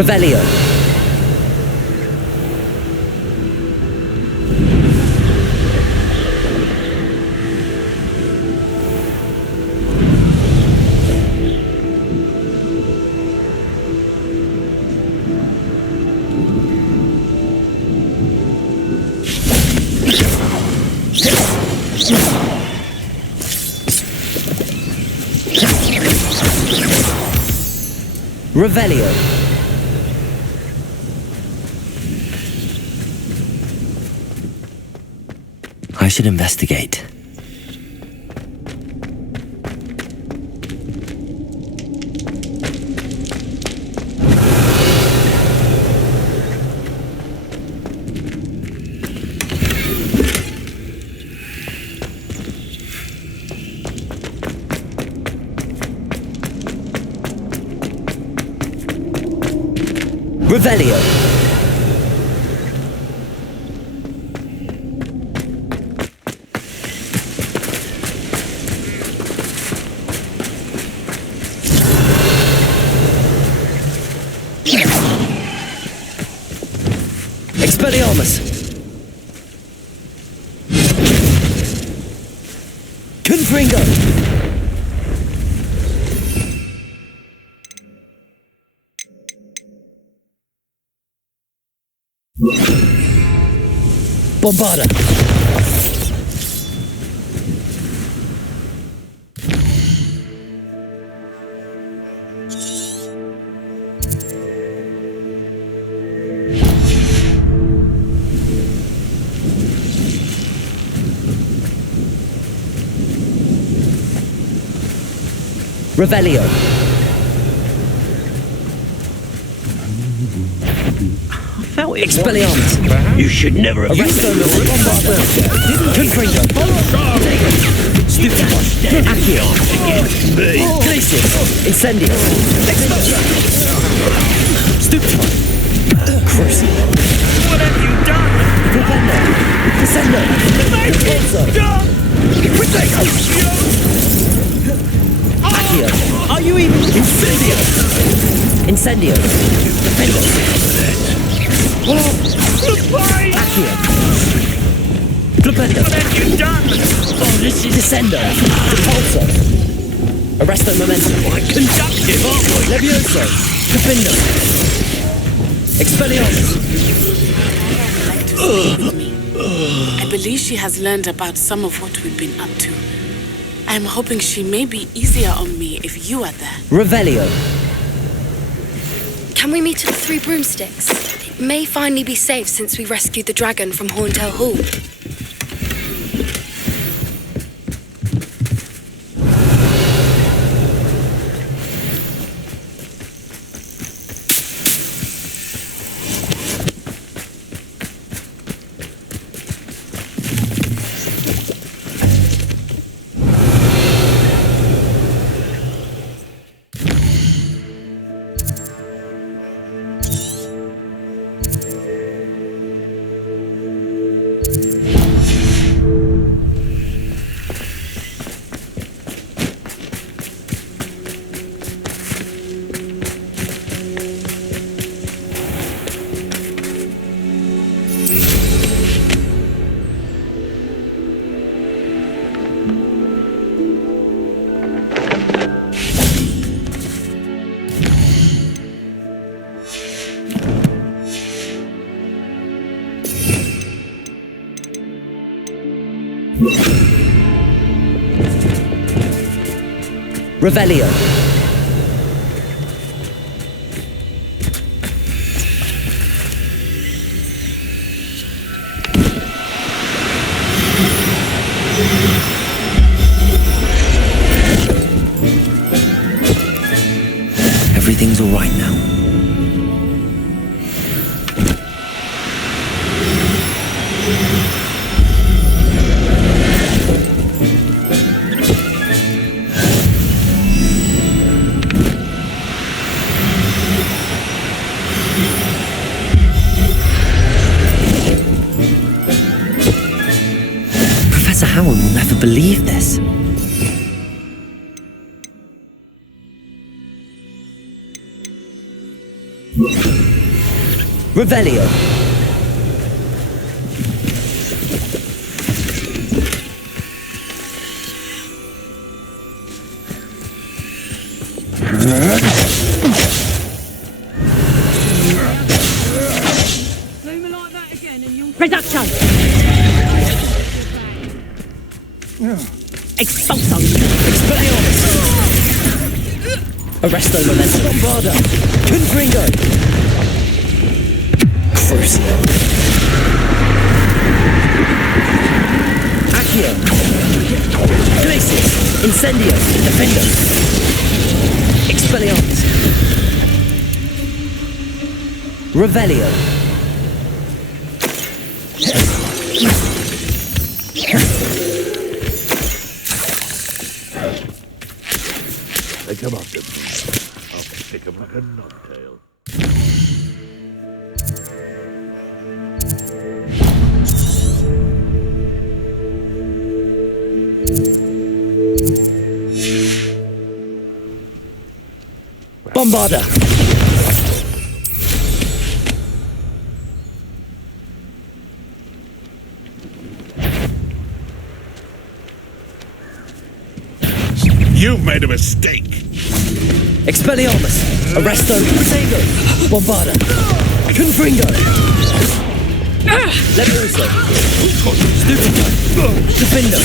Revelio. Revelio. I should investigate. Revelio. Expelliarmus. Confringo. Bombarda. Revelio. Expelliarmus. You should never have used Arresto Bombarda. Confringo. Stupid. Accio. against me. Glacius. Incendio. Stupid. Crucible. What have you done? Propendo. Descendo. Impulso. Accio. Are you even? Incendio. Incendio. Defendo. Accio. Flipendo. What have you done? Oh, this is Descendo. Repulso. Arresto Momentum. Conductive, aren't we? Levioso. Capindo. Expelliarmus. I believe she has learned about some of what we've been up to. I'm hoping she may be easier on me if you are there. Revelio. Can we meet at the Three Broomsticks? It may finally be safe since we rescued the dragon from Horntail Hall. Revelio. Everything's all right now. Professor Howard will never believe this. Revelio. Reduction! Expulso! Expelliarmus. Arresto Momentum. Bombarda. Confringo. Crucio. Accio. Glacius. Incendio. Defendo. Expelliarmus. Revelio. Pick him up, I'll pick him like a knobtail. Bombarda. You've made a mistake. Expelliarmus, Arresto, Protego, Bombarda, Confringo, Levioso, Stupido, Defendo,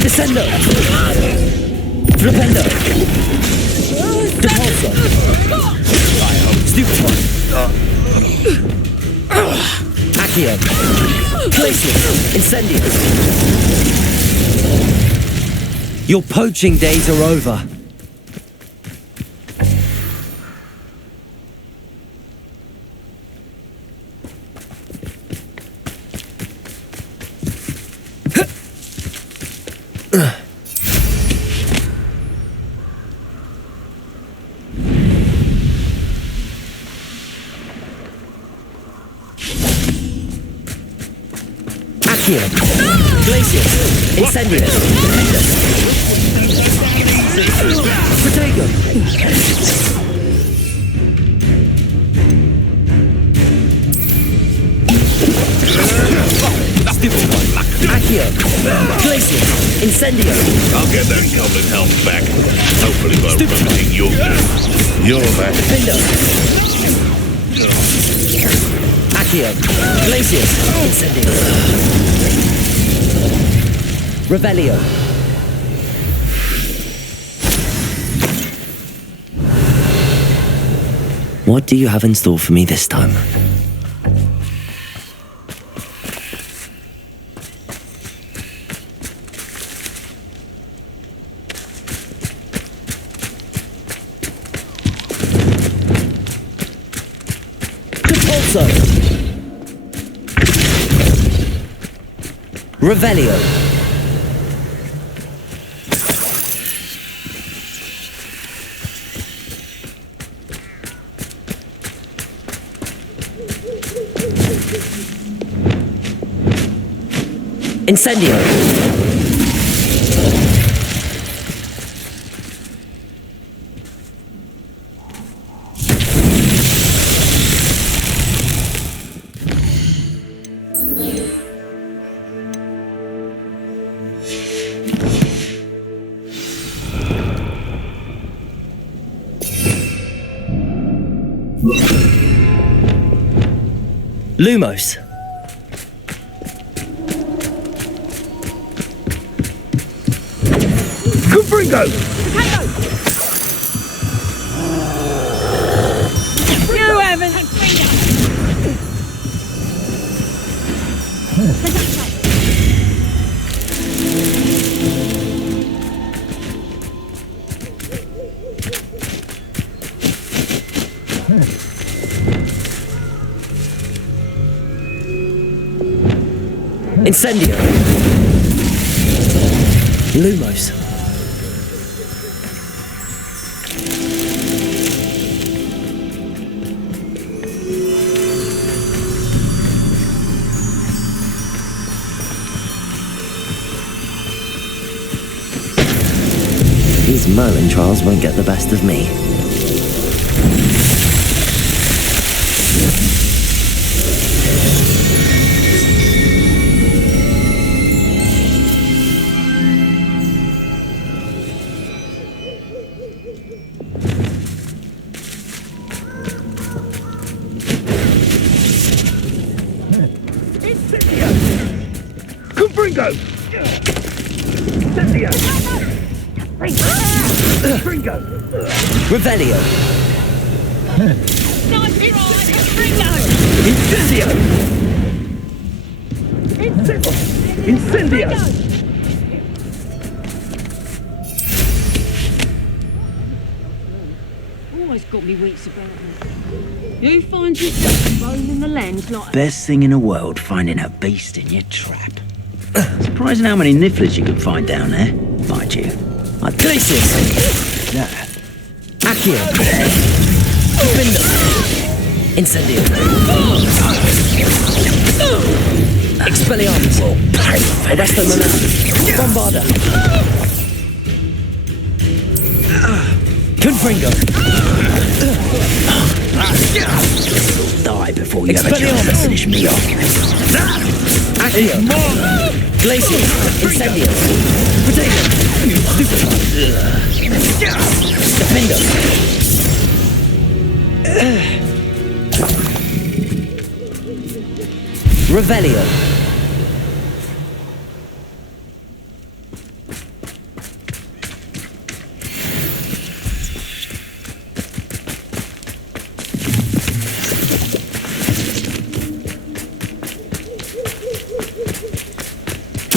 Descendo, Flipendo, Depulso, Stupefy, Accio, Glacius, Incendio. Your poaching days are over. Accio, Glacius, Incendio, Protego, Accio, Glacius, Incendio. I'll get that goblin health back. Hopefully by removing your death. You're back. Defendo, Accio, Glacius, Incendio. Revelio. What do you have in store for me this time? Depulso. Revelio. Incendio. Lumos. Confringo! You haven't. Incendio. Lumos. These Merlin trials won't get the best of me. Confringo! Incendio! Confringo! Revelio. Incendio! Incendio! Always got me wits about me. You find yourself roaming the land like Best thing in the world, finding a beast in your trap. Surprising how many nifflers you can find down there, mind you. Glacius. Yeah. Accio. Defendo. Incendio. Expelliarmus. Arresto Momentum. Bombarda. Confringo. Die before you have a chance to finish me off. Accio. Glacius. Incendio. Protego. Defender. Revelio.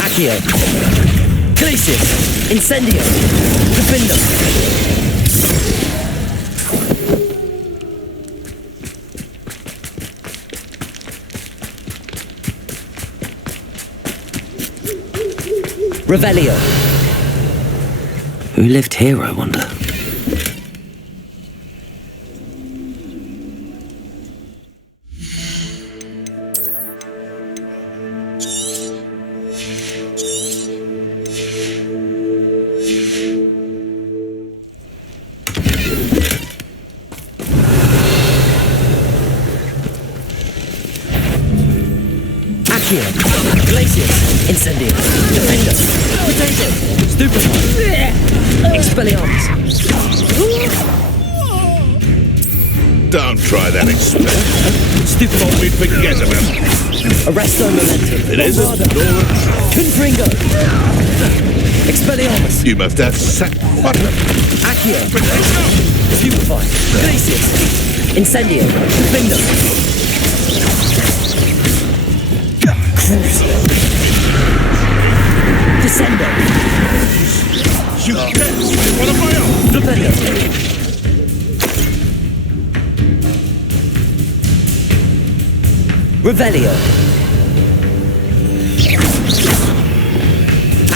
Accio. Glacius. Incendio. Defender. Revelio. Who lived here, I wonder? Accio. Glacius. Incendio. Defender. Potato. Stupefy. Expelliarmus. Don't try that experiment. Stupefy. We forget about it. Arresto Momentum. It isn't Dora. Confringo. Expelliarmus. You must have what? Accio. Stupefy. Glacius. Incendio. Defender. Crucio. Descendo. You what am I on? Defender. Revelio.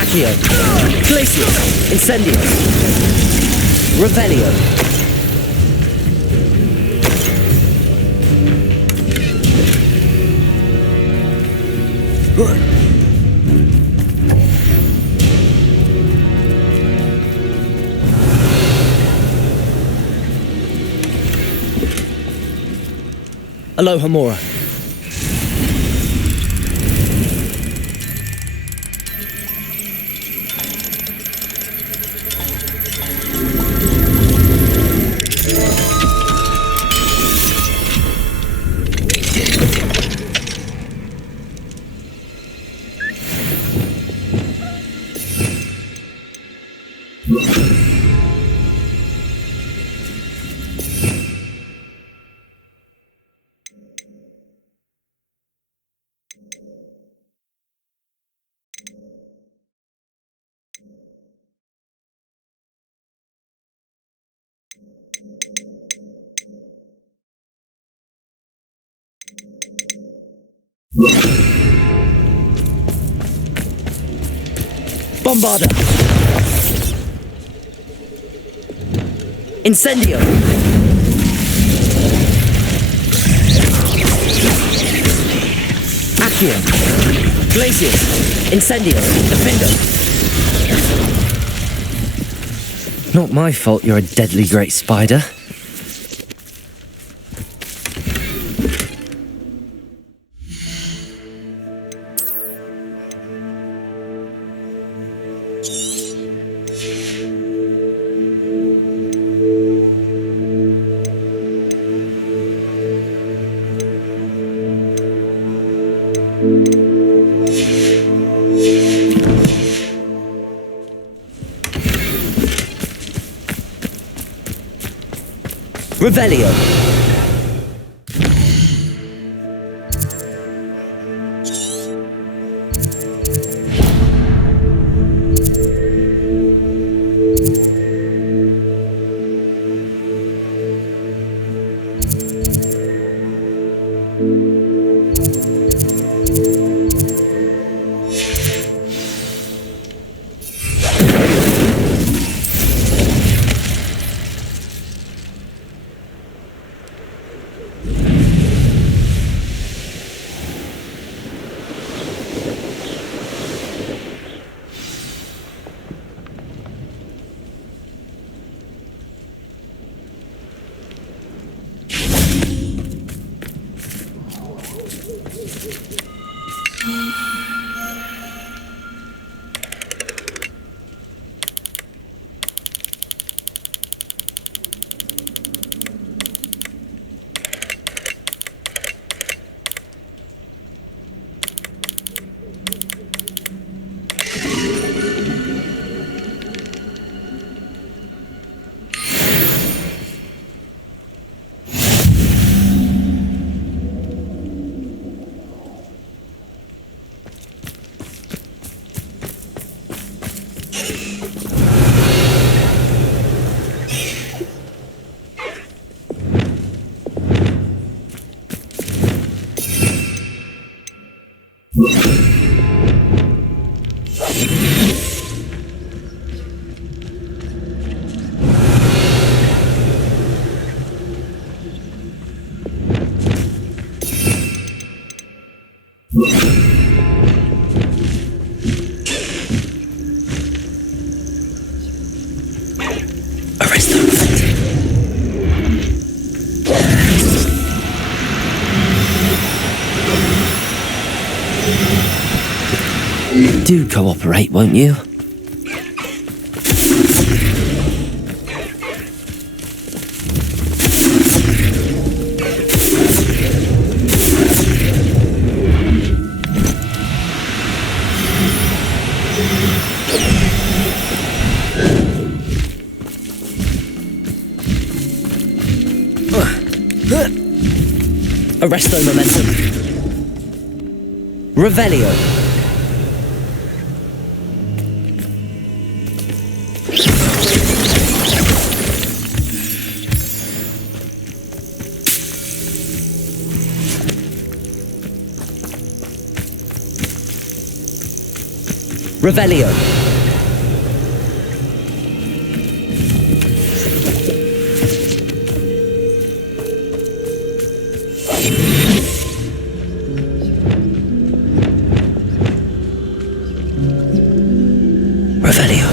Accio. Glacius. Incendio. Revelio. Aloha Mora. Bombarda. Incendio. Accio. Glacius. Incendio. Defender. Not my fault you're a deadly great spider. Revelio. Do cooperate, won't you? Arresto momentum. Revelio. Revelio. Revelio.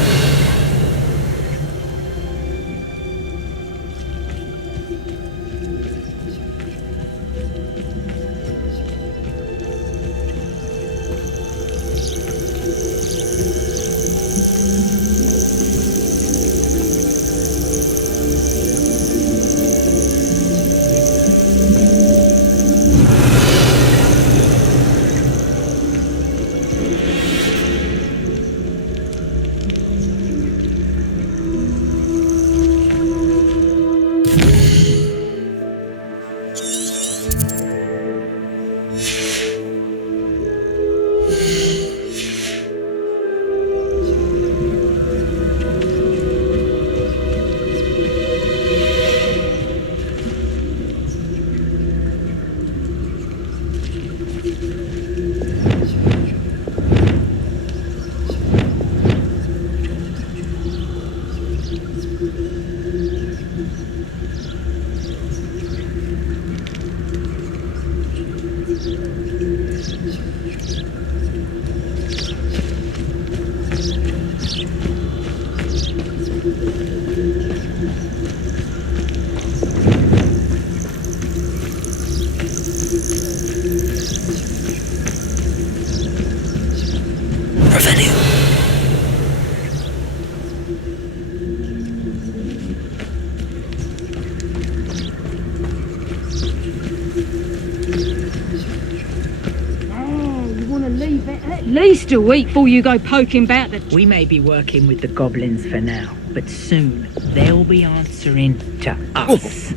At least a week before you go poking about the... We may be working with the goblins for now, but soon they'll be answering to us.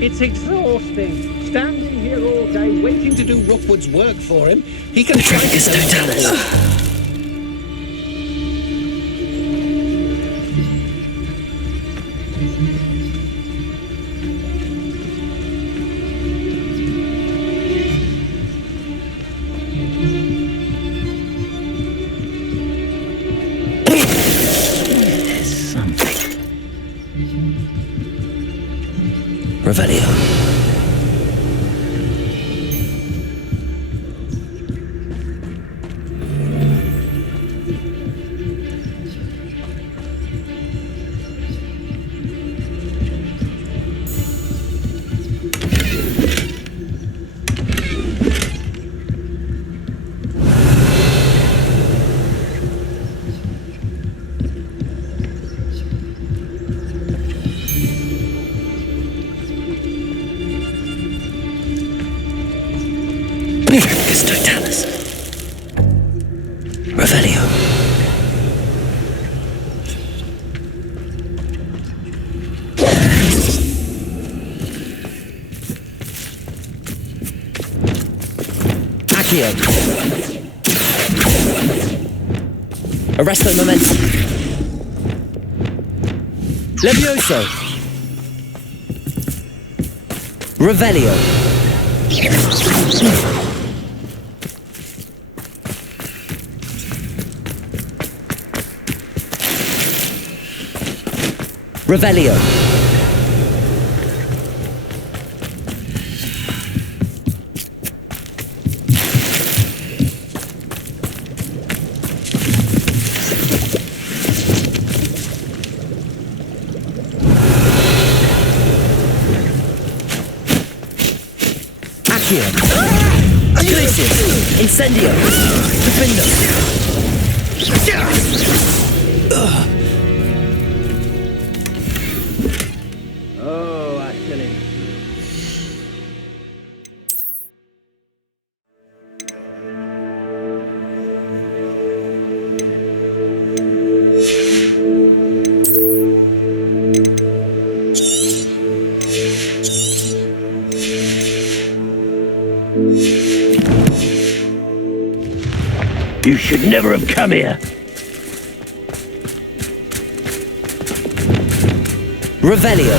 It's exhausting. Standing here all day waiting to do Rookwood's work for him. He can try his own talents. Revelio. Revelio. Accio. Arresto momentum. Levioso. Revelio. Revelio. Accio. Glacius. Incendio. Defendo. Oh, I kill him. You should never have come here. Revelio.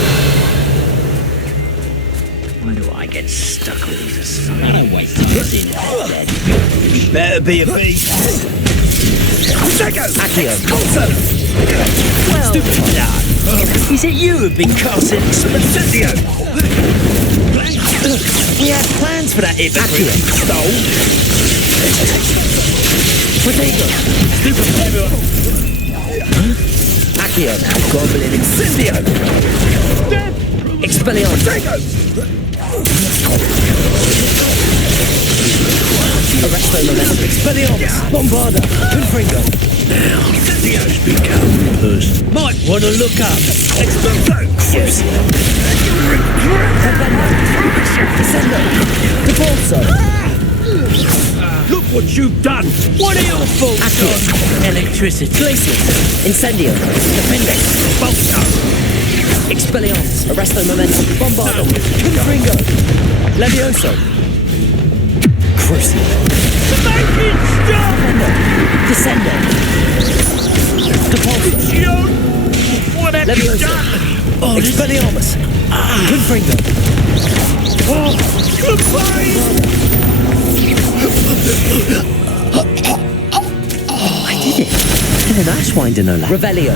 Why do I get stuck with these assignments? I don't waste time seeing it. Better be a beast. Accio. Well done. Is it you who've been casting Incendio? We had plans for that hypocrite you stole. Protego. Accio. Goblin Incendio. Expelliarmus. Arresto momentum. Expelliarmus. Bombarda. Confringo. Now, Incendio's become person. Might want to look up. Descendo. Depulso. Look what you've done. What are your faults Accio. on? Electricity. Glacius. Incendio. Defendo. Bolto. Expelliarmus. Arresto momentum. Bombardo. Confringo. Levioso. Crucio. Make it stop! Descendo. Depulso. What have you Levioso. done? Expelliarmus. Confringo. Goodbye. I did it. And an Ashwinder no less. Revelio.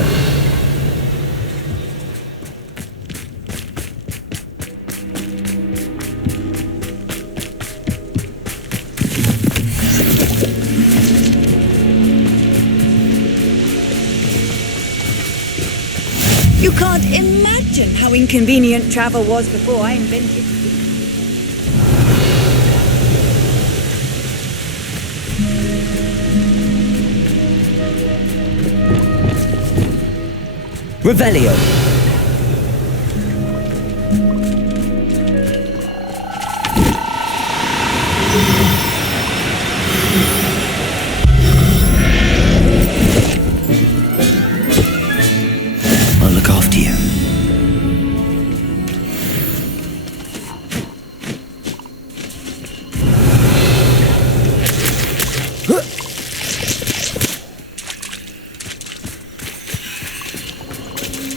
You can't imagine how inconvenient travel was before I invented it. Revelio. I'll look after you.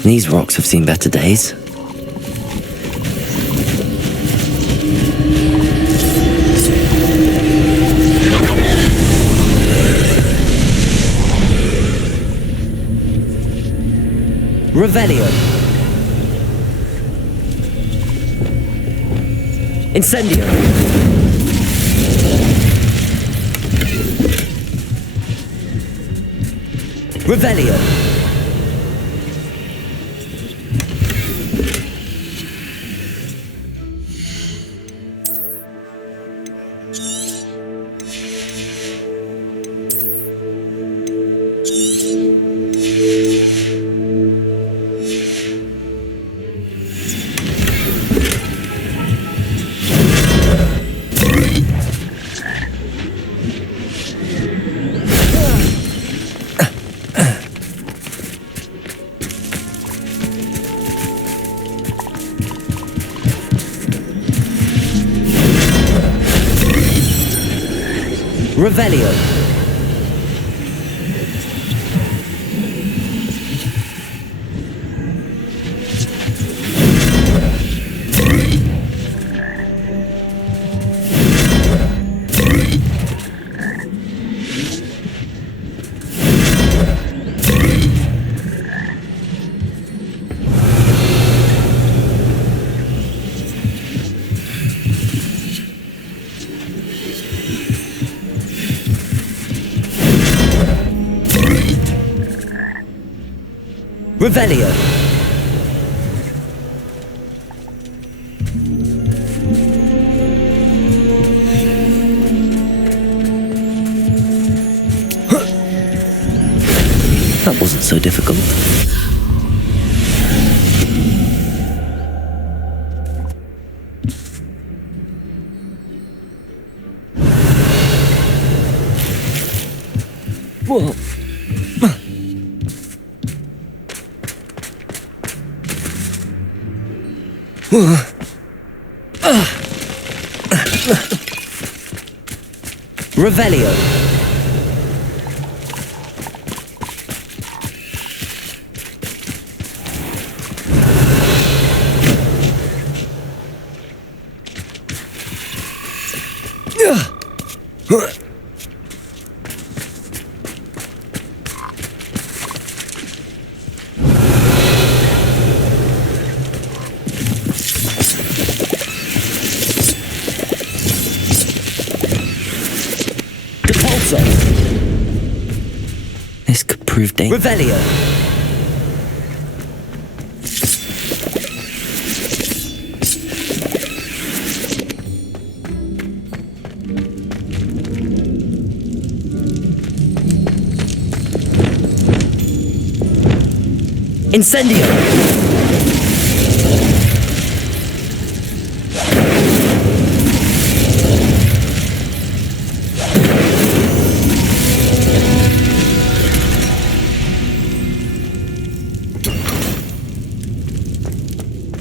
These rocks have seen better days. Revelio. Incendio. Revelio. Revelio. Revelio. That wasn't so difficult. Whoa. Revelio. This could prove dangerous. Revelio. Incendio.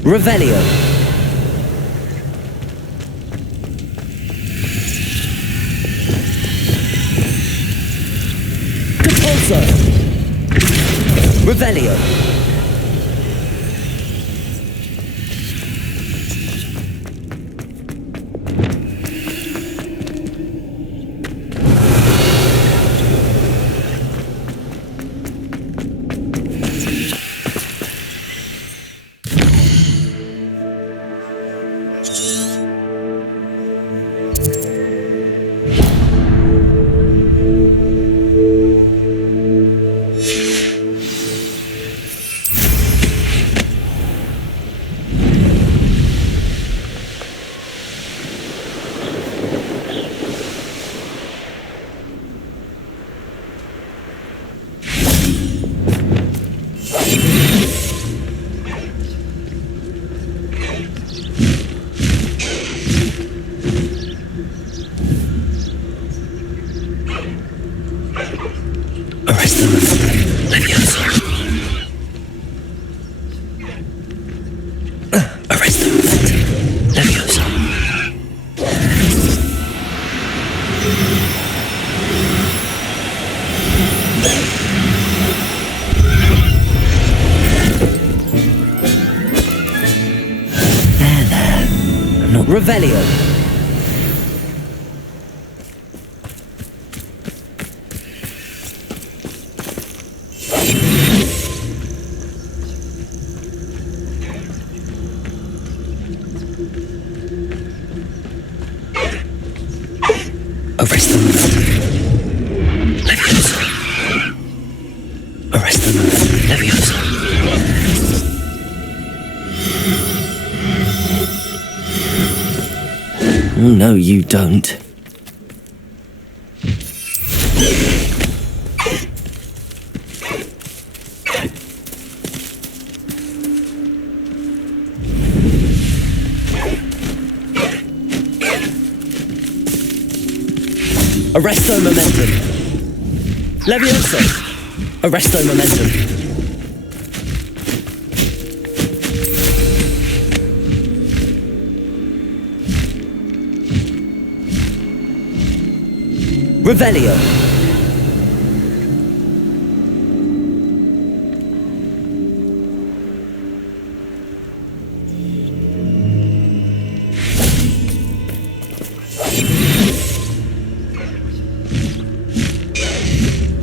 Revelio. Compulso. Revelio. Revelio. Arrest them. Leviosa. Arrest them. Leviosa. No, you don't. Arresto momentum. Leviosa. Arresto momentum. Revelio.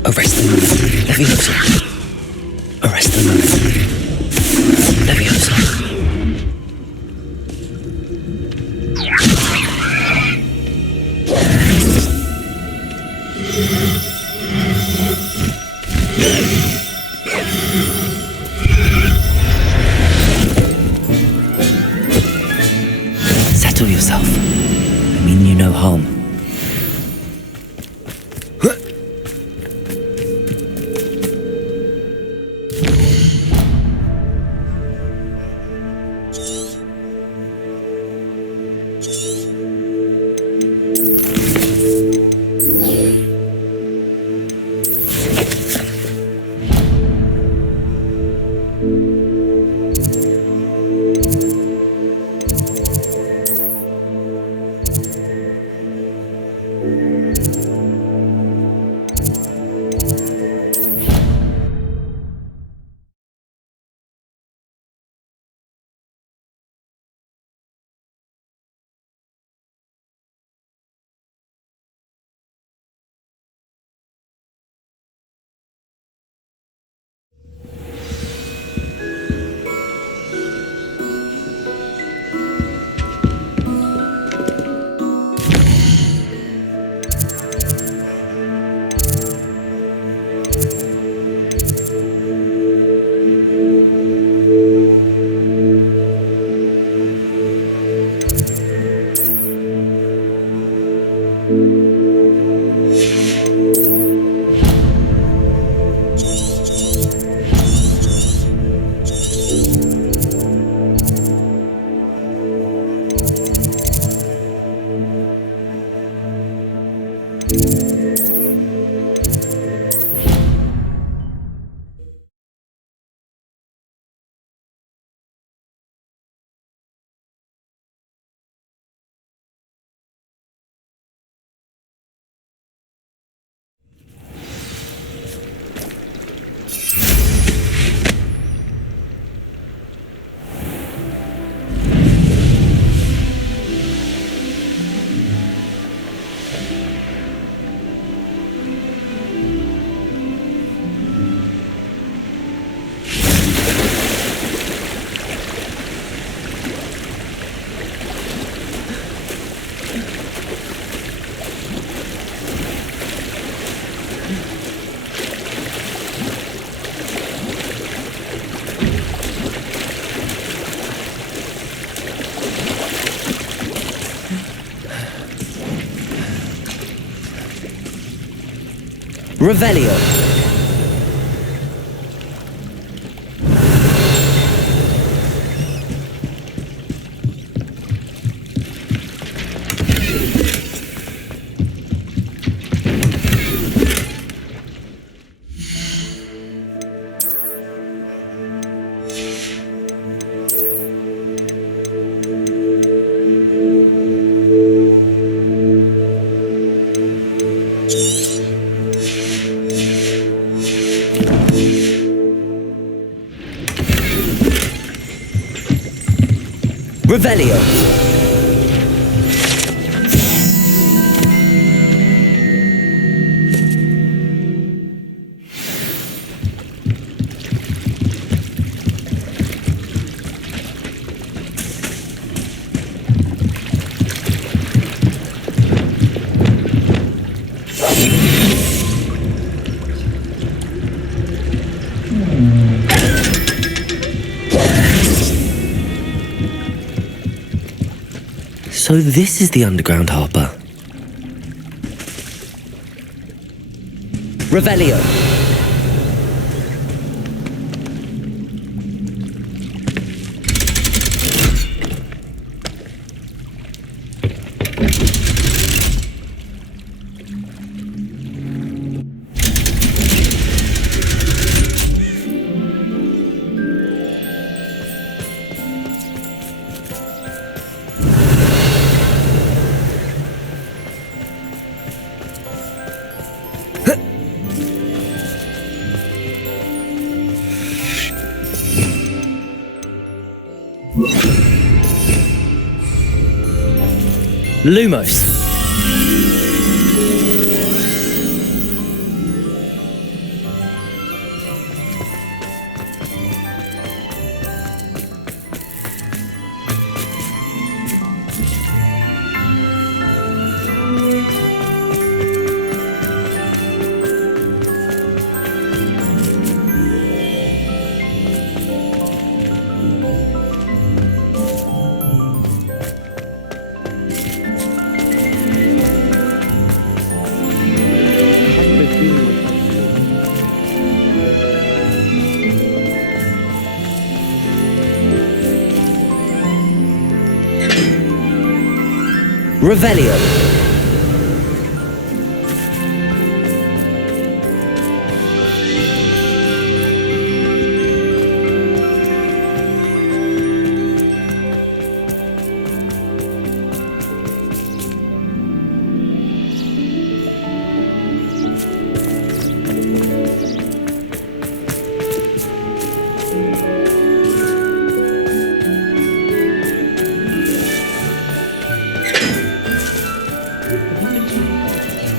Arrest the moment. Leviosa. Arrest the moment. Leviosa. Settle yourself. I mean you no harm. Revelio. Revelio. So this is the underground harbour. Revelio. Lumos. Revelio.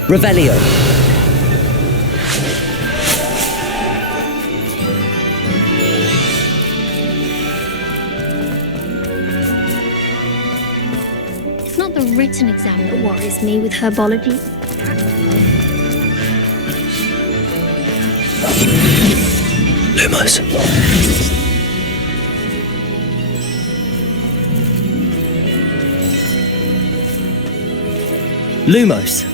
Revelio. It's not the written exam that worries me with herbology. Lumos. Lumos.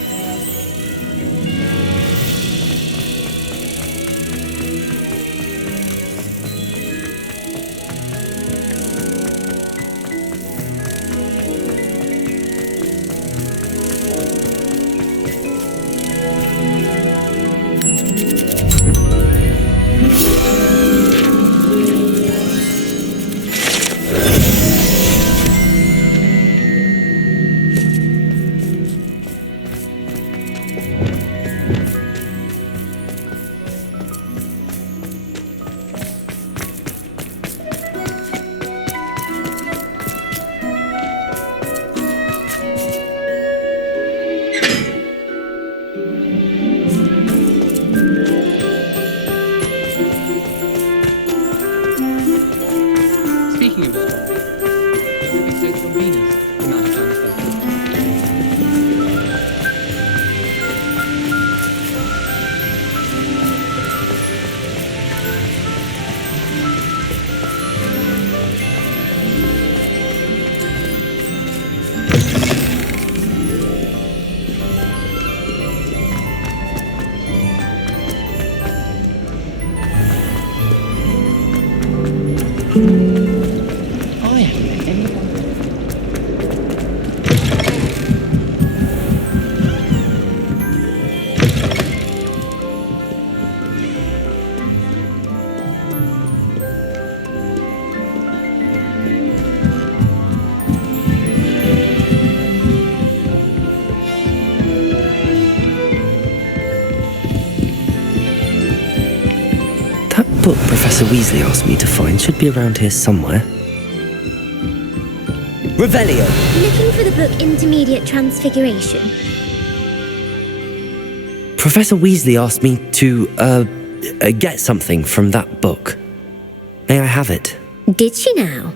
book Professor Weasley asked me to find should be around here somewhere. Revelio! Looking for the book Intermediate Transfiguration. Professor Weasley asked me to, get something from that book. May I have it? Did she now?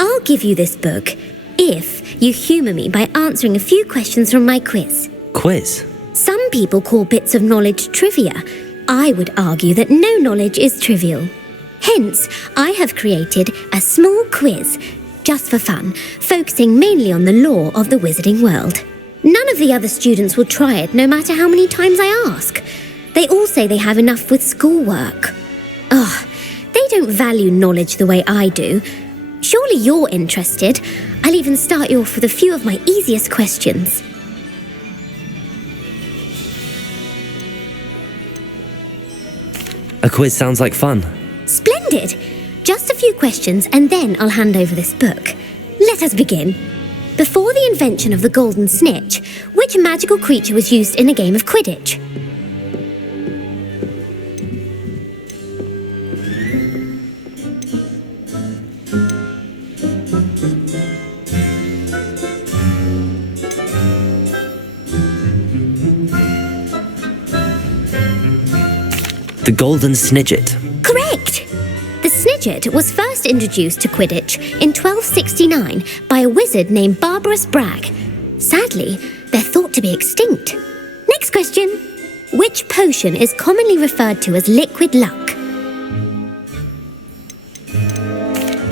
I'll give you this book if you humour me by answering a few questions from my quiz. Quiz? Some people call bits of knowledge trivia. I would argue that no knowledge is trivial. Hence, I have created a small quiz, just for fun, focusing mainly on the lore of the wizarding world. None of the other students will try it, no matter how many times I ask. They all say they have enough with schoolwork. Ugh, they don't value knowledge the way I do. Surely you're interested. I'll even start you off with a few of my easiest questions. A quiz sounds like fun. Splendid! Just a few questions and then I'll hand over this book. Let us begin. Before the invention of the golden snitch, which magical creature was used in a game of Quidditch? The golden snidget. Correct! The snidget was first introduced to Quidditch in 1269 by a wizard named Barbarous Bragg. Sadly, they're thought to be extinct. Next question. Which potion is commonly referred to as liquid luck?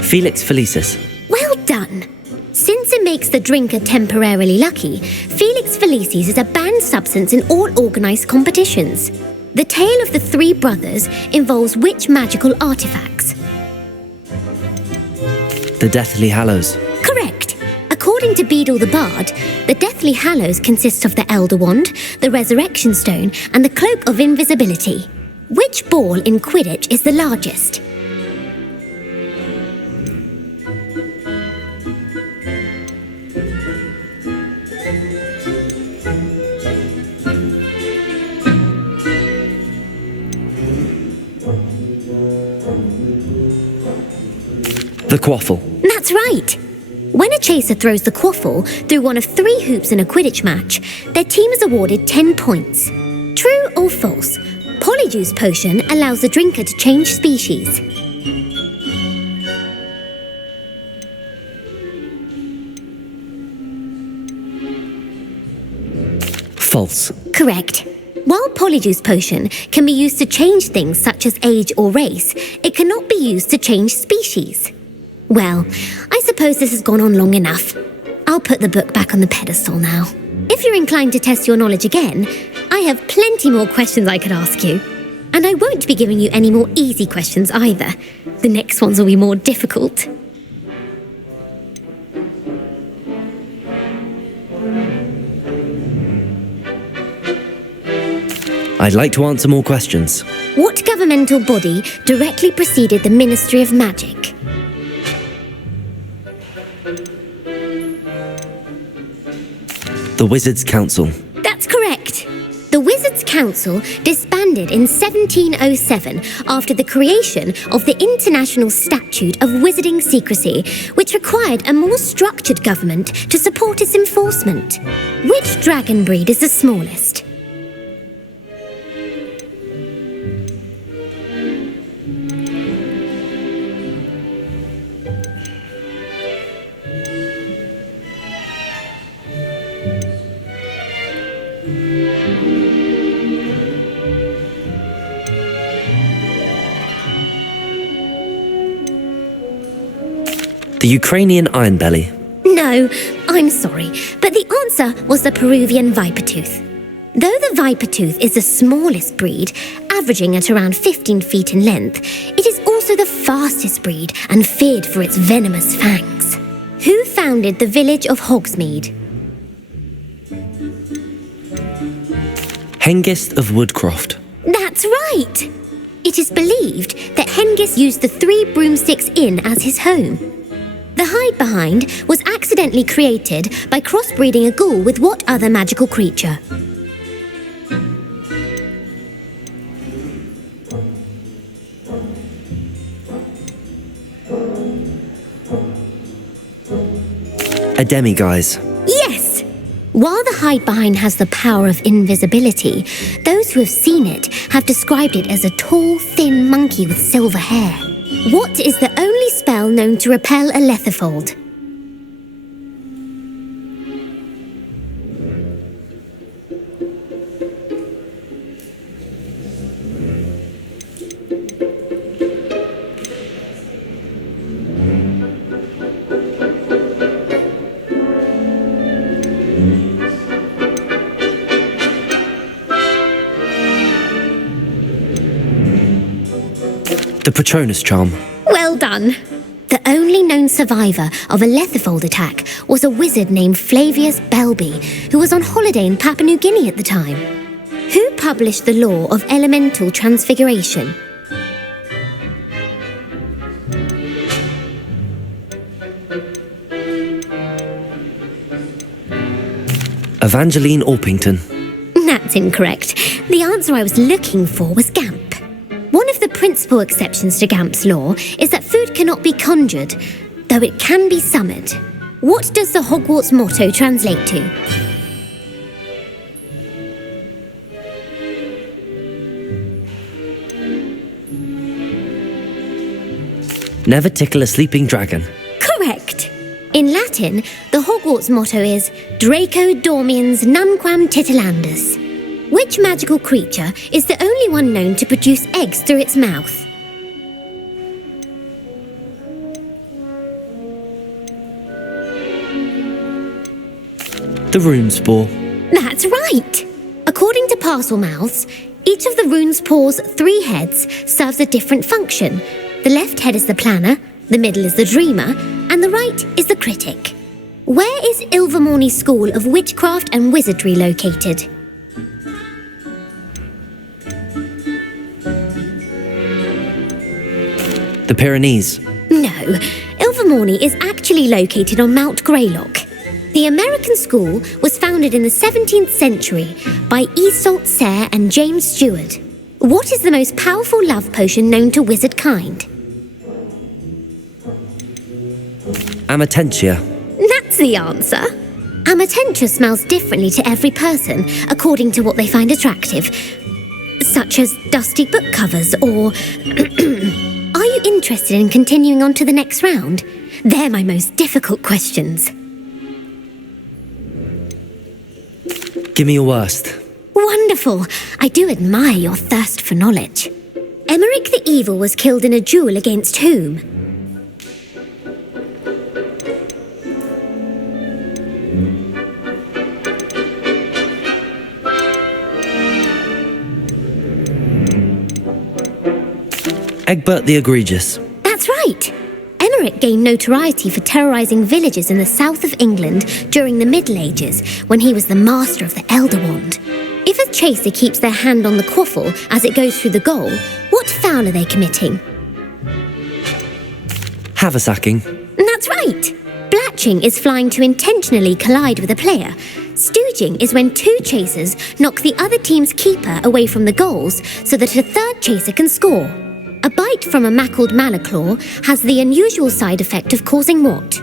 Felix Felicis. Well done! Since it makes the drinker temporarily lucky, Felix Felicis is a banned substance in all organised competitions. The tale of the three brothers involves which magical artefacts? The Deathly Hallows. Correct! According to Beadle the Bard, the Deathly Hallows consists of the Elder Wand, the Resurrection Stone, and the Cloak of Invisibility. Which ball in Quidditch is the largest? The Quaffle. That's right! When a chaser throws the quaffle through one of 3 hoops in a Quidditch match, their team is awarded 10 points. True or false? Polyjuice potion allows the drinker to change species. False. Correct. While Polyjuice potion can be used to change things such as age or race, it cannot be used to change species. Well, I suppose this has gone on long enough. I'll put the book back on the pedestal now. If you're inclined to test your knowledge again, I have plenty more questions I could ask you. And I won't be giving you any more easy questions either. The next ones will be more difficult. I'd like to answer more questions. What governmental body directly preceded the Ministry of Magic? The Wizards' Council. That's correct. The Wizards' Council disbanded in 1707 after the creation of the International Statute of Wizarding Secrecy, which required a more structured government to support its enforcement. Which dragon breed is the smallest? The Ukrainian Ironbelly. No, I'm sorry, but the answer was the Peruvian Vipertooth. Though the Vipertooth is the smallest breed, averaging at around 15 feet in length, it is also the fastest breed and feared for its venomous fangs. Who founded the village of Hogsmeade? Hengist of Woodcroft. That's right! It is believed that Hengist used the 3 Broomsticks Inn as his home. The hide-behind was accidentally created by crossbreeding a ghoul with what other magical creature? A demiguise. Yes! While the hide-behind has the power of invisibility, those who have seen it have described it as a tall, thin monkey with silver hair. What is the only spell known to repel a letherfold? The Patronus Charm. Well done. The only known survivor of a letherfold attack was a wizard named Flavius Belby, who was on holiday in Papua New Guinea at the time. Who published the law of elemental transfiguration? Evangeline Orpington. That's incorrect. The answer I was looking for was Gamp. One of the principal exceptions to Gamp's law is that food cannot be conjured, though it can be summoned. What does the Hogwarts motto translate to? Never tickle a sleeping dragon. Correct. In Latin, the Hogwarts motto is Draco dormiens nunquam titilandus. Which magical creature is the only one known to produce eggs through its mouth? The rune spore. That's right! According to parcel mouths, each of the rune spore's 3 heads serves a different function. The left head is the planner, the middle is the dreamer, and the right is the critic. Where is Ilvermorny's School of Witchcraft and Wizardry located? The Pyrenees. No, Ilvermorny is actually located on Mount Greylock. The American school was founded in the 17th century by Iseult Sayre and James Stewart. What is the most powerful love potion known to wizard kind? Amatentia. That's the answer. Amatentia smells differently to every person according to what they find attractive, such as dusty book covers or... Are you interested in continuing on to the next round? They're my most difficult questions. Give me your worst. Wonderful. I do admire your thirst for knowledge. Emmerich the Evil was killed in a duel against whom? Egbert the Egregious. That's right. Emmerich gained notoriety for terrorising villages in the south of England during the Middle Ages when he was the master of the Elder Wand. If a chaser keeps their hand on the quaffle as it goes through the goal, what foul are they committing? Haversacking. That's right. Blatching is flying to intentionally collide with a player. Stooging is when 2 chasers knock the other team's keeper away from the goals so that a third chaser can score. A bite from a mackled malaclaw has the unusual side effect of causing what?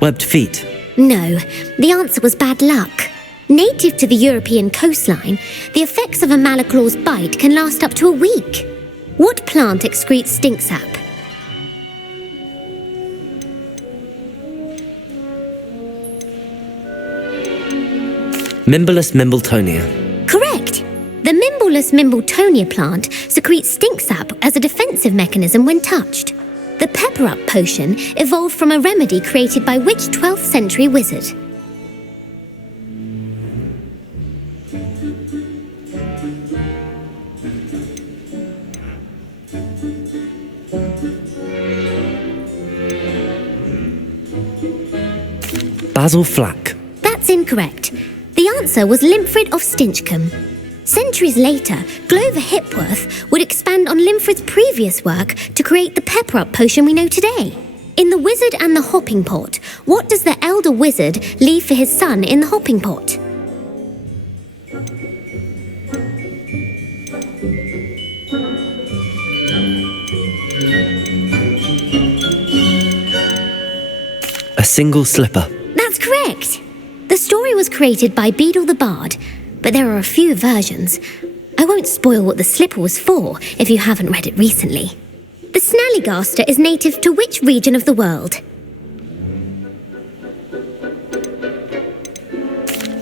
Webbed feet. No, the answer was bad luck. Native to the European coastline, the effects of a malaclaw's bite can last up to a week. What plant excretes stink sap? Mimblelus mimbletonia. Correct. The Mimblelus mimbletonia plant secretes stink sap as a defensive mechanism when touched. The pepper-up potion evolved from a remedy created by which 12th century wizard? Basil Flack. That's incorrect. The answer was Limfrid of Stinchcombe. Centuries later, Glover Hipworth would expand on Limfrid's previous work to create the pepper-up potion we know today. In The Wizard and the Hopping Pot, what does the elder wizard leave for his son in the hopping pot? A single slipper. That's correct. The story was created by Beadle the Bard, but there are a few versions. I won't spoil what the slipper was for if you haven't read it recently. The Snallygaster is native to which region of the world?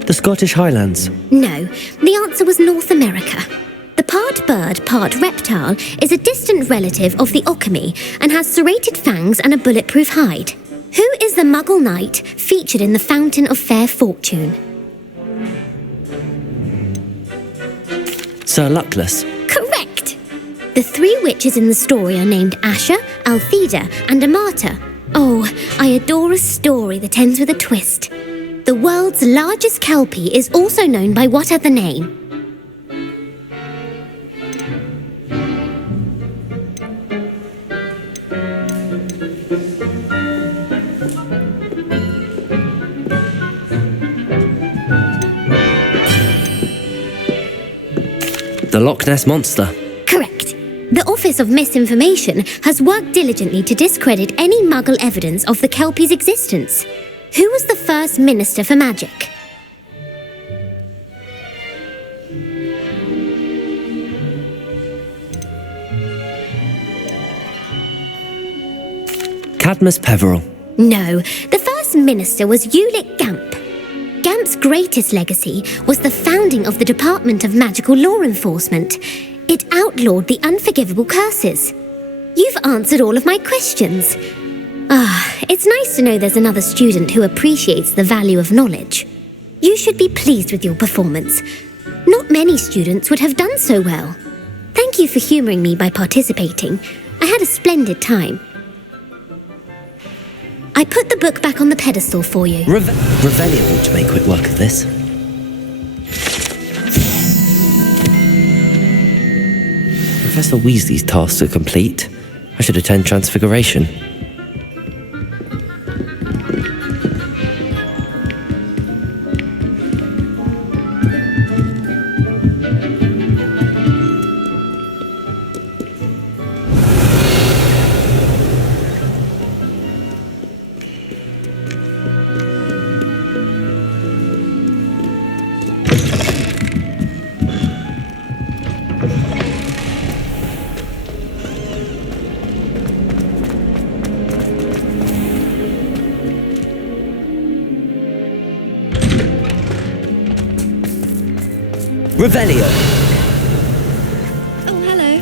The Scottish Highlands. No, the answer was North America. The part bird, part reptile is a distant relative of the Occamy and has serrated fangs and a bulletproof hide. Who is the Muggle knight featured in the Fountain of Fair Fortune? Sir Luckless. Correct! The 3 witches in the story are named Asha, Altheda, and Amata. Oh, I adore a story that ends with a twist. The world's largest kelpie is also known by what other name? The Loch Ness Monster. Correct. The Office of Misinformation has worked diligently to discredit any Muggle evidence of the Kelpie's existence. Who was the first Minister for Magic? Cadmus Peveril. No, the first minister was Ulick Gamp. Gamp's greatest legacy was the founding of the Department of Magical Law Enforcement. It outlawed the unforgivable curses. You've answered all of my questions. It's nice to know there's another student who appreciates the value of knowledge. You should be pleased with your performance. Not many students would have done so well. Thank you for humouring me by participating. I had a splendid time. I put the book back on the pedestal for you. Revelio ought to make quick work of this. Professor Weasley's tasks are complete. I should attend Transfiguration. Revelio. Oh, hello.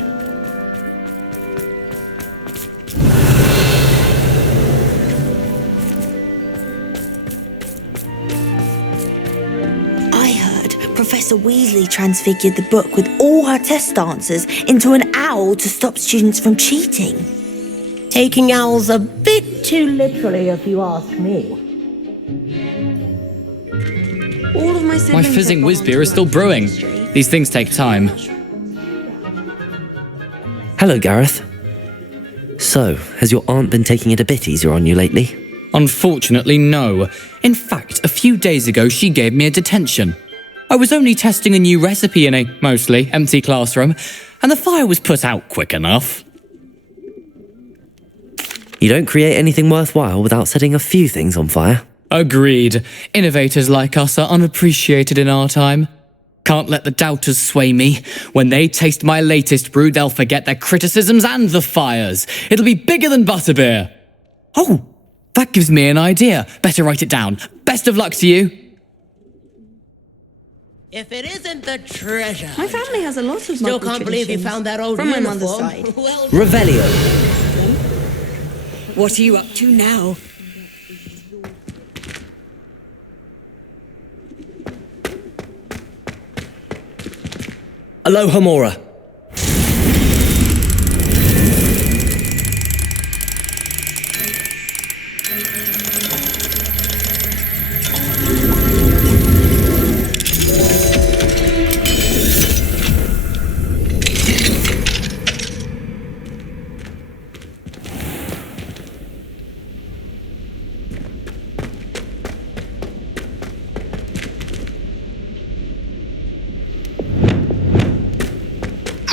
I heard Professor Weasley transfigured the book with all her test answers into an owl to stop students from cheating. Taking owls a bit too literally, if you ask me. All of my fizzing whiz beer is still brewing. These things take time. Hello, Gareth. So, has your aunt been taking it a bit easier on you lately? Unfortunately, no. In fact, a few days ago, she gave me a detention. I was only testing a new recipe in a mostly empty classroom, and the fire was put out quick enough. You don't create anything worthwhile without setting a few things on fire. Agreed. Innovators like us are unappreciated in our time. Can't let the doubters sway me. When they taste my latest brew, they'll forget their criticisms and the fires. It'll be bigger than butterbeer. Oh, that gives me an idea. Better write it down. Best of luck to you. If it isn't the treasure. My family has a lot of Still can't believe you found that old from uniform. my mother's side. Well, Revelio. What are you up to now? Alohomora.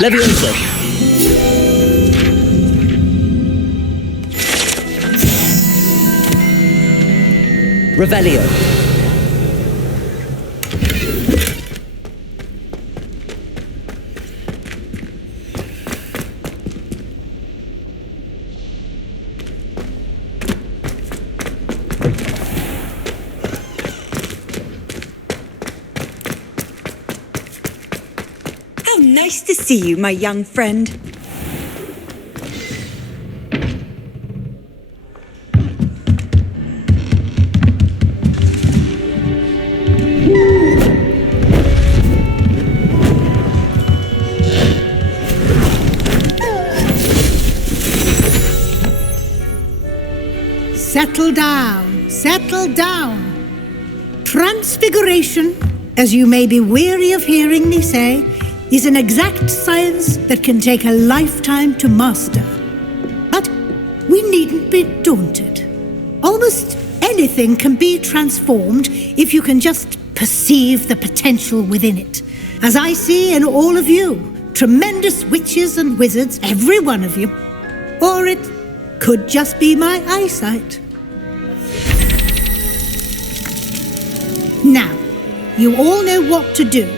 Leviosa. Revelio. Nice to see you, my young friend. Settle down, settle down. Transfiguration, as you may be weary of hearing me say, is an exact science that can take a lifetime to master. But we needn't be daunted. Almost anything can be transformed if you can just perceive the potential within it. As I see in all of you, Tremendous witches and wizards, every one of you. Or it could just be my eyesight. Now, you all know what to do.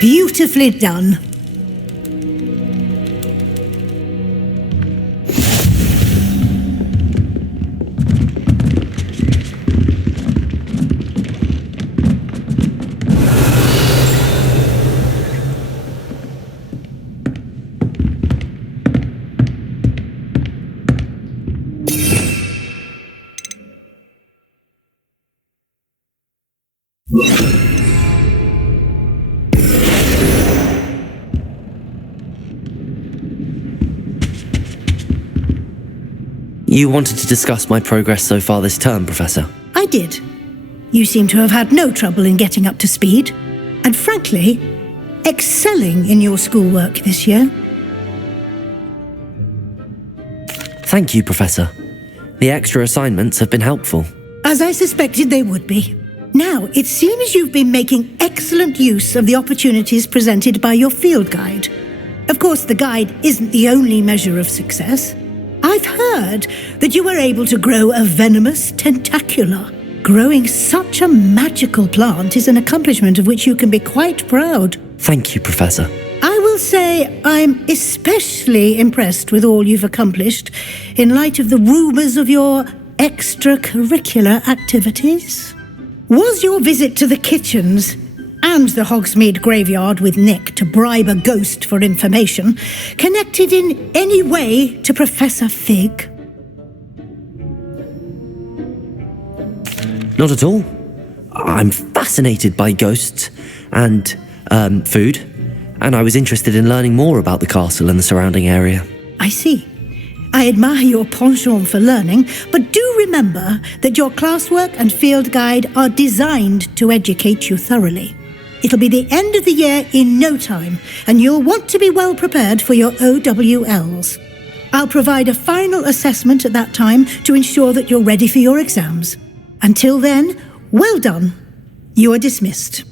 Beautifully done. You wanted to discuss my progress so far this term, Professor? I did. You seem to have had no trouble in getting up to speed, and frankly, excelling in your schoolwork this year. Thank you, Professor. The extra assignments have been helpful. As I suspected they would be. Now, it seems you've been making excellent use of the opportunities presented by your field guide. Of course, the guide isn't the only measure of success. I've heard that you were able to grow a venomous tentacula. Growing such a magical plant is an accomplishment of which you can be quite proud. Thank you, Professor. I will say I'm especially impressed with all you've accomplished in light of the rumours of your extracurricular activities. Was your visit to the kitchens and the Hogsmeade graveyard with Nick to bribe a ghost for information connected in any way to Professor Fig? Not at all. I'm fascinated by ghosts and food, and I was interested in learning more about the castle and the surrounding area. I see. I admire your penchant for learning, but do remember that your classwork and field guide are designed to educate you thoroughly. It'll be the end of the year in no time, and you'll want to be well prepared for your OWLs. I'll provide a final assessment at that time to ensure that you're ready for your exams. Until then, well done. You are dismissed.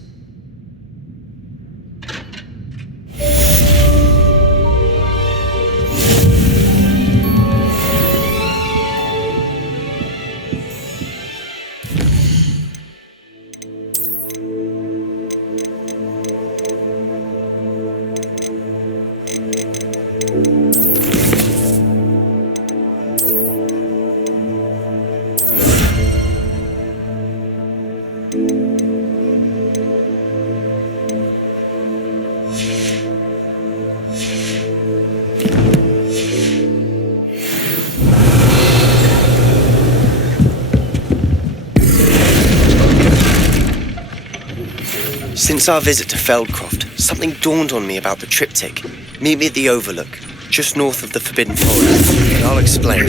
Since our visit to Feldcroft, something dawned on me about the triptych. Meet me at the Overlook, just north of the Forbidden Forest, and I'll explain.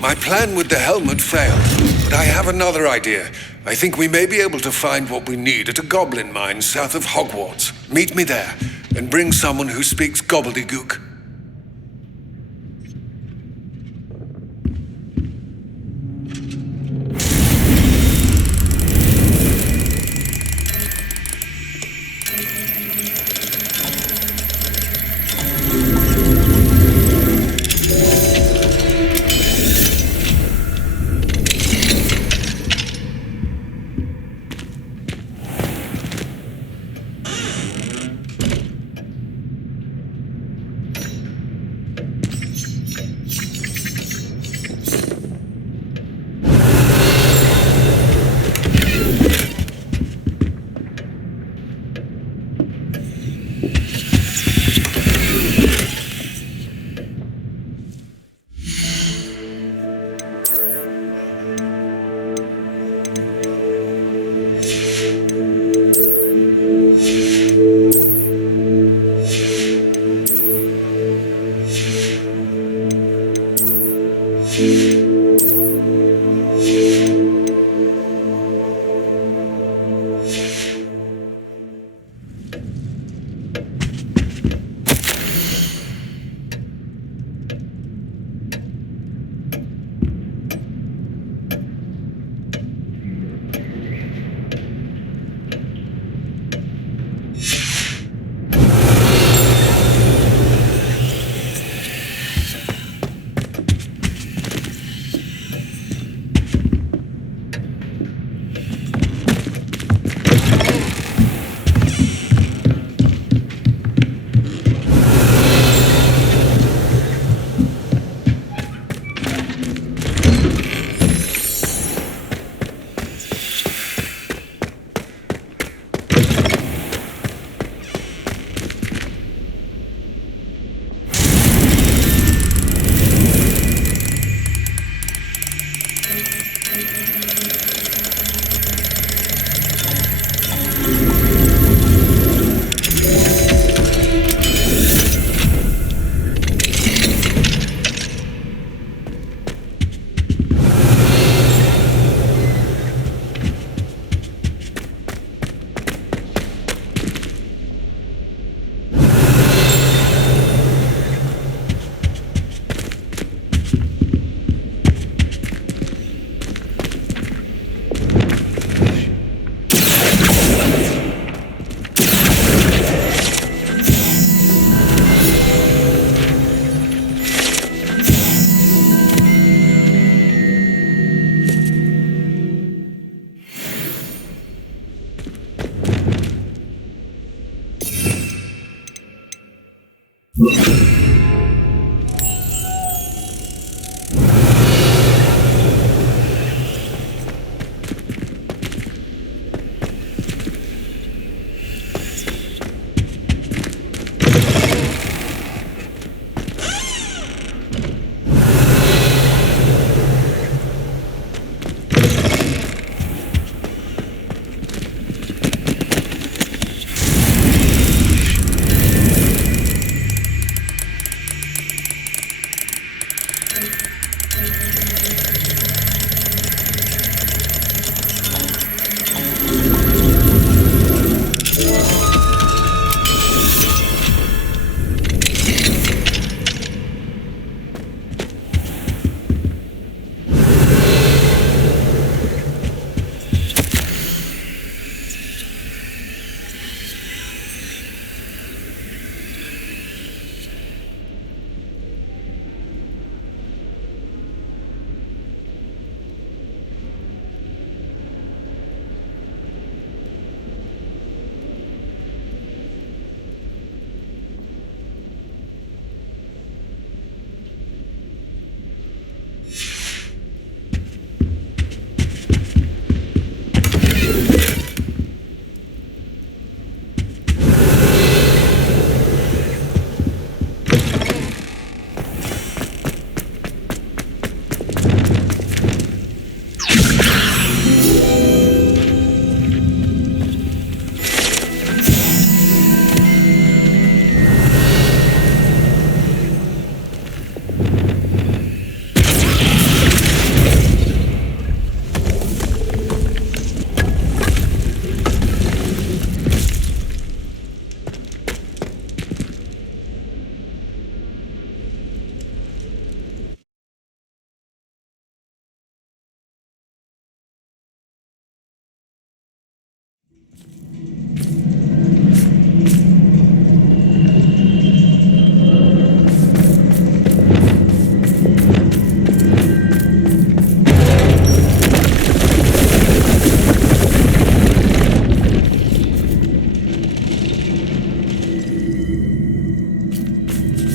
My plan with the helmet failed, but I have another idea. I think we may be able to find what we need at a goblin mine south of Hogwarts. Meet me there, and bring someone who speaks gobbledygook.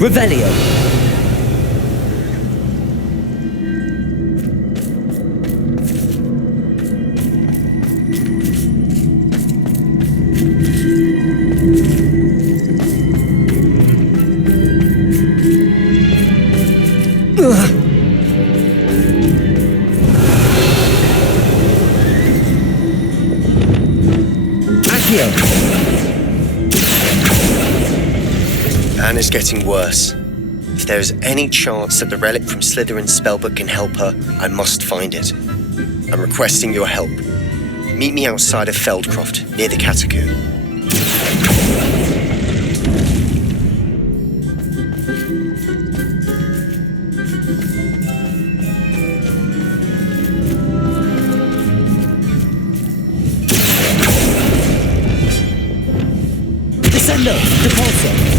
Revelio. Anne is getting worse. If there is any chance that the relic from Slytherin's spellbook can help her, I must find it. I'm requesting your help. Meet me outside of Feldcroft, near the catacomb. Descendo! Depulso!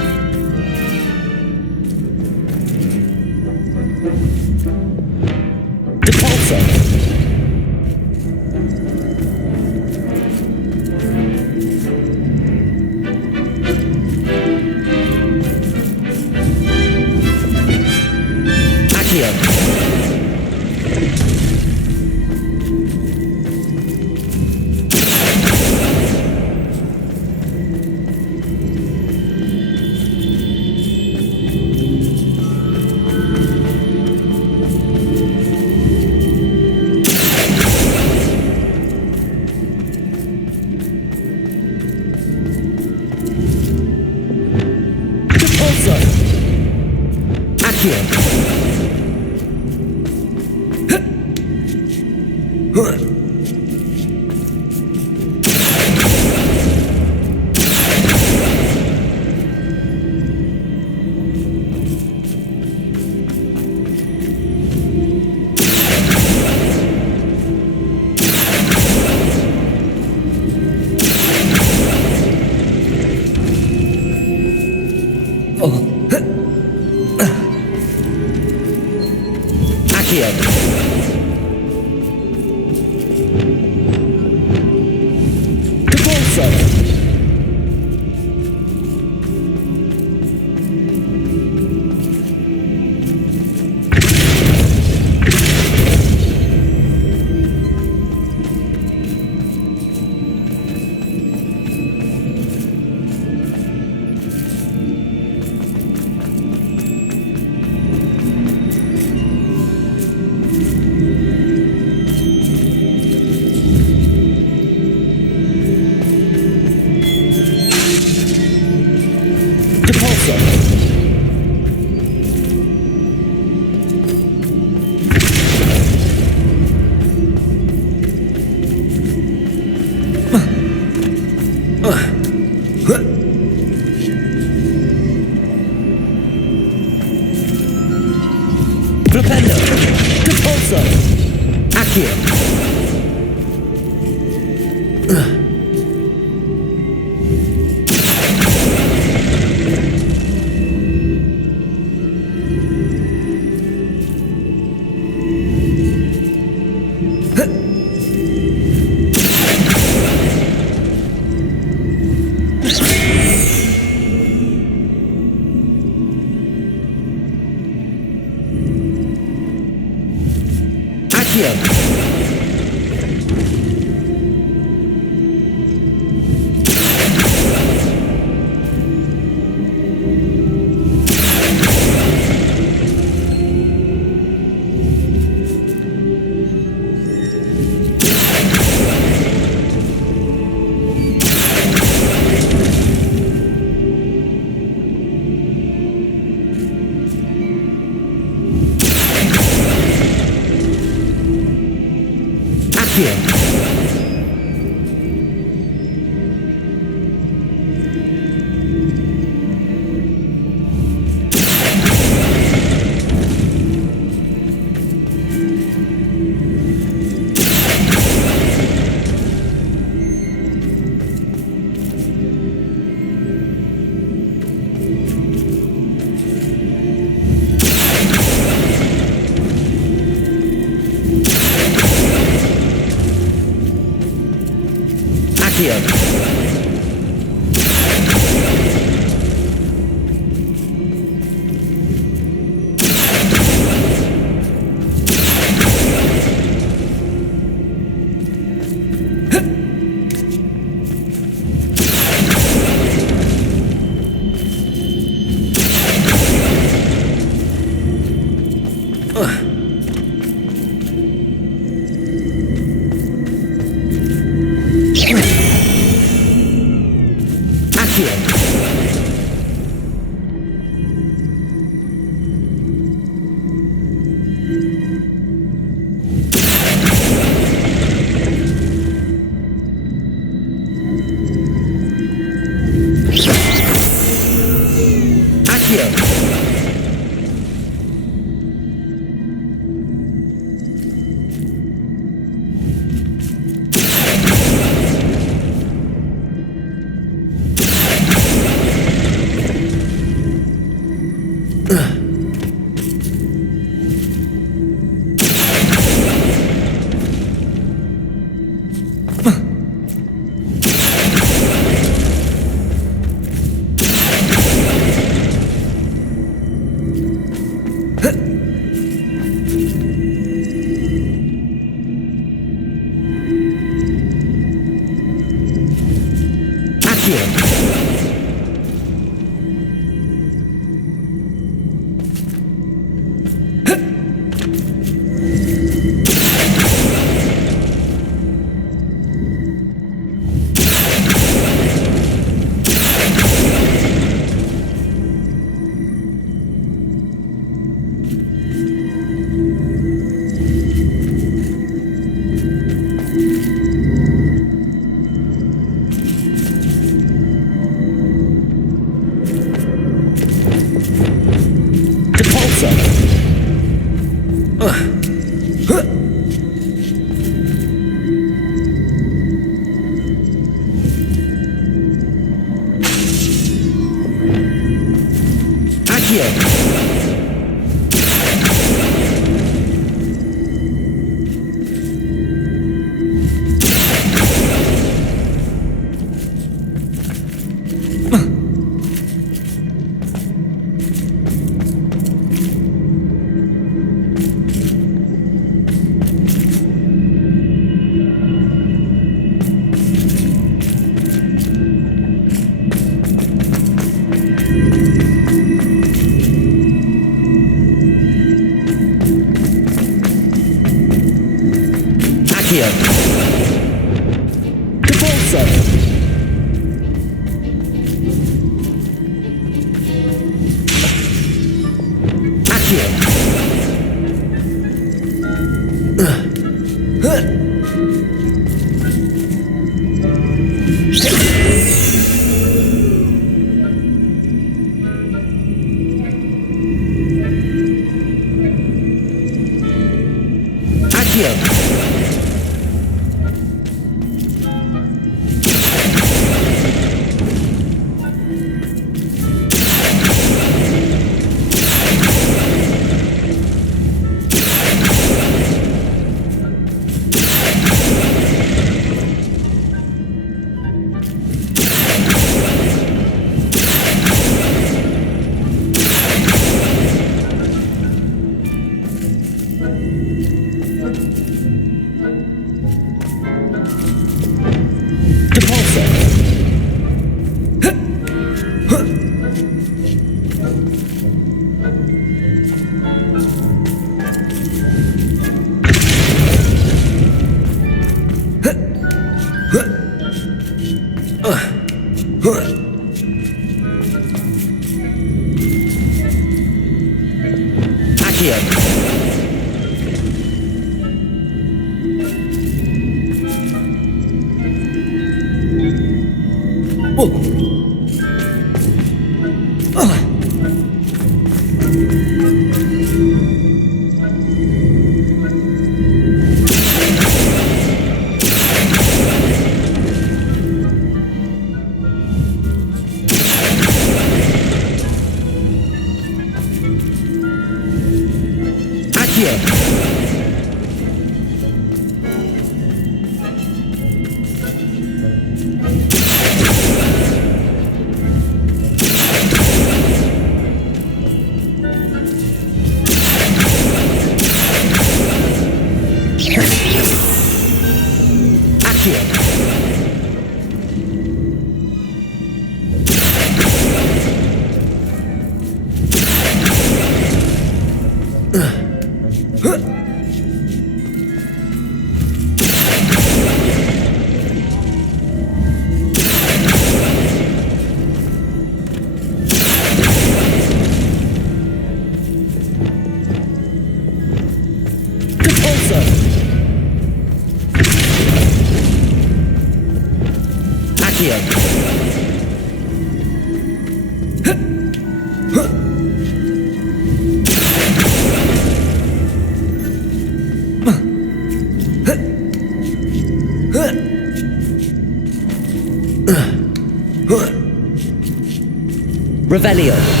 Revelio.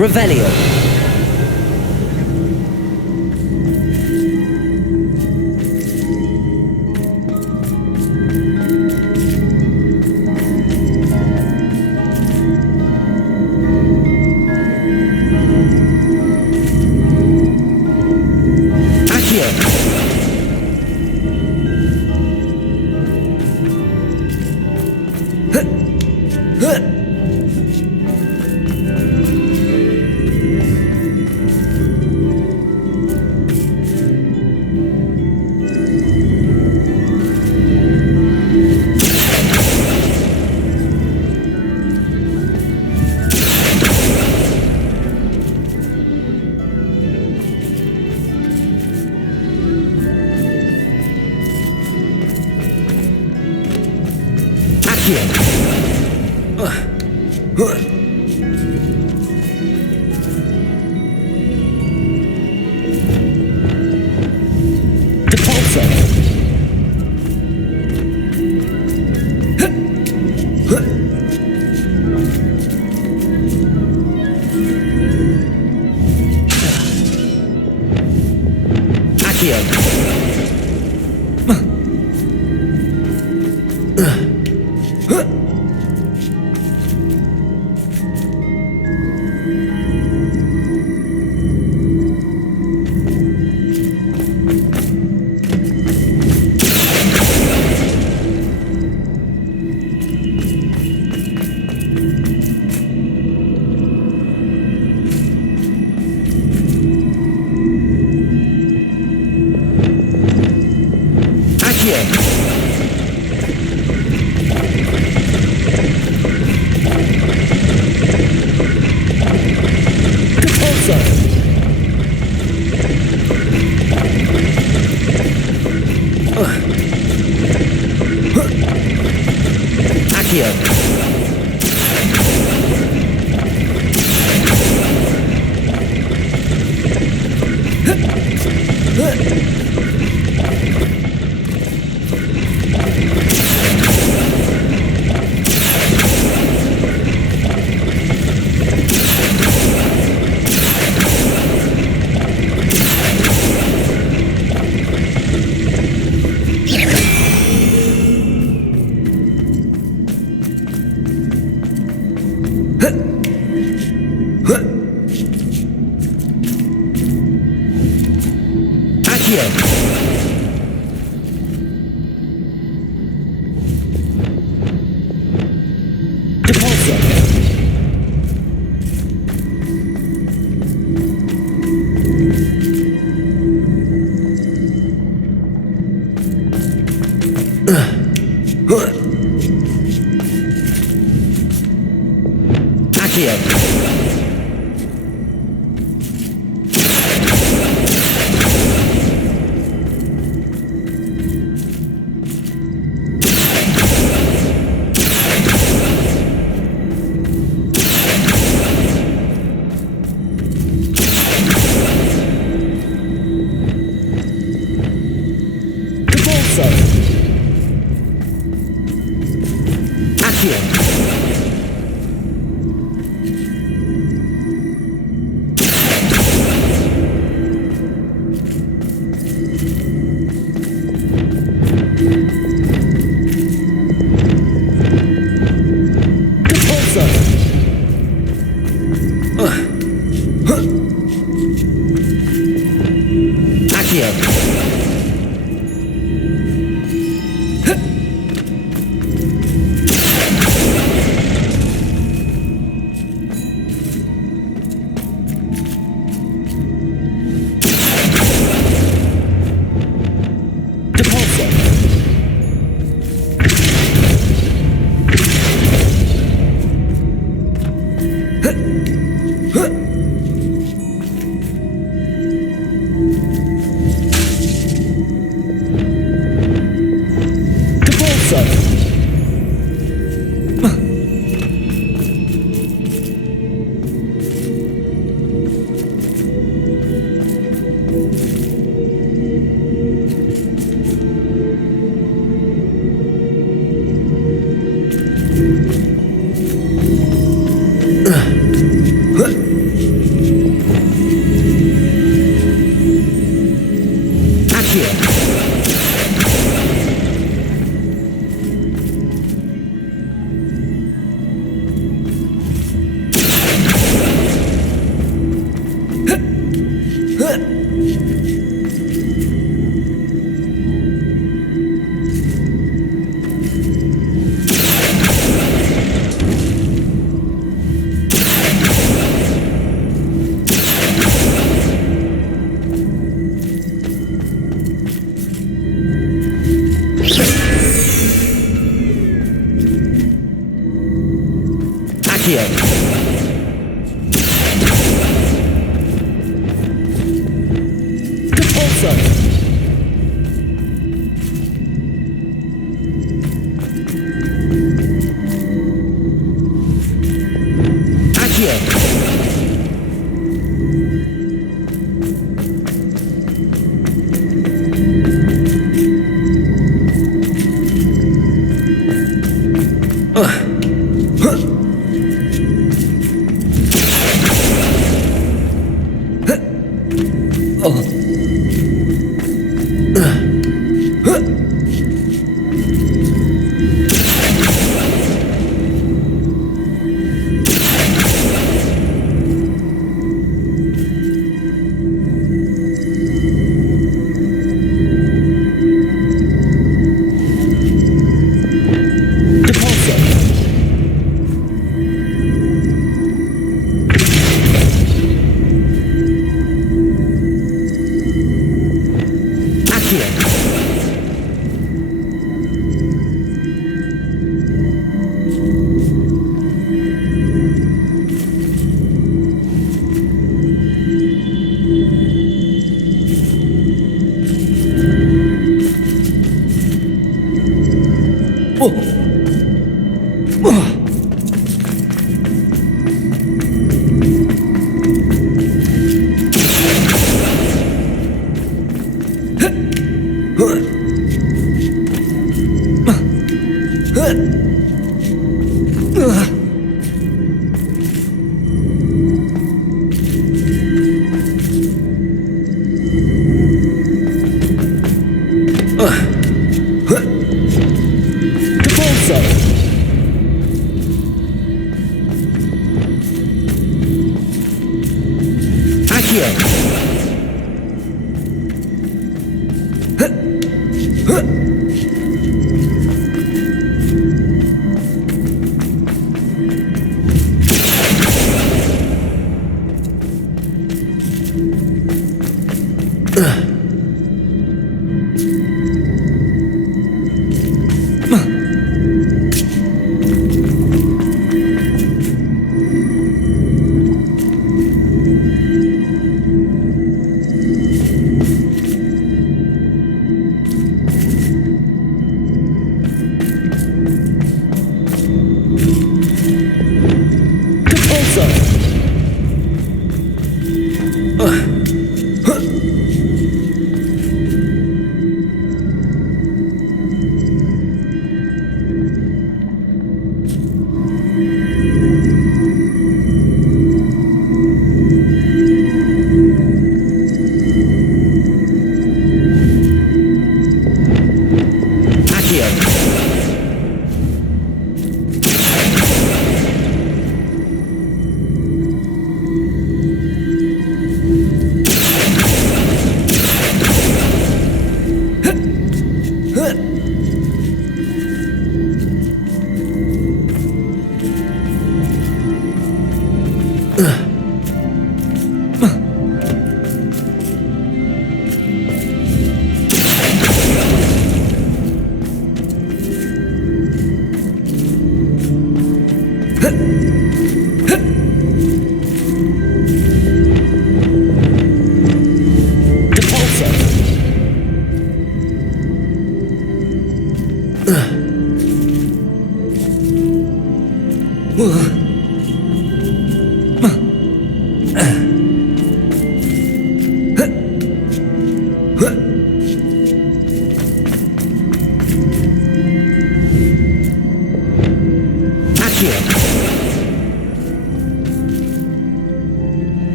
Revelio.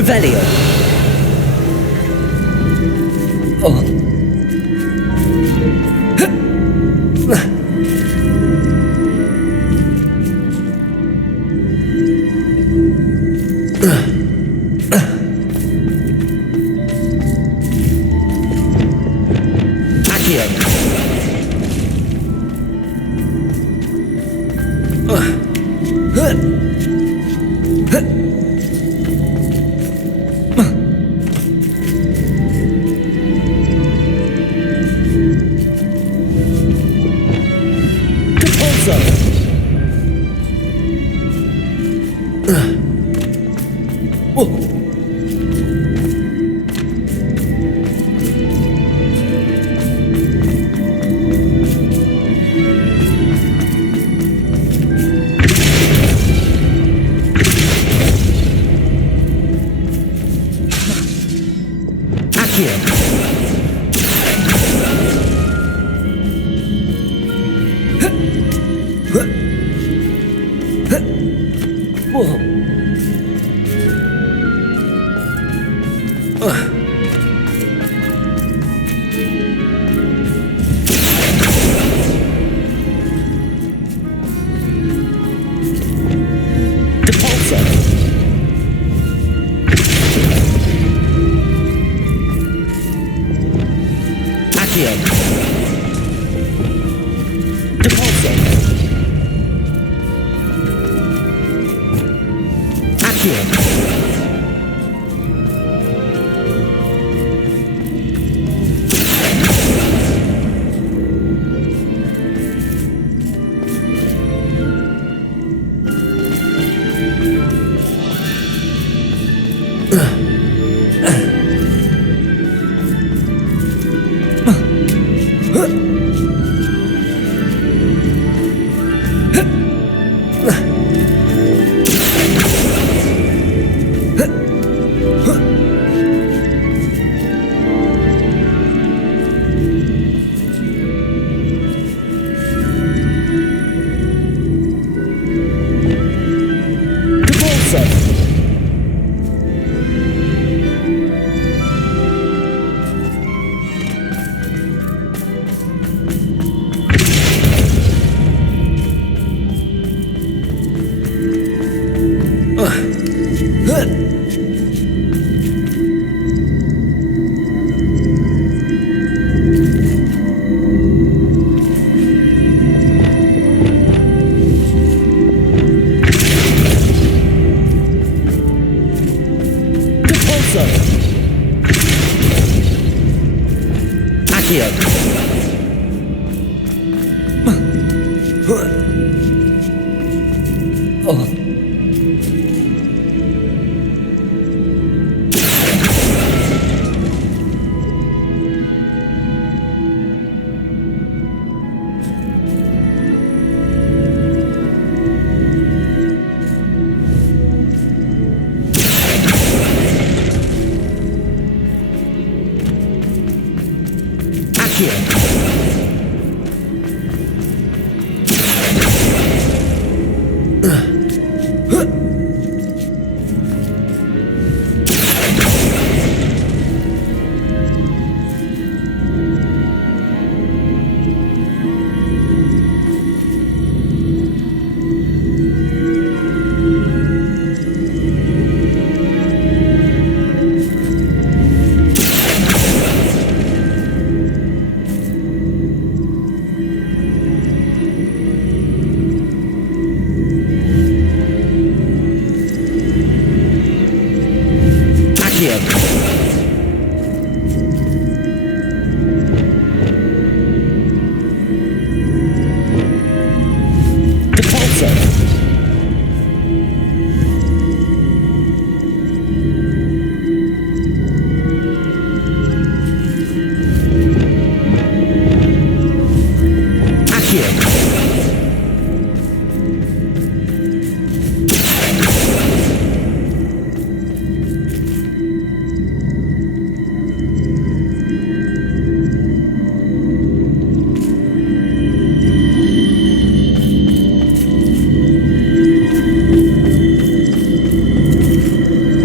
Revelio.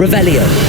Revelio.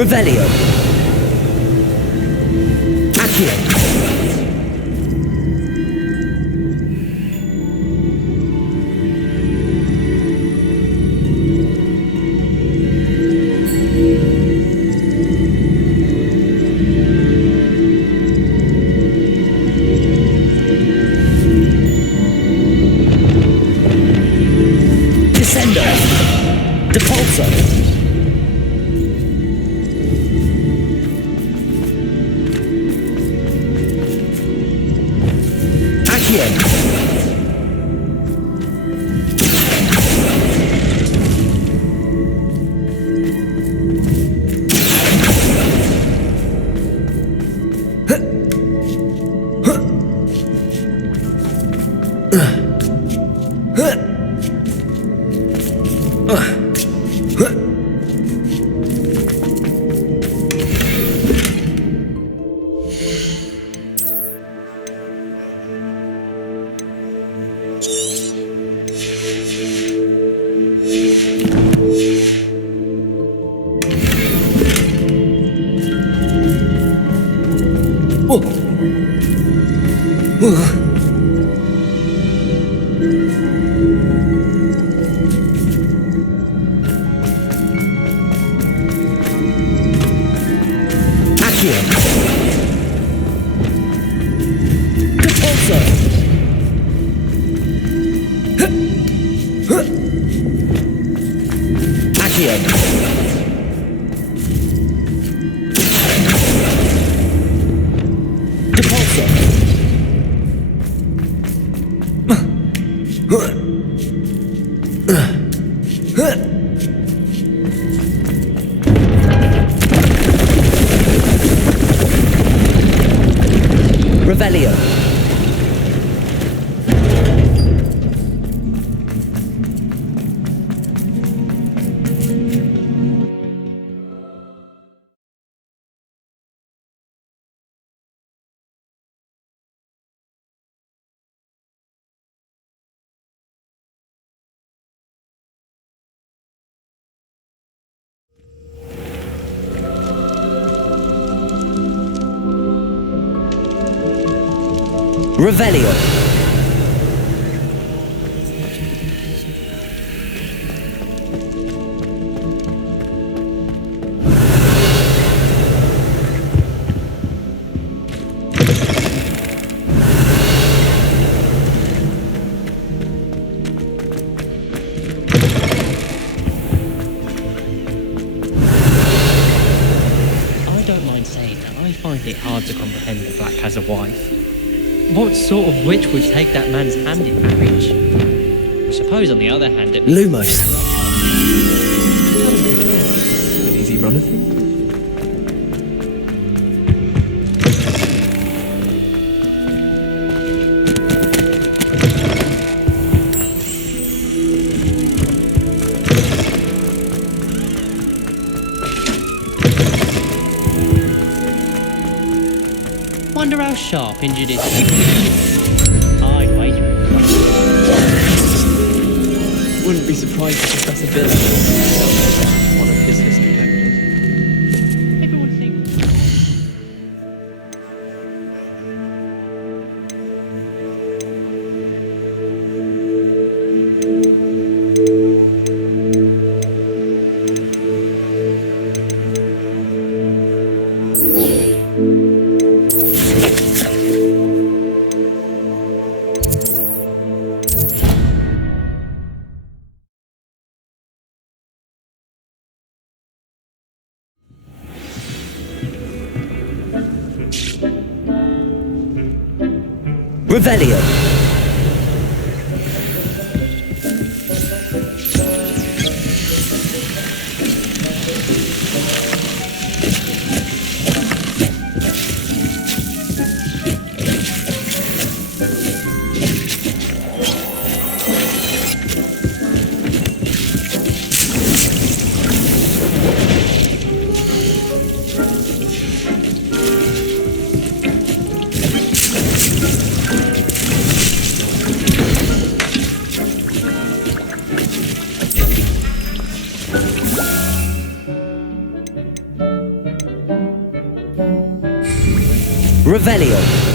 Revelio. Accio. Descendo. Depulso. Revelio. Revelio. I don't mind saying that I find it hard to comprehend that Black has a wife. What sort of witch would take that man's hand in marriage? I suppose, on the other hand, it... Lumos. An easy runner thing? Wonder how sharp injured is. I'd wager it. Wouldn't be surprised if Professor Bill one of his history lectures. Revelio. Revelio.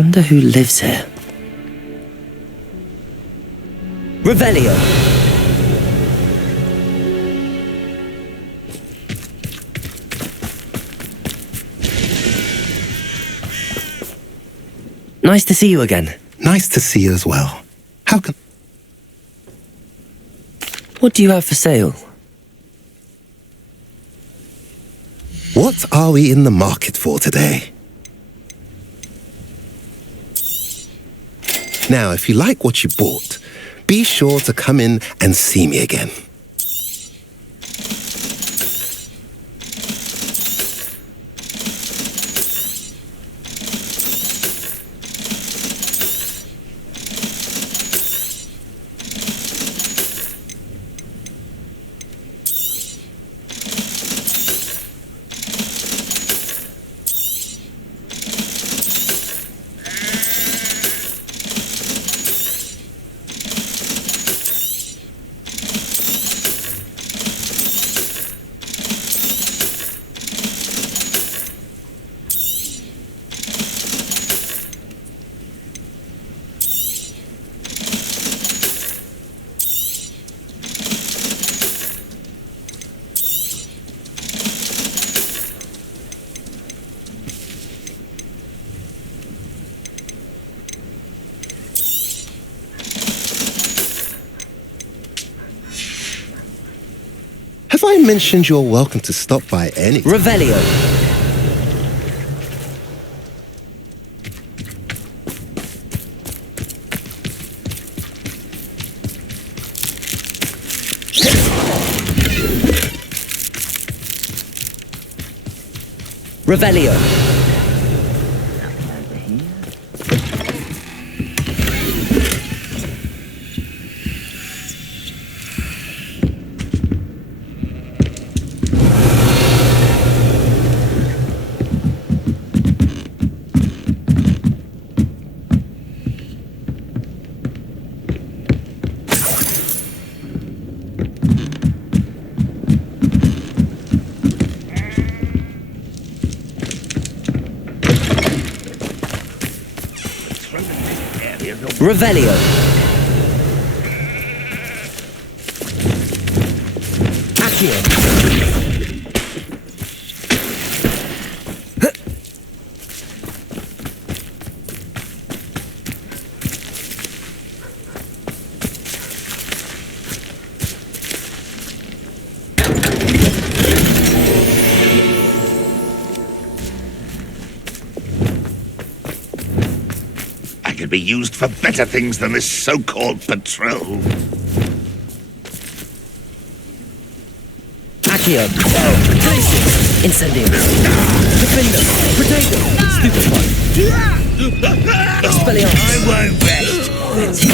Wonder who lives here. Revelio. Nice to see you again. Nice to see you as well. How can... What do you have for sale? What are we in the market for today? Now, if you like what you bought, be sure to come in and see me again. Have I mentioned you're welcome to stop by any... Revelio. Revelio. Revelio. Accio. Be used for better things than this so-called patrol. Accio. Incendio. Defender. Potato. Stupefy. Expelliarmus. I won't rest.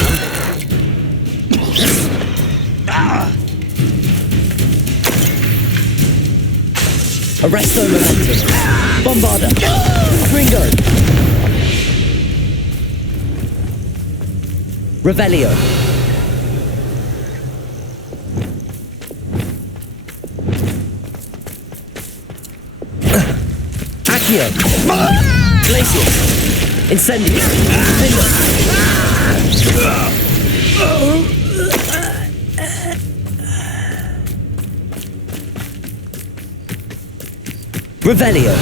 Arresto Momentum. Bombarda. Ringo. Revelio. Accio. Glacial. Incendio. Revelio.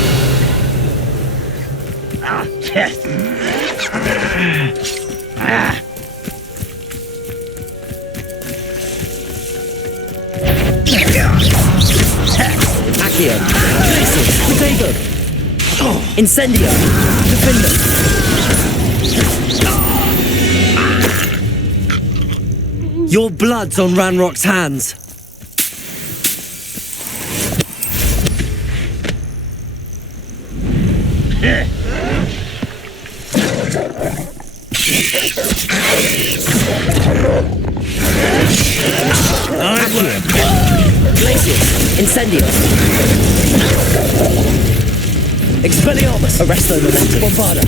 Accio. Potato. Incendio. Defender. Your blood's on Ranrock's hands. Incendio. Expelliarmus. Arresto Momentum. Bombarda.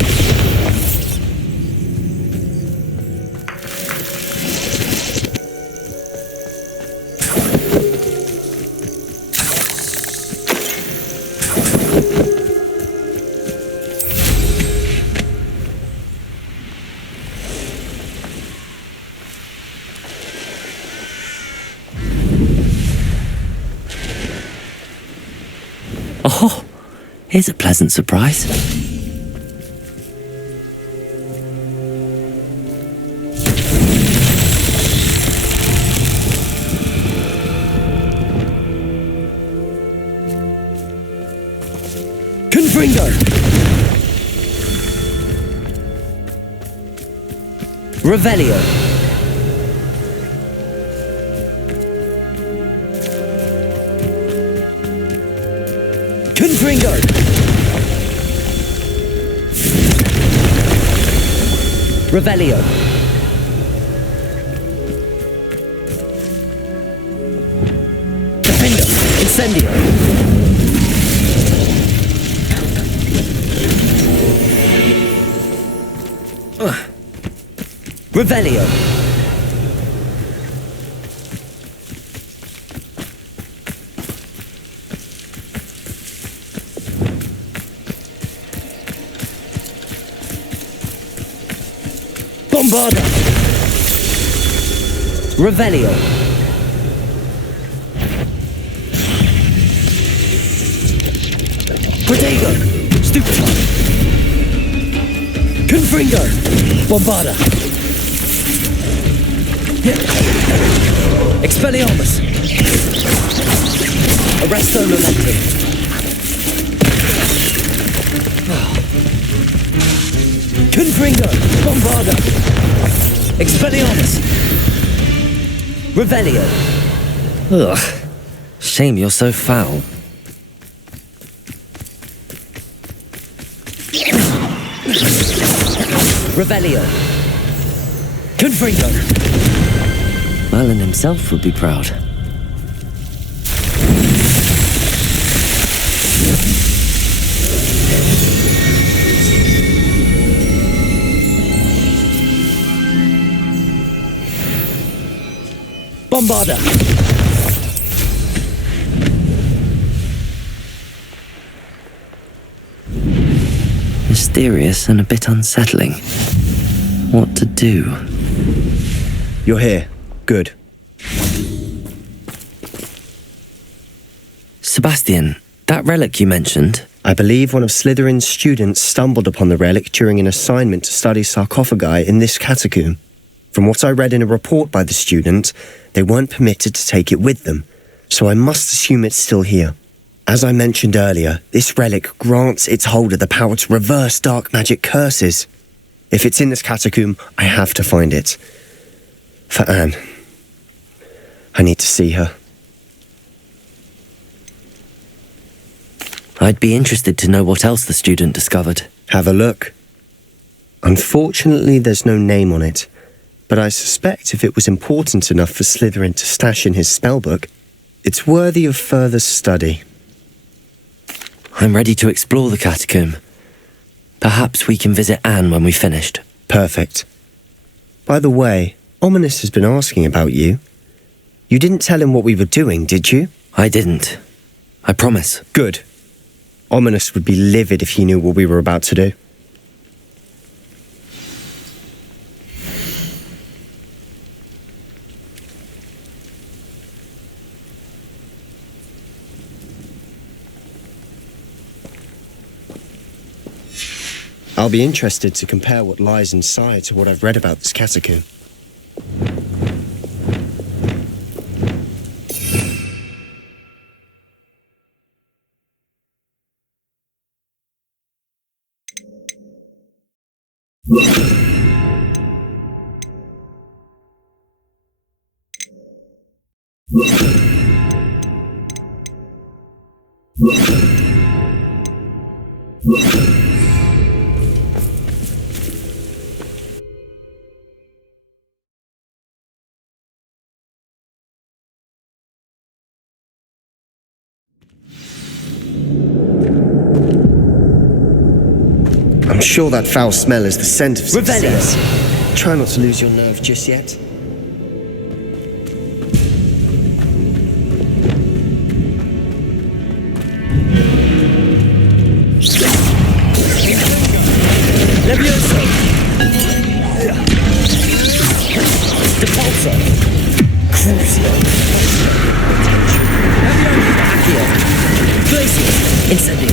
Oh, here's a pleasant surprise. Confringo. Revelio. Confringo. Revelio. Defender. Incendio. Revelio. Bombarda. Revelio. Protego. Stupefy. Confringo. Bombarda. Expelliarmus. Arresto Momentum. Confringo. Bombarda. Expelliarmus. Revelio. Ugh. Shame you're so foul. Revelio. Confringo. Merlin himself would be proud. Bombarda. Mysterious and a bit unsettling. what to do. You're here. Good. Sebastian, that relic you mentioned... I believe one of Slytherin's students stumbled upon the relic during an assignment to study sarcophagi in this catacomb. From what I read in a report by the student, they weren't permitted to take it with them, so I must assume it's still here. As I mentioned earlier, this relic grants its holder the power to reverse dark magic curses. If it's in this catacomb, I have to find it. For Anne. I need to see her. I'd be interested to know what else the student discovered. Have a look. Unfortunately, there's no name on it, but I suspect if it was important enough for Slytherin to stash in his spellbook, it's worthy of further study. I'm ready to explore the catacomb. Perhaps we can visit Anne when we've finished. Perfect. By the way, Ominous has been asking about you. You didn't tell him what we were doing, did you? I didn't. I promise. Good. Ominous would be livid if he knew what we were about to do. I'll be interested to compare what lies inside to what I've read about this catacomb. I'm sure that foul smell is the scent of success. Try not to lose your nerve just yet. Levioso! Depulso! Crucio! Accio! Glacius! Incendio!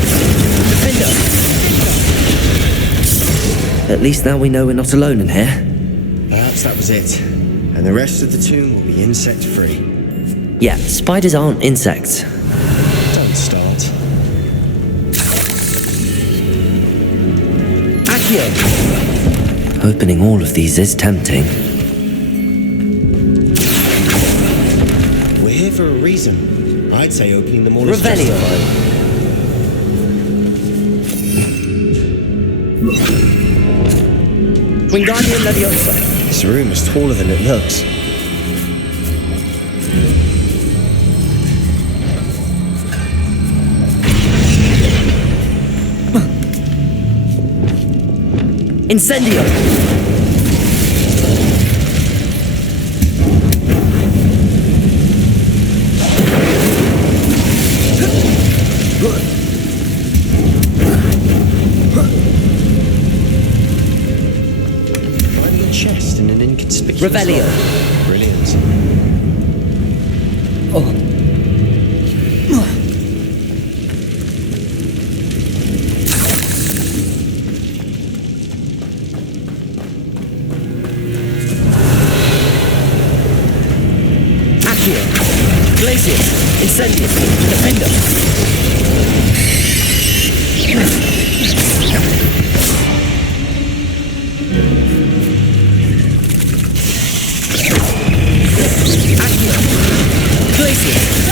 Defender! At least now we know we're not alone in here. Perhaps that was it. And the rest of the tomb will be insect-free. Yeah, spiders aren't insects. Don't start. Accio! Opening all of these is tempting. We're here for a reason. I'd say opening them all is Revelio. justified. Wingardium Leviosa. This room is taller than it looks. Incendio. Chest in an inconspicuous Revelio. spot. Brilliant. Oh. Accio. Glacius. Incendio. Defender.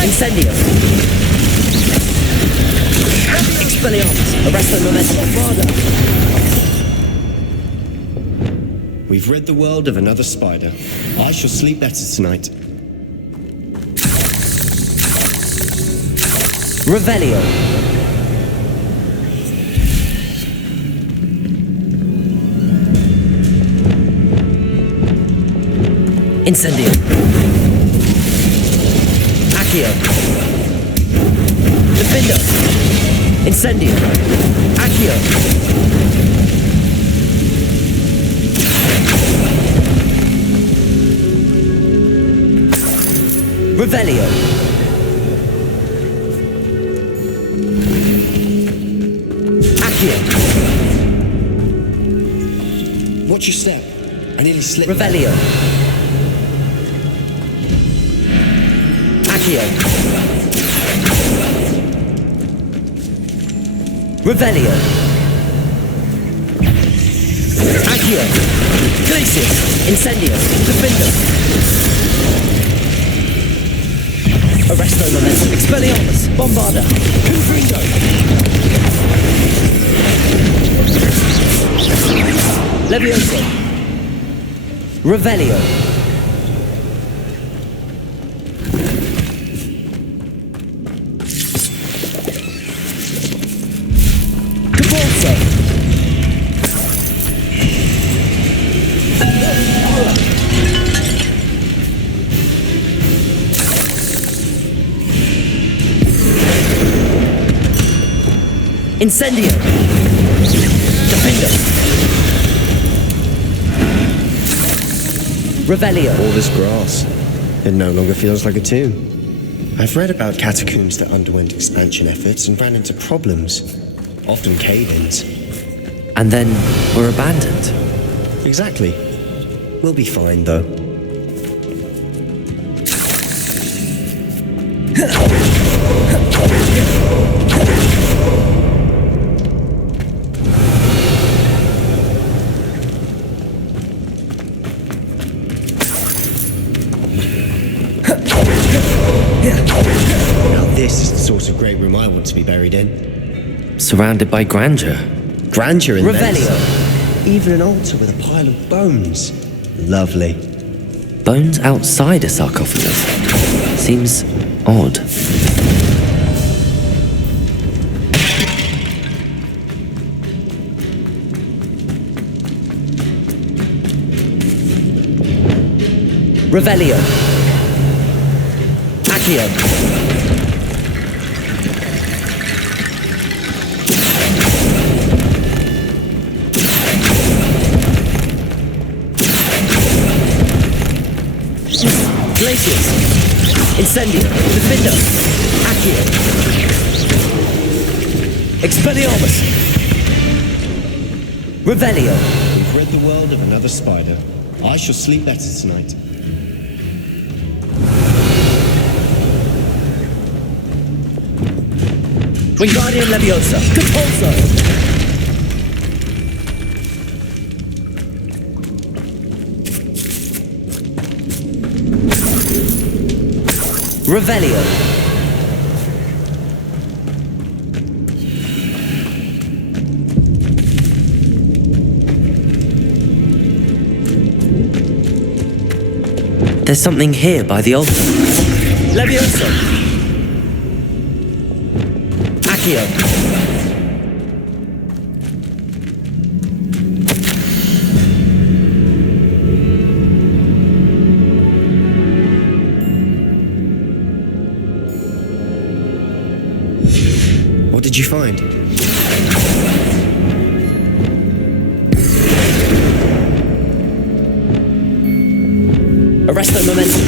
Incendio. Expelliarmus. Arresto Momentum. We've rid the world of another spider. I shall sleep better tonight. Revelio. Incendio. Accio. Defender. Incendio. Accio. Revelio. Accio. Watch your step. I nearly slipped. Revelio. Accio. Revelio. Accio. Glacius. Incendio. Defender. Arresto Momentum. Expelliarmus. Bombarda. Confringo. Levioso. Revelio. Cabalso. Incendio. Defender. Revelio. All this grass. It no longer feels like a tomb. I've read about catacombs that underwent expansion efforts and ran into problems, often cave-ins. And then were abandoned. Exactly. We'll be fine, though. Now this is the sort of great room I want to be buried in. Surrounded by grandeur. Grandeur in Revelio. this. Even an altar with a pile of bones. Lovely. Bones outside a sarcophagus. Seems odd. Revelio. Accio. Glacius. Incendio. Defender. Accio. Expelliarmus. Revelio. We've rid the world of another spider. I shall sleep better tonight. Wingardium Leviosa. Compulso. Revelio. There's something here by the altar. Leviosa. Accio. What did you find? Arresto Momentum.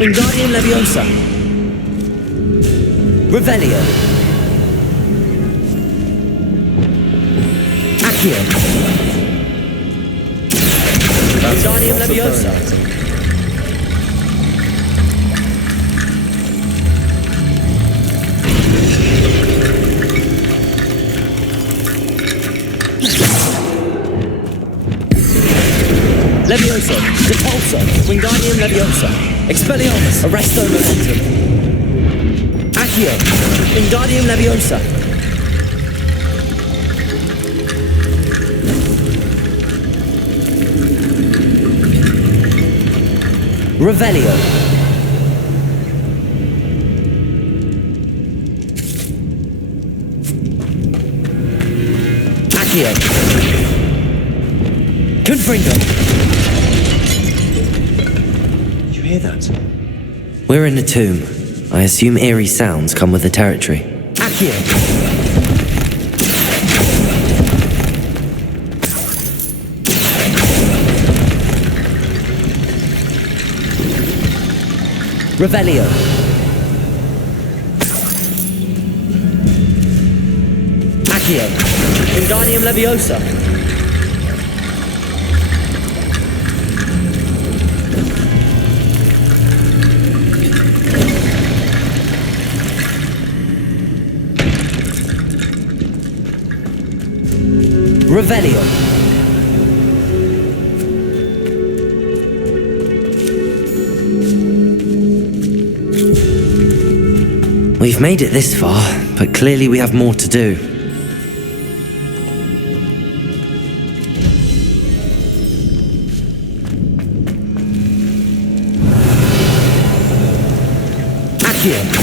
Wingardium Leviosa. Revelio. Accio. Wingardium Leviosa. Leviosa. Repulso. Wingardium Leviosa. Expelliarmus. Arresto Momentum. Accio. Wingardium Leviosa. Revelio. Accio. Confringo. Did you hear that? We're in a tomb. I assume eerie sounds come with the territory. Accio. Revelio. Accio. Wingardium Leviosa. Revelio. We've made it this far, but clearly we have more to do. Accio.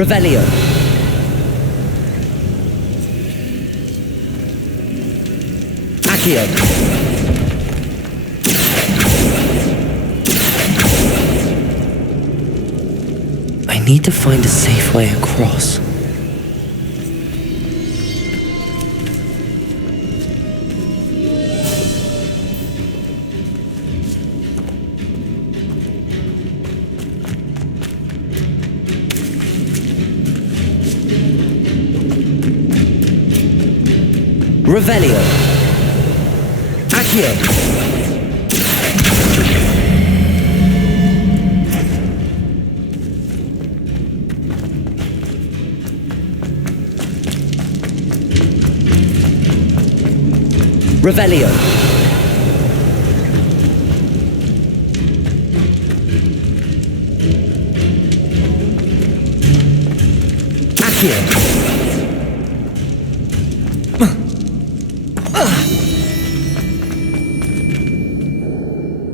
Revelio. Accio. I need to find a safe way across. Revelio. Accio. Revelio. Accio.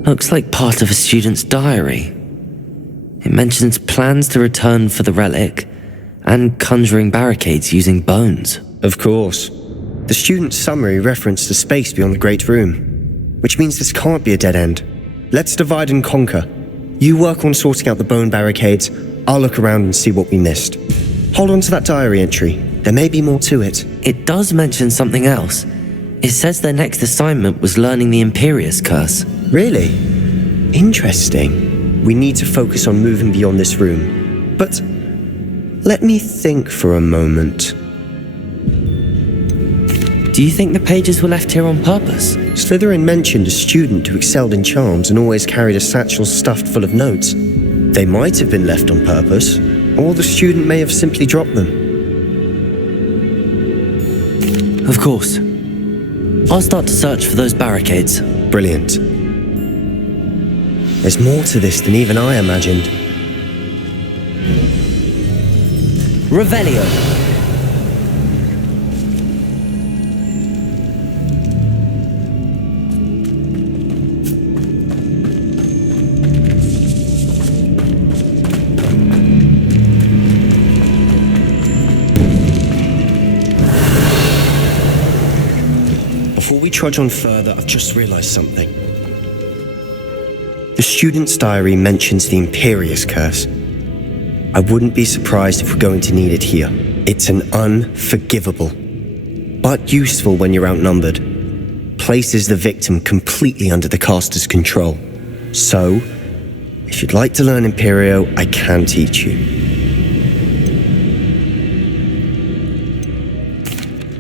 Looks like part of a student's diary. It mentions plans to return for the relic and conjuring barricades using bones. Of course. The student's summary referenced a space beyond the Great Room, which means this can't be a dead end. Let's divide and conquer. You work on sorting out the bone barricades, I'll look around and see what we missed. Hold on to that diary entry. There may be more to it. It does mention something else. It says their next assignment was learning the Imperius curse. Really? Interesting. We need to focus on moving beyond this room. But let me think for a moment. Do you think the pages were left here on purpose? Slytherin mentioned a student who excelled in charms and always carried a satchel stuffed full of notes. They might have been left on purpose, or the student may have simply dropped them. Of course. I'll start to search for those barricades. Brilliant. There's more to this than even I imagined. Revelio. Before we trudge on further, I've just realised something. The student's diary mentions the Imperius curse. I wouldn't be surprised if we're going to need it here. It's an unforgivable, but useful when you're outnumbered. Places the victim completely under the caster's control. So, if you'd like to learn Imperio, I can teach you.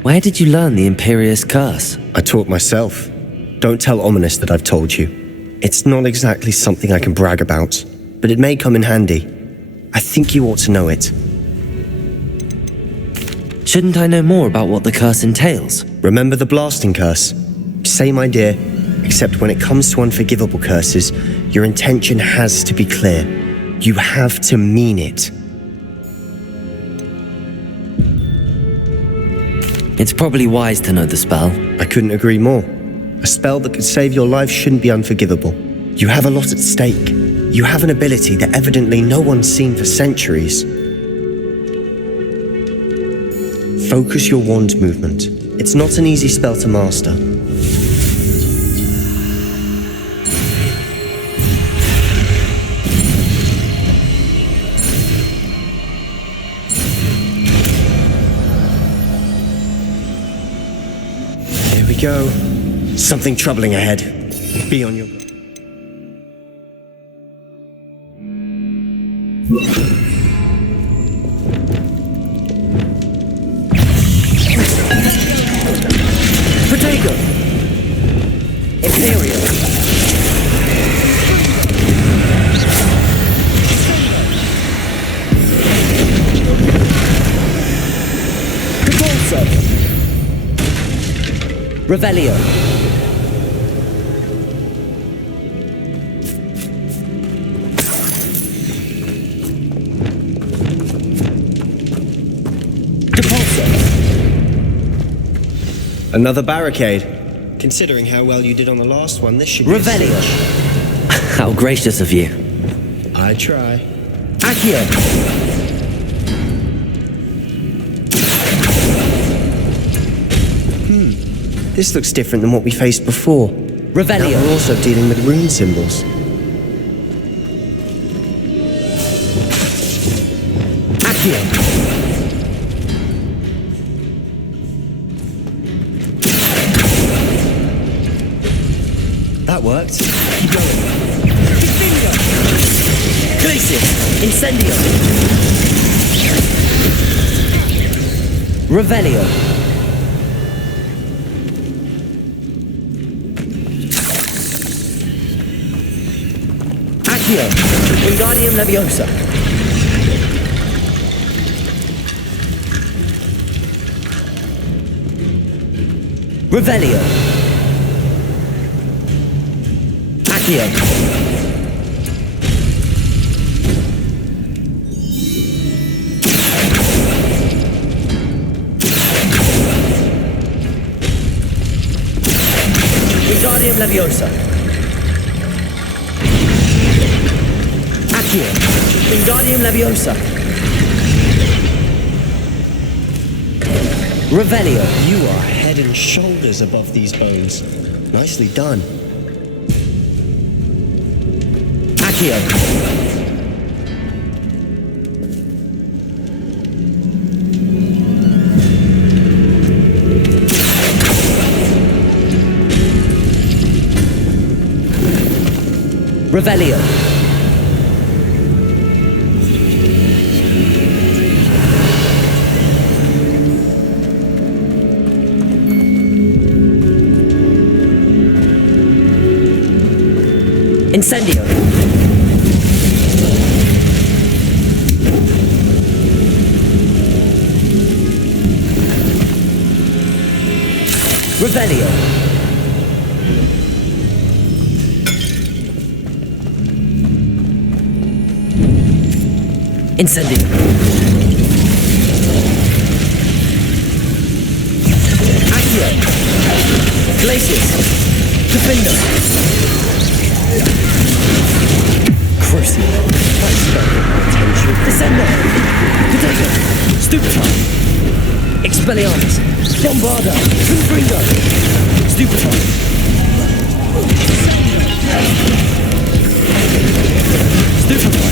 Where did you learn the Imperius curse? I taught myself. Don't tell Ominous that I've told you. It's not exactly something I can brag about, but it may come in handy. I think you ought to know it. Shouldn't I know more about what the curse entails? Remember the blasting curse? Same idea, except when it comes to unforgivable curses, your intention has to be clear. You have to mean it. It's probably wise to know the spell. I couldn't agree more. A spell that could save your life shouldn't be unforgivable. You have a lot at stake. You have an ability that evidently no one's seen for centuries. Focus your wand movement. It's not an easy spell to master. Here we go. Something troubling ahead. Be on your guard. Protego! Imperius! Repulsor! Revelio! Another barricade. Considering how well you did on the last one, this should be Revelio. How gracious of you. I try. Accio. This looks different than what we faced before. Revelio. Now we're also dealing with rune symbols. Accio. That worked. Keep going. Defender! Glacius! Incendio! Revelio! Accio! Wingardium Leviosa! Revelio! Accio! Wingardium Leviosa! Accio! Wingardium Leviosa! Revelio! You are head and shoulders above these bones. Nicely done. Accio! Revelio! Incendio! Revelio! Incendio! Accio! Glacius! Defender! Crucial! Descendo! Protego! Stupefy! Expelliarmus! Bombarda! Confringo! Stupefy! Stupefy!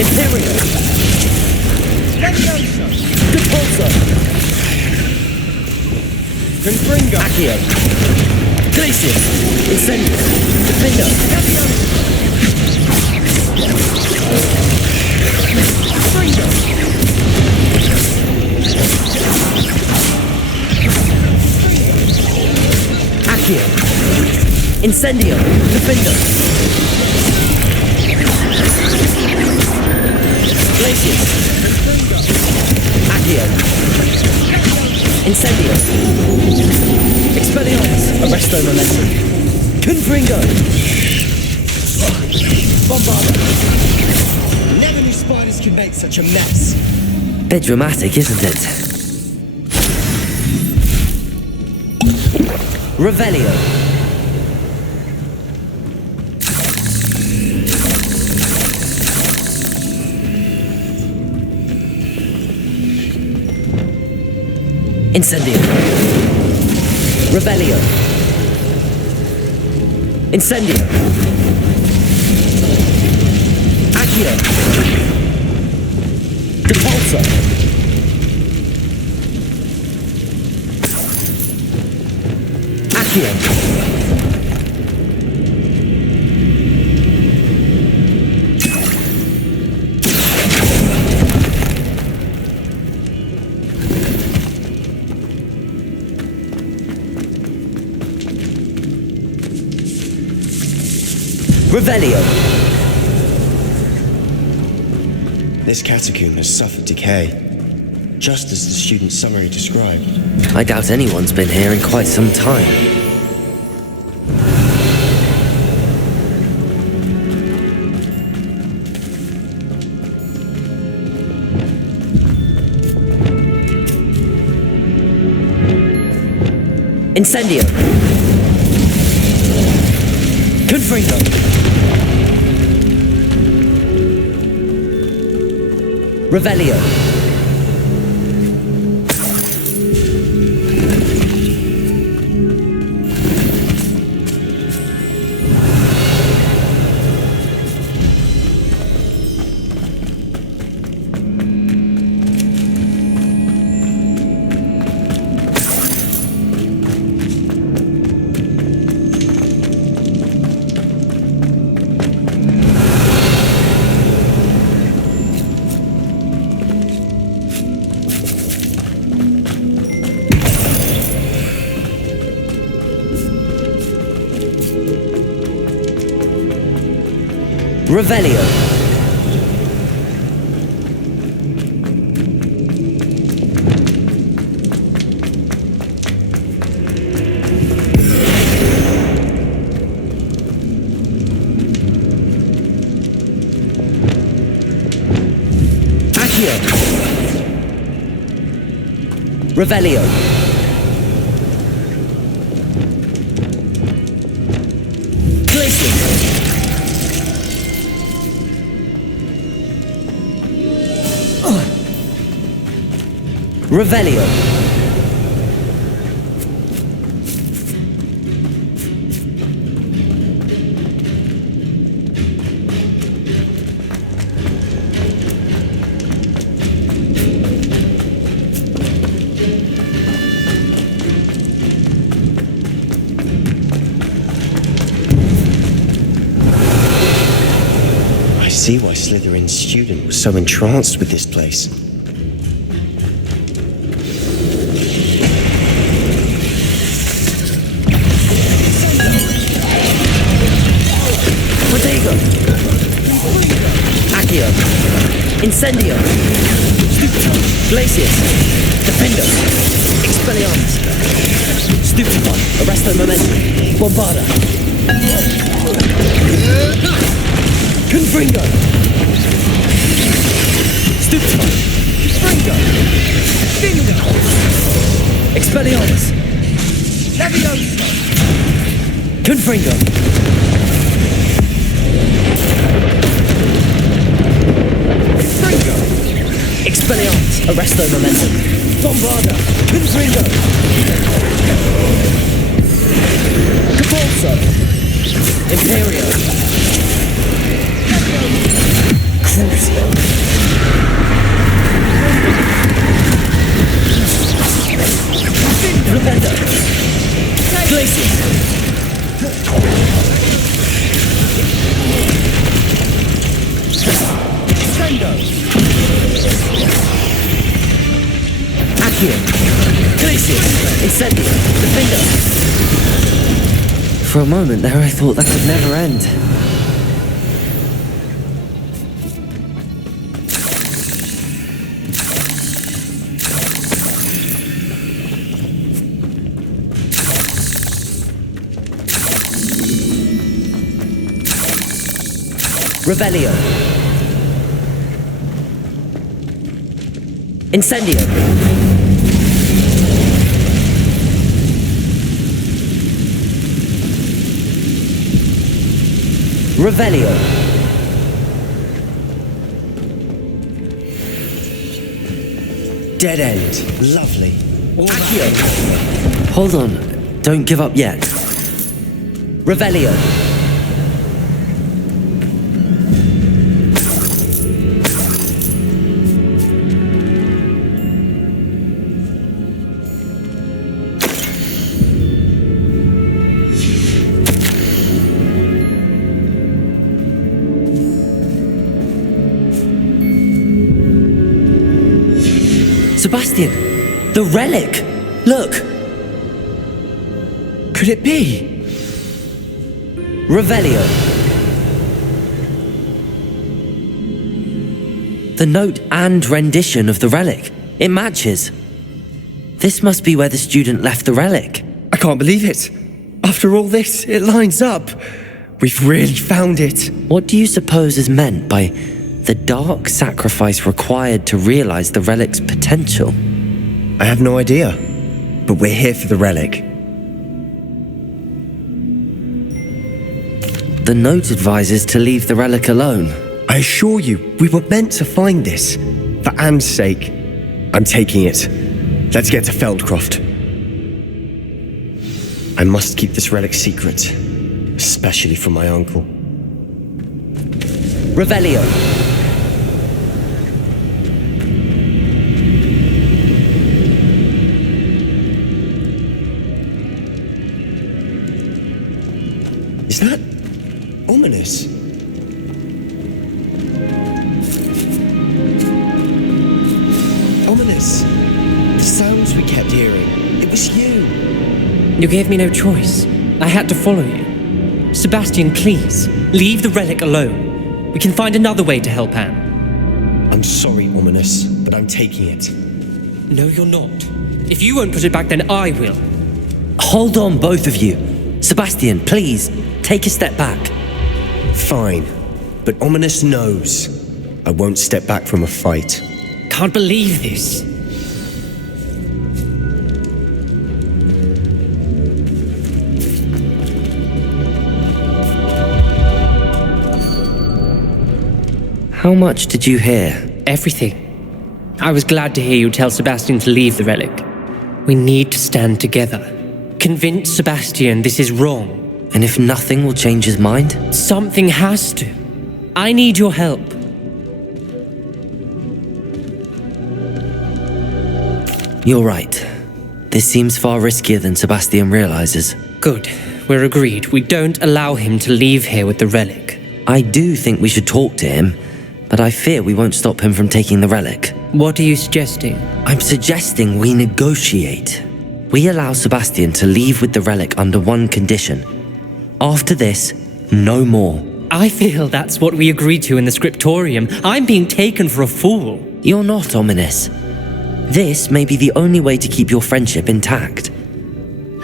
Imperial! Leviosa! Repulsor! Confringo! Accio! Glacius! Incendio! Defender! Confringo! Accio! Incendio! Defender! Glacius! Accio! Incendio! Expelliarmus! Arresto momentum! Confringo! Bombarda! Never knew spiders could make such a mess. Bit dramatic, isn't it? Revelio! Incendio. Revelio. Incendio. Accio. Depulso. Accio. Revelio. This catacomb has suffered decay, just as the student's summary described. I doubt anyone's been here in quite some time. Incendio. Confringo. Revelio. Revelio. Accio. Revelio. Glacier. Revelio. I see why Slytherin's student was so entranced with this place. Incendio. Glaciers. Defendo. Expelliarmus. Stupefy. Arresto momentum. Bombarda. Confringo. Stupefy. Confringo. Bingo. Expelliarmus. Leviosa. Confringo. Expelliarmus, Arresto momentum, Bombarda, Confringo, Capulso, Imperio, Crucio, Revenda, Glacier, Sendo, Accio, Glacier, Incendio, Defender. For a moment there I thought that could never end. Revelio. Incendio. Revelio. Dead end. Lovely. Accio! Hold on. Don't give up yet. Revelio. Sebastian, the relic! Look! Could it be? Revelio. The note and rendition of the relic. It matches. This must be where the student left the relic. I can't believe it. After all this, it lines up. We've really found it. What do you suppose is meant by the dark sacrifice required to realize the relic's potential? I have no idea, but we're here for the relic. The note advises to leave the relic alone. I assure you, we were meant to find this. For Anne's sake. I'm taking it. Let's get to Feldcroft. I must keep this relic secret, especially from my uncle. Revelio. Is that ominous? Ominous. The sounds we kept hearing. It was you. You gave me no choice. I had to follow you. Sebastian, please, leave the relic alone. We can find another way to help Anne. I'm sorry, Ominous, but I'm taking it. No, you're not. If you won't put it back, then I will. Hold on, both of you. Sebastian, please, take a step back. Fine, but Ominous knows. I won't step back from a fight. Can't believe this. How much did you hear? Everything. I was glad to hear you tell Sebastian to leave the relic. We need to stand together. Convince Sebastian this is wrong. And if nothing will change his mind? Something has to. I need your help. You're right. This seems far riskier than Sebastian realizes. Good. We're agreed. We don't allow him to leave here with the relic. I do think we should talk to him, but I fear we won't stop him from taking the relic. What are you suggesting? I'm suggesting we negotiate. We allow Sebastian to leave with the relic under one condition. After this, no more. I feel that's what we agreed to in the scriptorium. I'm being taken for a fool. You're not, Ominous. This may be the only way to keep your friendship intact.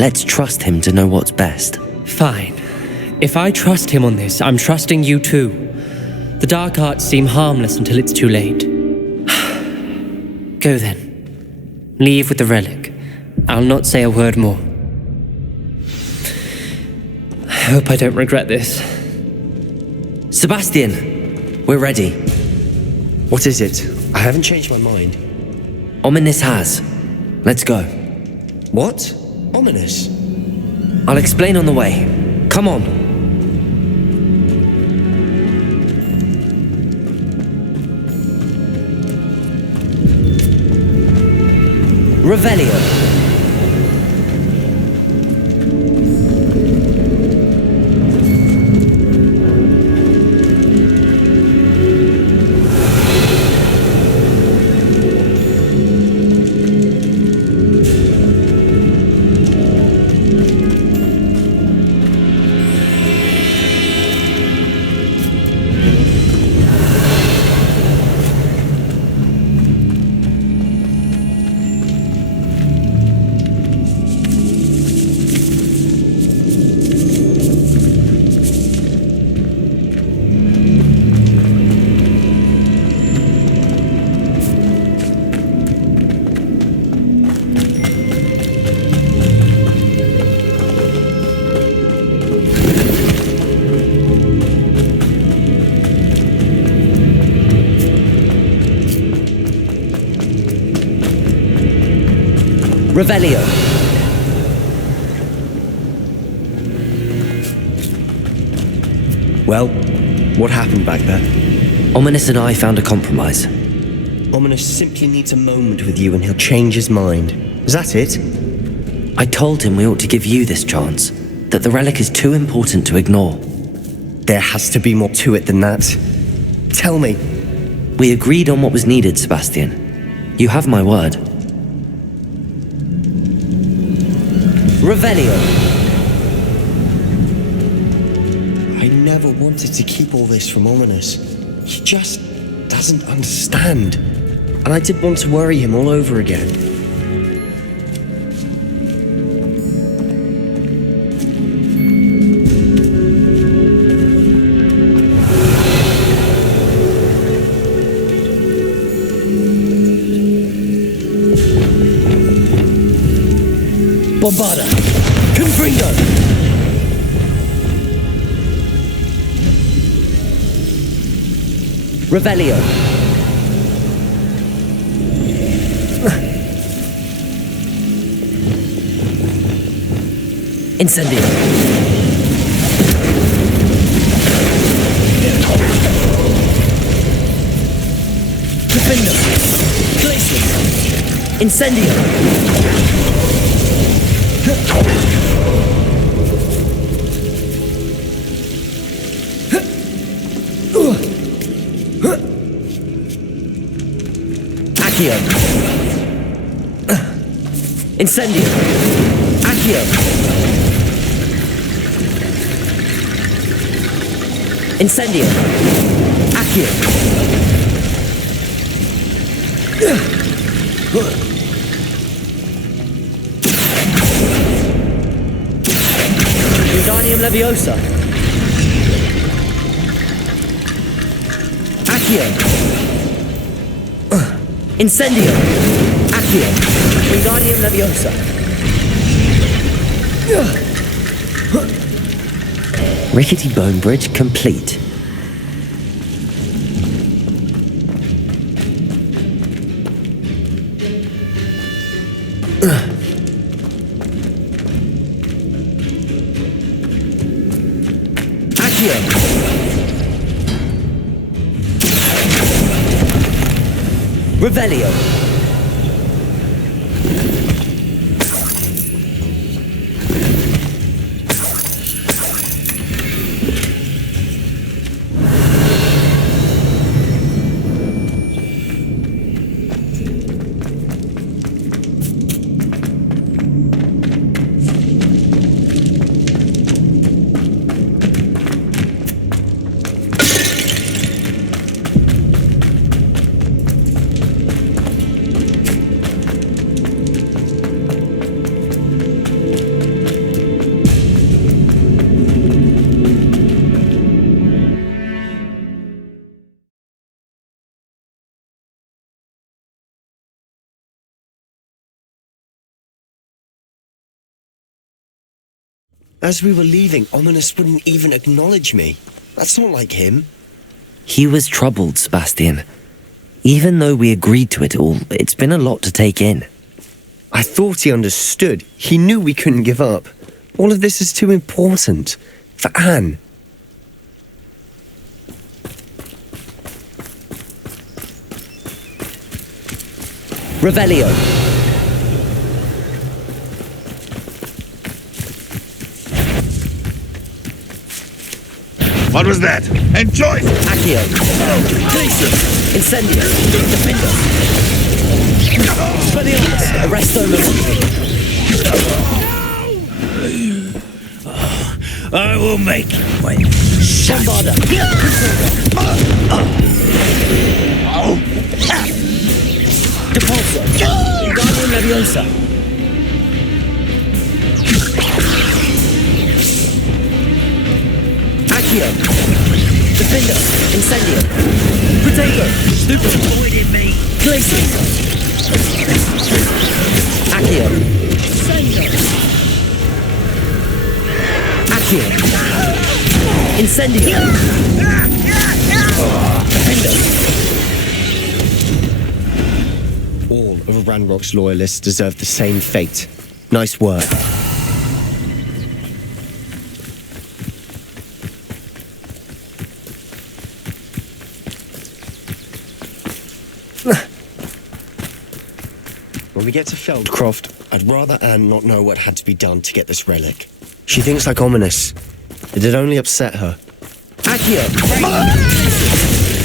Let's trust him to know what's best. Fine. If I trust him on this, I'm trusting you too. The dark arts seem harmless until it's too late. Go then. Leave with the relic. I'll not say a word more. I hope I don't regret this. Sebastian, we're ready. What is it? I haven't changed my mind. Ominous has. Let's go. What? Ominous? I'll explain on the way. Come on. Revelio. Revelio. Well, what happened back there? Ominous and I found a compromise. Ominous simply needs a moment with you and he'll change his mind. Is that it? I told him we ought to give you this chance, that the relic is too important to ignore. There has to be more to it than that. Tell me. We agreed on what was needed, Sebastian. You have my word. Revelio. I never wanted to keep all this from Ominous. He just doesn't understand. And I didn't want to worry him all over again. Bombarda. Confringo. Revelio. Incendio. Defender. Glacier. Incendio. Accio. Incendio. Accio. Incendio. Accio. Wingardium Leviosa. Accio. Incendio. Accio. Wingardium Leviosa. Rickety Bone Bridge complete. Accio. Revelio. As we were leaving, Ominous wouldn't even acknowledge me. That's not like him. He was troubled, Sebastian. Even though we agreed to it all, it's been a lot to take in. I thought he understood. He knew we couldn't give up. All of this is too important. For Anne. Revelio. What was that? Enjoy! Accio. Glacier. Incendio. Defender. Spaniels. Arresto Momenti. I will make my Bombarda. Depulso. Wingardium Leviosa. Accio. Defender. Incendio. Protego. Stupid. Avoided me. Glacier. Accio. Accio. Incendio. Defender. all of Ranrock's loyalists deserve the same fate. Nice work. When we get to Feldcroft, I'd rather Anne not know what had to be done to get this relic. She thinks like ominous. It'd only upset her. Accio!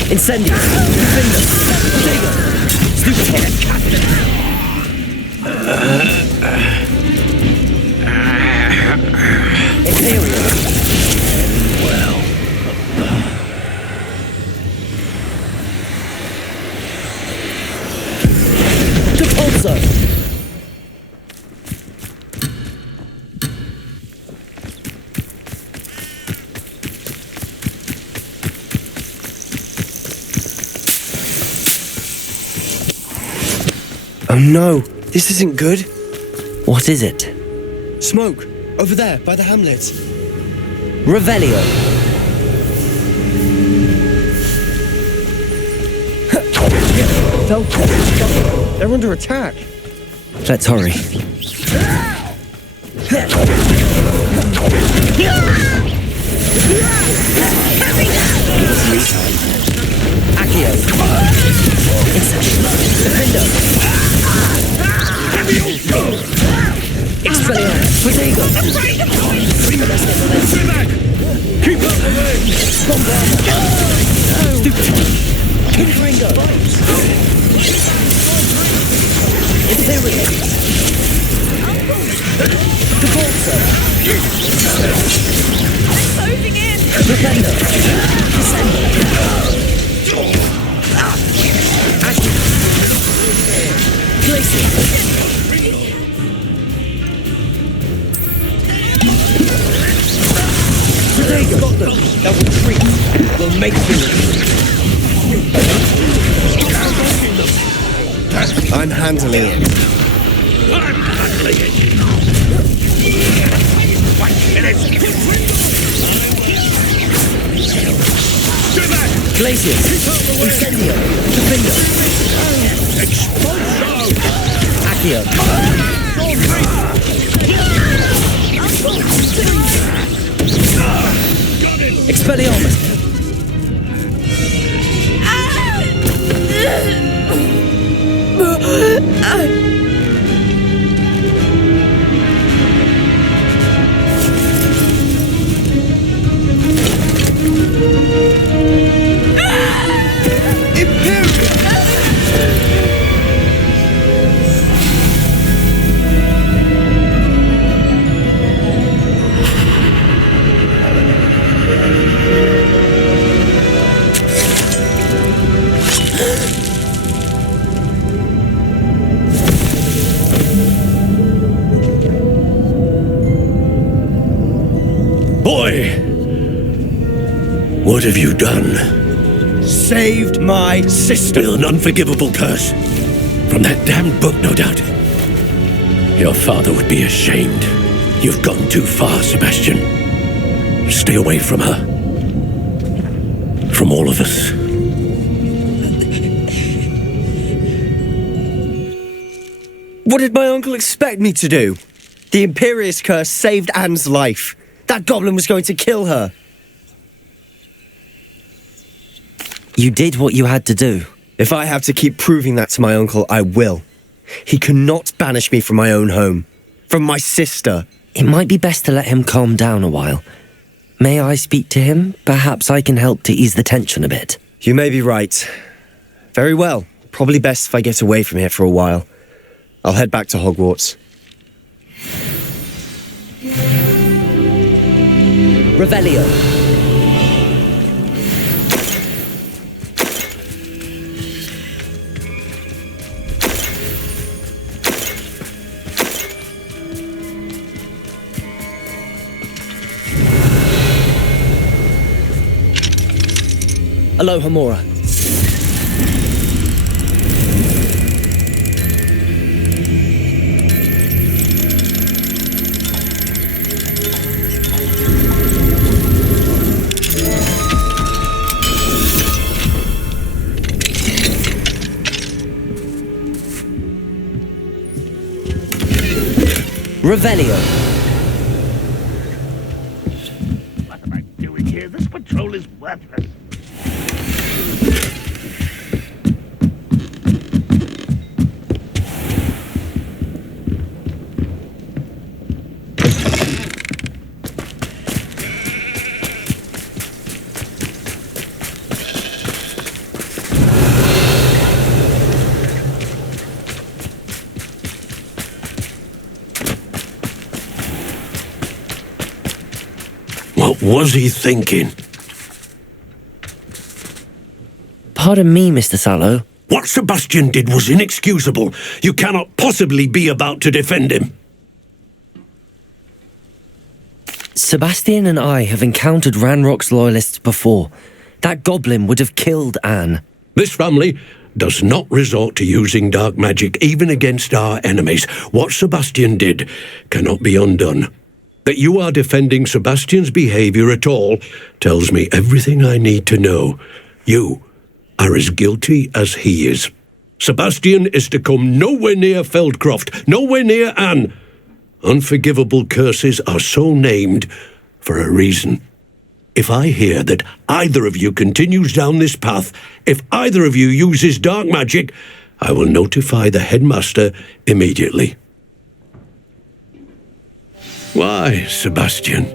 Incendio! Defender! Potato! Stupid Captain! Imperius! Well... Depulso! Oh no, this isn't good. What is it? Smoke, over there, by the hamlet. Revelio. They're under attack. Let's hurry. Accio. Defender. Expelliarmus. Potato. Keep out the way! Stupid. Ringo. Imperius. Depulso. Closing in! Defender. Descender. Accio. Glacier. Potato. Got them. They'll retreat. We'll make them. I'm handling it. I'm handling it! 1 minute! Do that! Glacier. Incendio. Defender. Expulso! Accio. Expelliarmus. What have you done? Saved my sister. With an unforgivable curse. From that damned book, no doubt. Your father would be ashamed. You've gone too far, Sebastian. Stay away from her. From all of us. What did my uncle expect me to do? The Imperius curse saved Anne's life. That goblin was going to kill her. You did what you had to do. If I have to keep proving that to my uncle, I will. He cannot banish me from my own home. From my sister. It might be best to let him calm down a while. May I speak to him? Perhaps I can help to ease the tension a bit. You may be right. Very well. Probably best if I get away from here for a while. I'll head back to Hogwarts. Revelio. Aloha Mora. Revelio. What am I doing here? This patrol is worthless. What was he thinking? Pardon me, Mr. Sallow. What Sebastian did was inexcusable. You cannot possibly be about to defend him. Sebastian and I have encountered Ranrock's loyalists before. That goblin would have killed Anne. This family does not resort to using dark magic even against our enemies. What Sebastian did cannot be undone. That you are defending Sebastian's behavior at all tells me everything I need to know. You are as guilty as he is. Sebastian is to come nowhere near Feldcroft, nowhere near Anne. Unforgivable curses are so named for a reason. If I hear that either of you continues down this path, if either of you uses dark magic, I will notify the headmaster immediately. Why, Sebastian?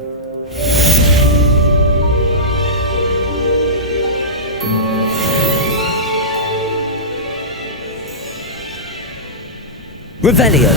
Revelio.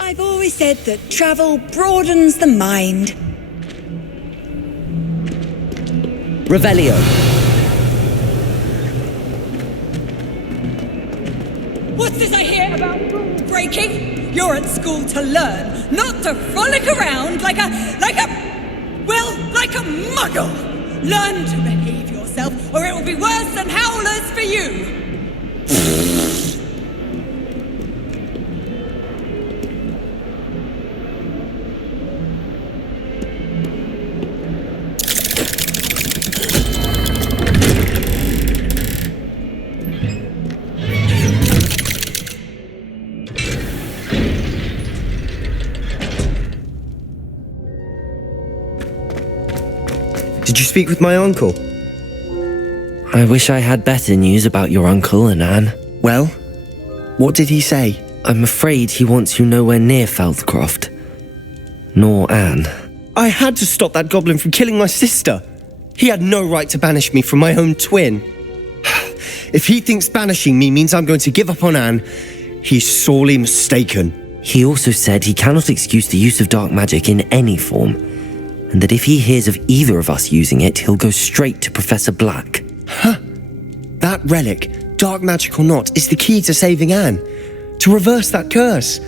I've always said that travel broadens the mind. Revelio. What's this I hear about rule breaking? You're at school to learn, not to frolic around like a muggle. Learn to behave yourself, or it will be worse than howlers for you. Did you speak with my uncle? I wish I had better news about your uncle and Anne. Well, what did he say? I'm afraid he wants you nowhere near Feldcroft. Nor Anne. I had to stop that goblin from killing my sister. He had no right to banish me from my own twin. If he thinks banishing me means I'm going to give up on Anne, he's sorely mistaken. He also said he cannot excuse the use of dark magic in any form, and that if he hears of either of us using it, he'll go straight to Professor Black. Huh. That relic, dark magic or not, is the key to saving Anne. To reverse that curse.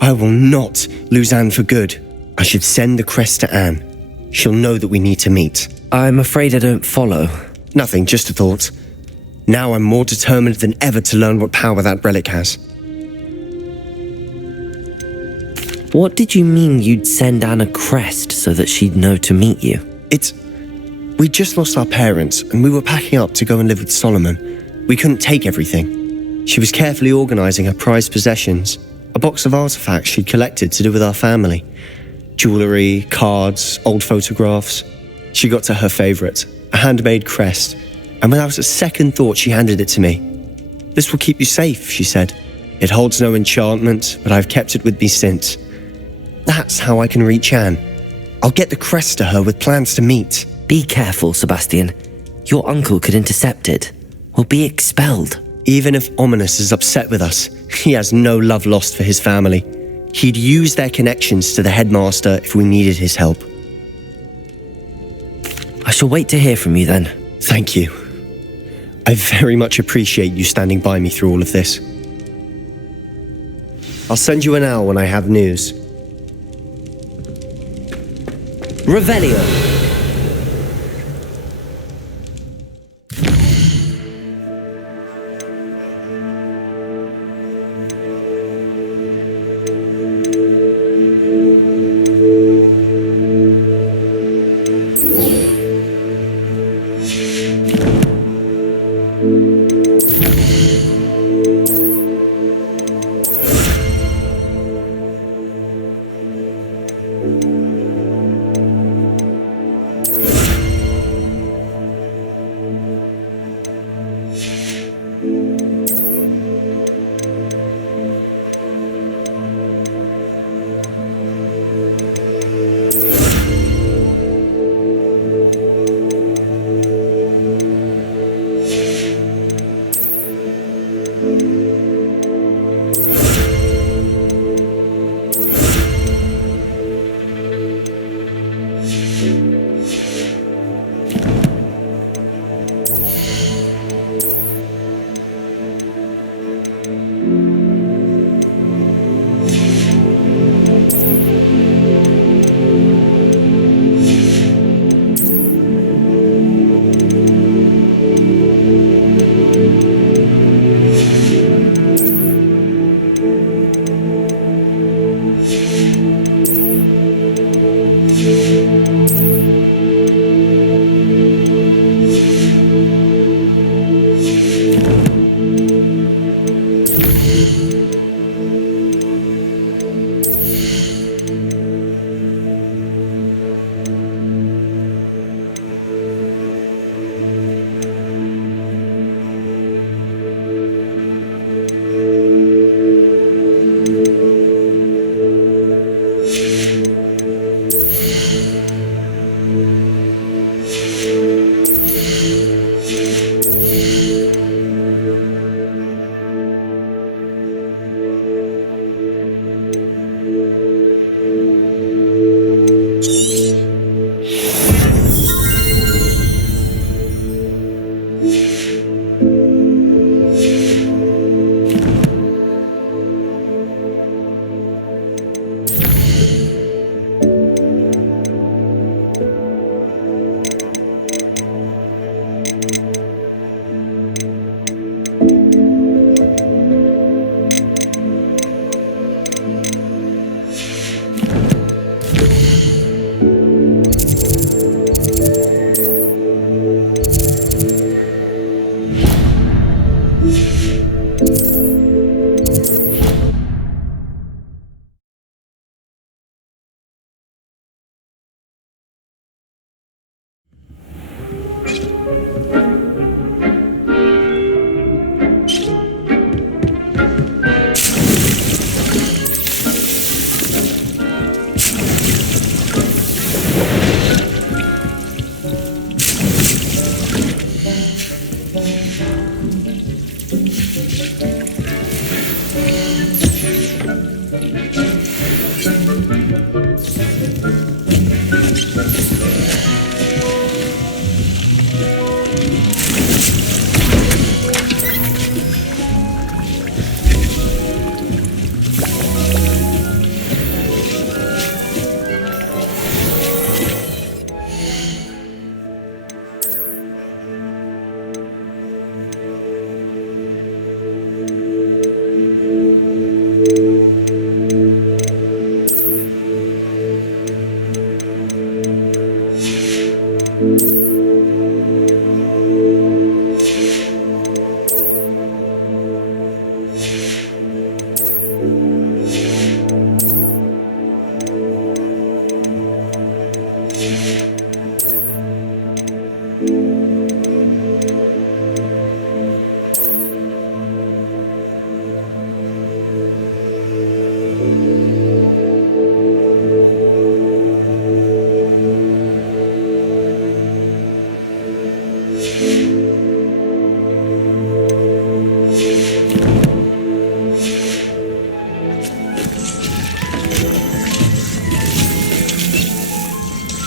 I will not lose Anne for good. I should send the crest to Anne. She'll know that we need to meet. I'm afraid I don't follow. Nothing, just a thought. Now I'm more determined than ever to learn what power that relic has. What did you mean you'd send Anne a crest so that she'd know to meet you? We'd just lost our parents, and we were packing up to go and live with Solomon. We couldn't take everything. She was carefully organising her prized possessions, a box of artefacts she'd collected to do with our family. Jewellery, cards, old photographs. She got to her favourite, a handmade crest, and without a second thought she handed it to me. "This will keep you safe," she said. "It holds no enchantment, but I've kept it with me since. That's how I can reach Anne. I'll get the crest to her with plans to meet." Be careful, Sebastian. Your uncle could intercept it. We'll be expelled. Even if Ominous is upset with us, he has no love lost for his family. He'd use their connections to the headmaster if we needed his help. I shall wait to hear from you then. Thank you. I very much appreciate you standing by me through all of this. I'll send you an owl when I have news. Revelio.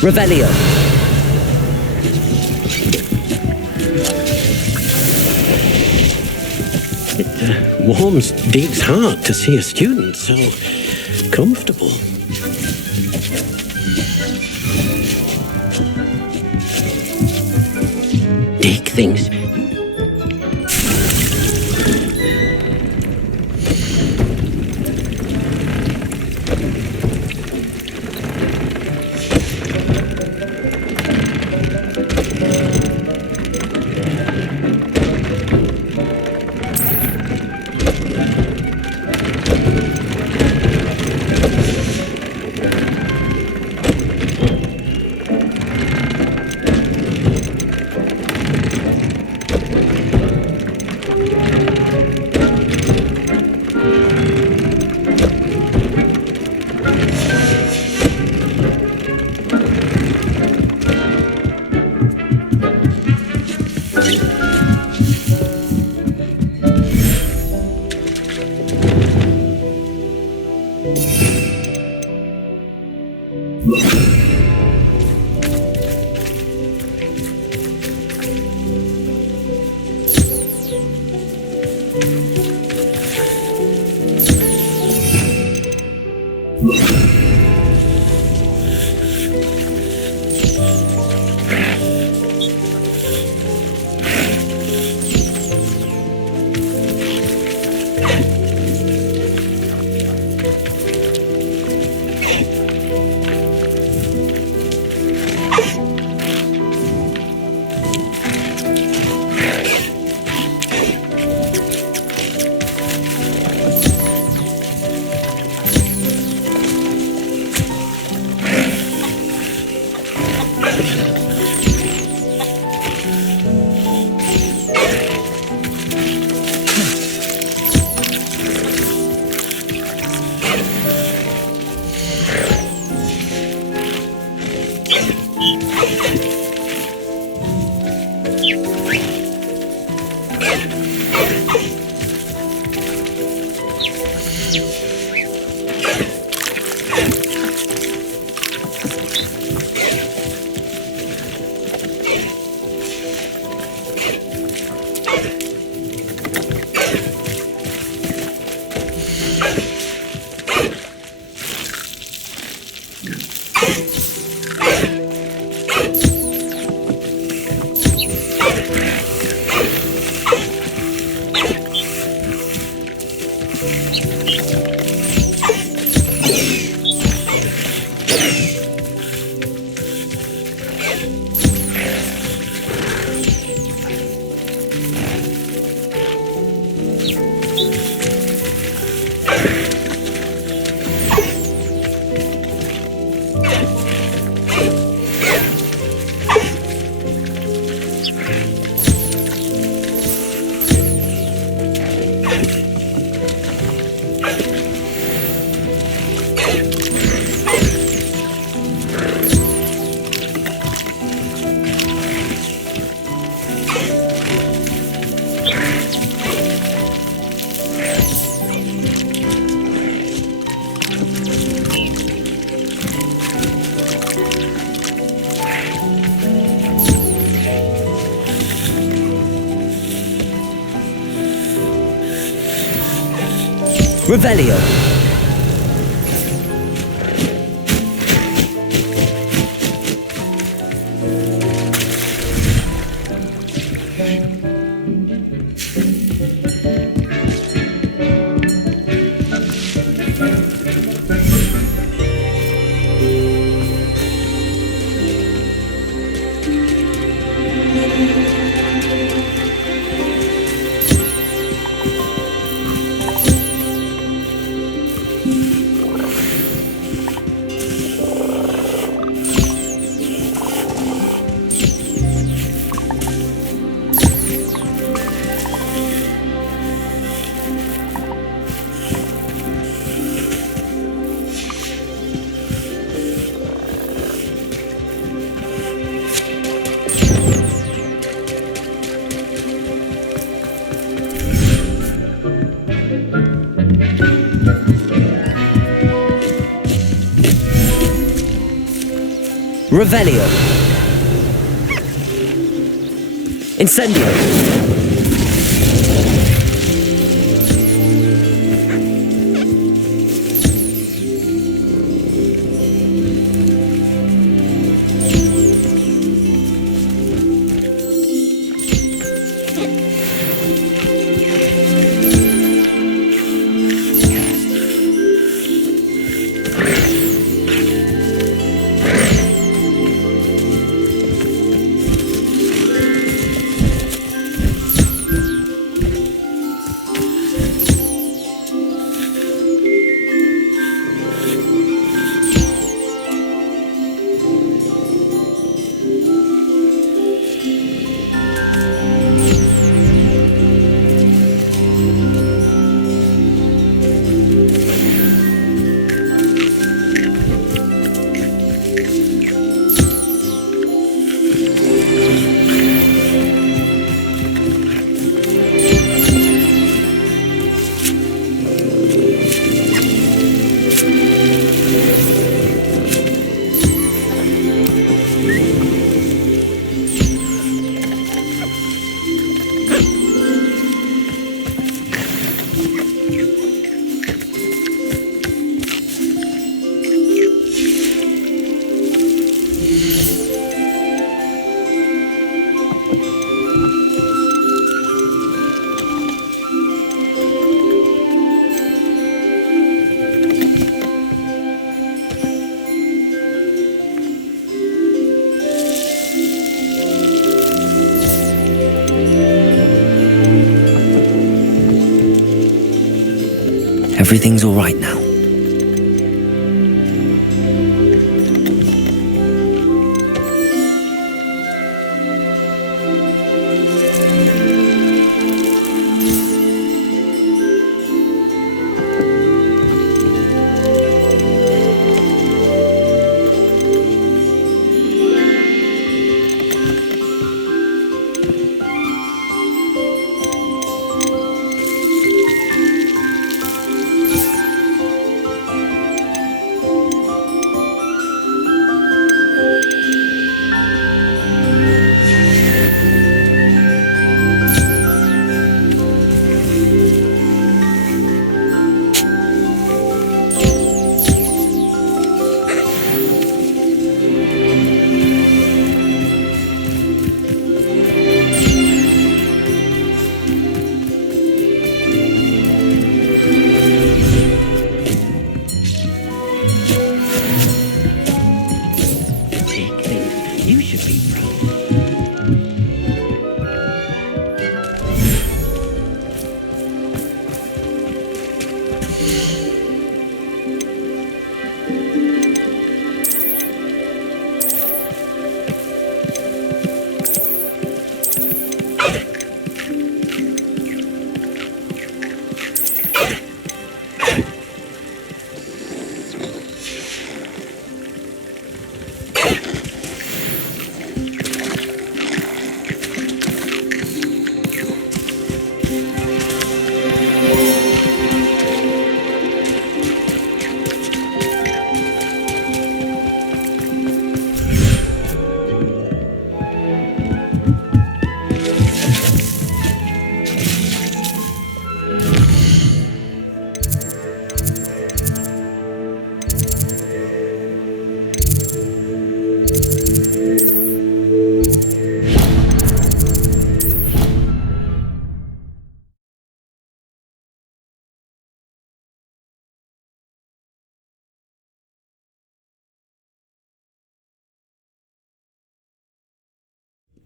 Revelio. It warms Deek's heart to see a student so comfortable. Deek thinks... Revelio. Revelio. Incendio. Everything's all right now.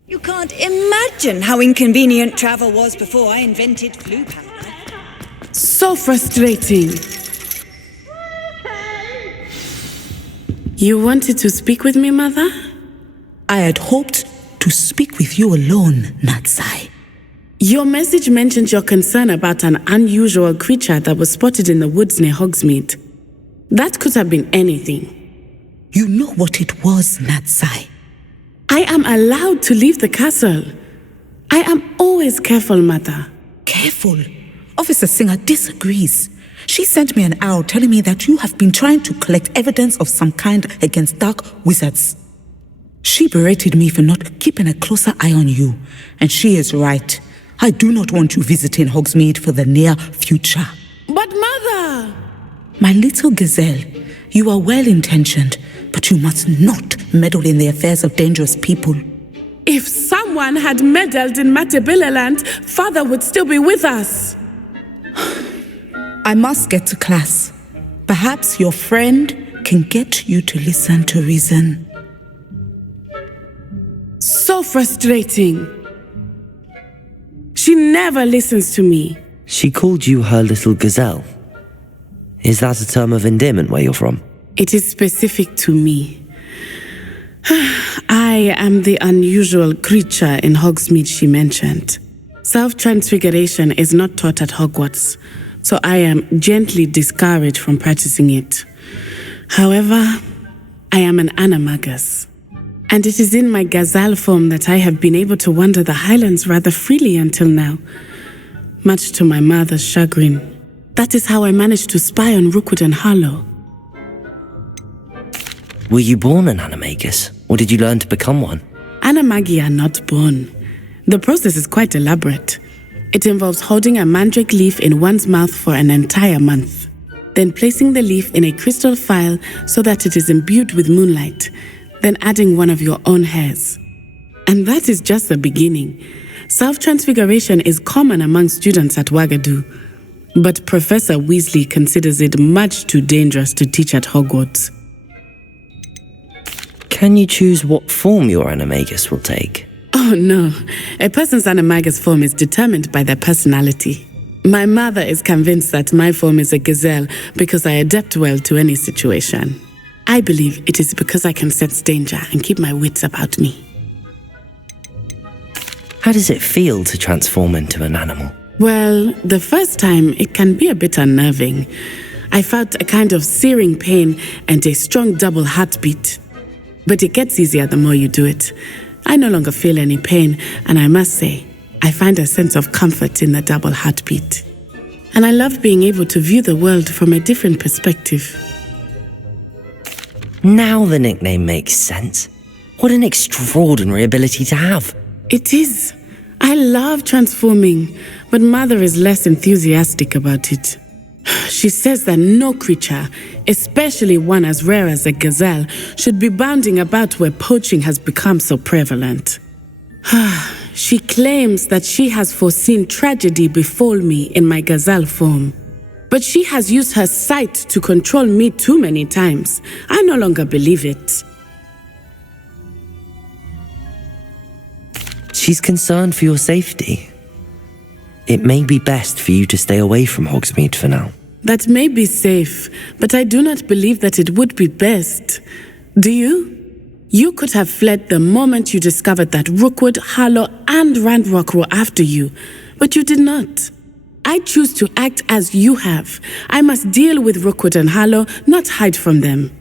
You can't imagine how inconvenient travel was before I invented flu powder. So frustrating. You wanted to speak with me, Mother? I had hoped to speak with you alone, Natsai. Your message mentioned your concern about an unusual creature that was spotted in the woods near Hogsmeade. That could have been anything. You know what it was, Natsai. I am allowed to leave the castle. I am always careful, Mother. Careful? Officer Singer disagrees. She sent me an owl telling me that you have been trying to collect evidence of some kind against dark wizards. She berated me for not keeping a closer eye on you, and she is right. I do not want you visiting Hogsmeade for the near future. But Mother! My little gazelle, you are well-intentioned, but you must not meddle in the affairs of dangerous people. If someone had meddled in Matabeleland, Father would still be with us. I must get to class. Perhaps your friend can get you to listen to reason. So frustrating. She never listens to me. She called you her little gazelle. Is that a term of endearment where you're from? It is specific to me. I am the unusual creature in Hogsmeade she mentioned. Self-transfiguration is not taught at Hogwarts, so I am gently discouraged from practicing it. However, I am an animagus, and it is in my gazelle form that I have been able to wander the Highlands rather freely until now, much to my mother's chagrin. That is how I managed to spy on Rookwood and Harlow. Were you born an animagus, or did you learn to become one? Animagi are not born. The process is quite elaborate. It involves holding a mandrake leaf in one's mouth for an entire month, then placing the leaf in a crystal phial so that it is imbued with moonlight, then adding one of your own hairs. And that is just the beginning. Self-transfiguration is common among students at Wagadu, but Professor Weasley considers it much too dangerous to teach at Hogwarts. Can you choose what form your animagus will take? Oh no, a person's animagus form is determined by their personality. My mother is convinced that my form is a gazelle because I adapt well to any situation. I believe it is because I can sense danger and keep my wits about me. How does it feel to transform into an animal? Well, the first time it can be a bit unnerving. I felt a kind of searing pain and a strong double heartbeat. But it gets easier the more you do it. I no longer feel any pain, and I must say, I find a sense of comfort in the double heartbeat. And I love being able to view the world from a different perspective. Now the nickname makes sense. What an extraordinary ability to have. It is. I love transforming, but Mother is less enthusiastic about it. She says that no creature, especially one as rare as a gazelle, should be bounding about where poaching has become so prevalent. She claims that she has foreseen tragedy befall me in my gazelle form. But she has used her sight to control me too many times. I no longer believe it. She's concerned for your safety. It may be best for you to stay away from Hogsmeade for now. That may be safe, but I do not believe that it would be best. Do you? You could have fled the moment you discovered that Rookwood, Harlow, and Ranrock were after you, but you did not. I choose to act as you have. I must deal with Rookwood and Harlow, not hide from them.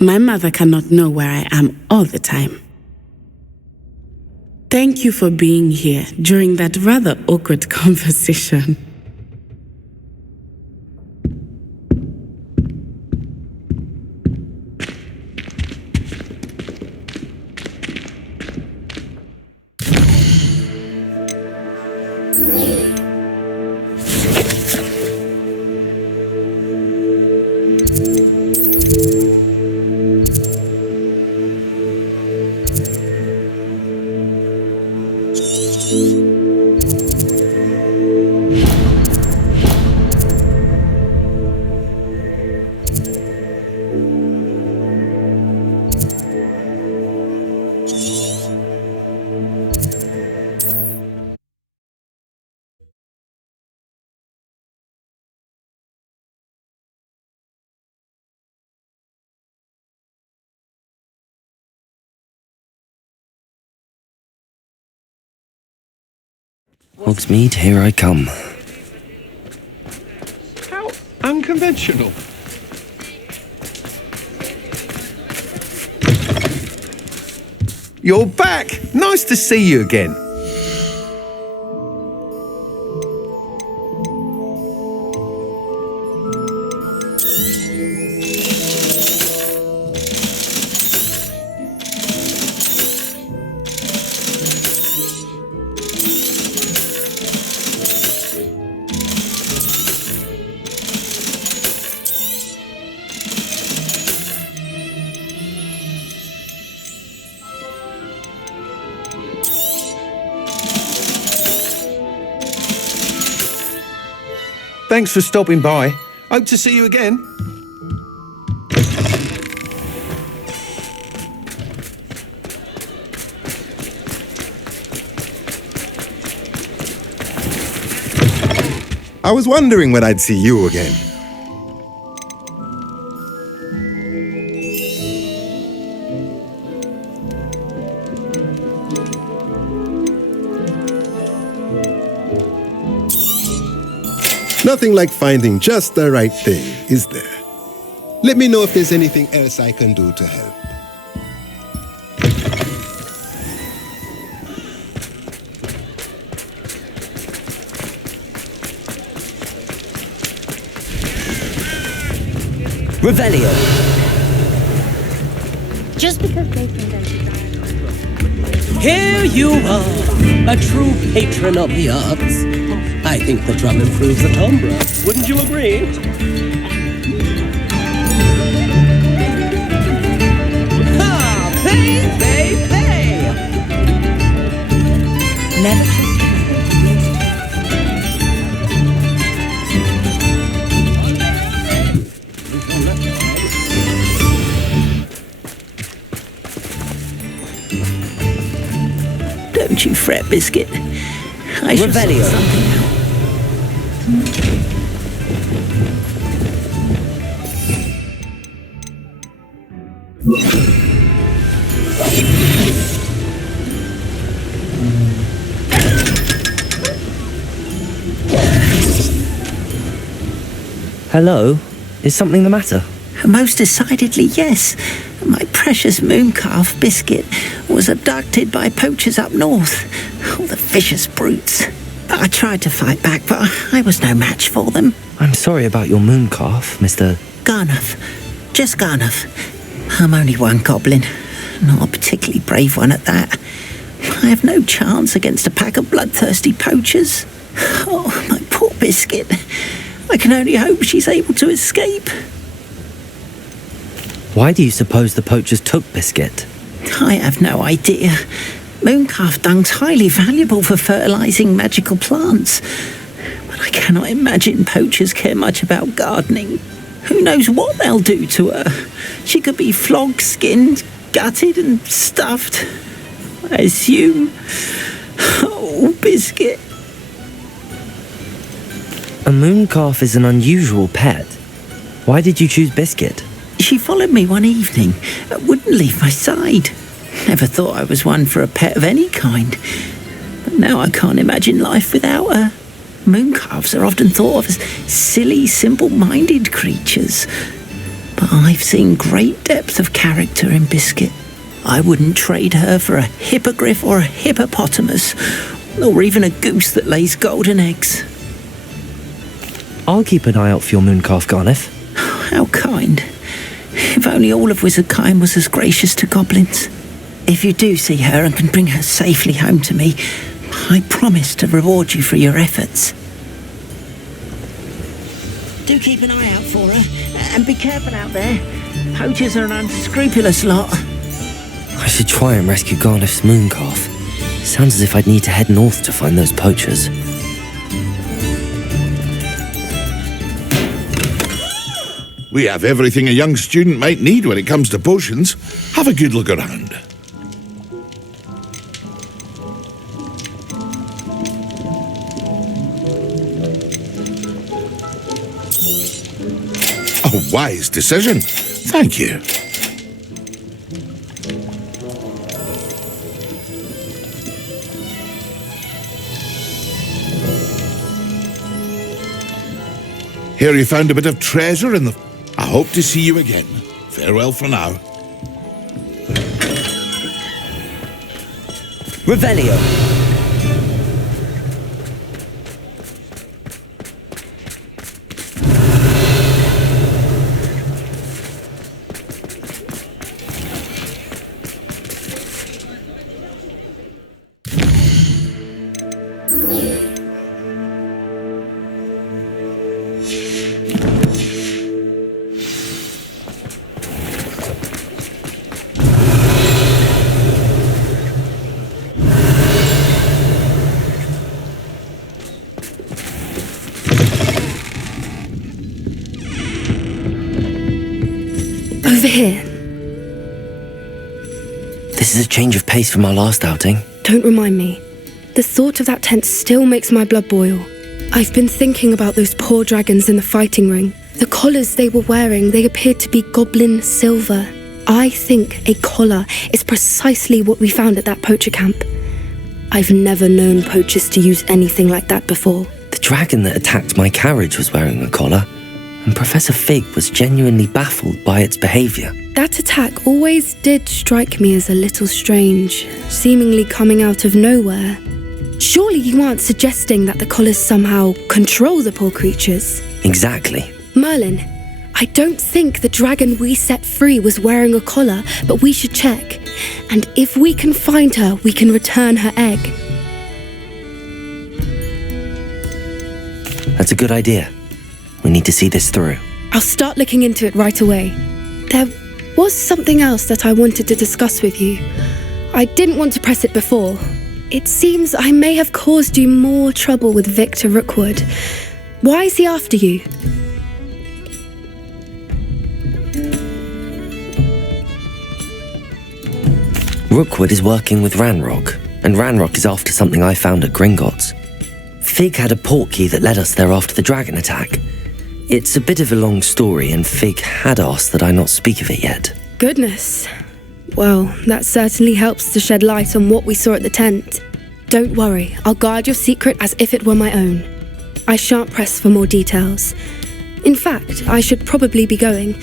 My mother cannot know where I am all the time. Thank you for being here during that rather awkward conversation. Hogsmeade, here I come. How unconventional. You're back! Nice to see you again. Thanks for stopping by. Hope to see you again. I was wondering when I'd see you again. Nothing like finding just the right thing, is there? Let me know if there's anything else I can do to help. Revelio. Just because they can go to Here you are, a true patron of the arts. I think the drum improves the timbre. Wouldn't you agree? Ha! Pay! Never. Don't you fret, Biscuit. I shall sort Revelio. something out. Hello? Is something the matter? Most decidedly, yes. My precious moon calf, Biscuit, was abducted by poachers up north. Oh, the vicious brutes. I tried to fight back, but I was no match for them. I'm sorry about your moon calf, Mr. Garnuff. Just Garnuff. I'm only one goblin. Not a particularly brave one at that. I have no chance against a pack of bloodthirsty poachers. Oh, my poor Biscuit. I can only hope she's able to escape. Why do you suppose the poachers took Biscuit? I have no idea. Mooncalf dung's highly valuable for fertilising magical plants. But I cannot imagine poachers care much about gardening. Who knows what they'll do to her? She could be flogged, skinned, gutted and stuffed. I assume. Oh, Biscuit. A moon calf is an unusual pet. Why did you choose Biscuit? She followed me one evening, wouldn't leave my side. Never thought I was one for a pet of any kind. But now I can't imagine life without her. Mooncalves are often thought of as silly, simple-minded creatures. But I've seen great depth of character in Biscuit. I wouldn't trade her for a hippogriff or a hippopotamus, or even a goose that lays golden eggs. I'll keep an eye out for your moon calf, Garniff. How kind. If only all of Wizardkind was as gracious to goblins. If you do see her and can bring her safely home to me, I promise to reward you for your efforts. Do keep an eye out for her, and be careful out there. Poachers are an unscrupulous lot. I should try and rescue Garniff's moon calf. Sounds as if I'd need to head north to find those poachers. We have everything a young student might need when it comes to potions. Have a good look around. A wise decision. Thank you. Here you found a bit of treasure in the... I hope to see you again. Farewell for now. Revelio. This is a change of pace from our last outing. Don't remind me. The thought of that tent still makes my blood boil. I've been thinking about those poor dragons in the fighting ring. The collars they were wearing, they appeared to be goblin silver. I think a collar is precisely what we found at that poacher camp. I've never known poachers to use anything like that before. The dragon that attacked my carriage was wearing a collar, and Professor Fig was genuinely baffled by its behaviour. That attack always did strike me as a little strange, seemingly coming out of nowhere. Surely you aren't suggesting that the collars somehow control the poor creatures? Exactly. Merlin, I don't think the dragon we set free was wearing a collar, but we should check. And if we can find her, we can return her egg. That's a good idea. We need to see this through. I'll start looking into it right away. There was something else that I wanted to discuss with you. I didn't want to press it before. It seems I may have caused you more trouble with Victor Rookwood. Why is he after you? Rookwood is working with Ranrock, and Ranrock is after something I found at Gringotts. Fig had a portkey that led us there after the dragon attack. It's a bit of a long story, and Fig had asked that I not speak of it yet. Goodness. Well, that certainly helps to shed light on what we saw at the tent. Don't worry, I'll guard your secret as if it were my own. I shan't press for more details. In fact, I should probably be going.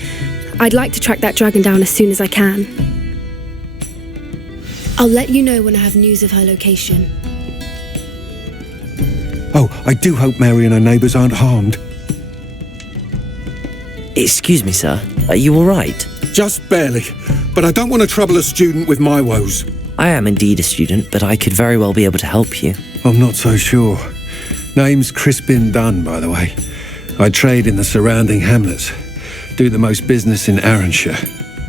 I'd like to track that dragon down as soon as I can. I'll let you know when I have news of her location. Oh, I do hope Mary and her neighbours aren't harmed. Excuse me, sir. Are you all right? Just barely. But I don't want to trouble a student with my woes. I am indeed a student, but I could very well be able to help you. I'm not so sure. Name's Crispin Dunn, by the way. I trade in the surrounding hamlets. Do the most business in Arranshire.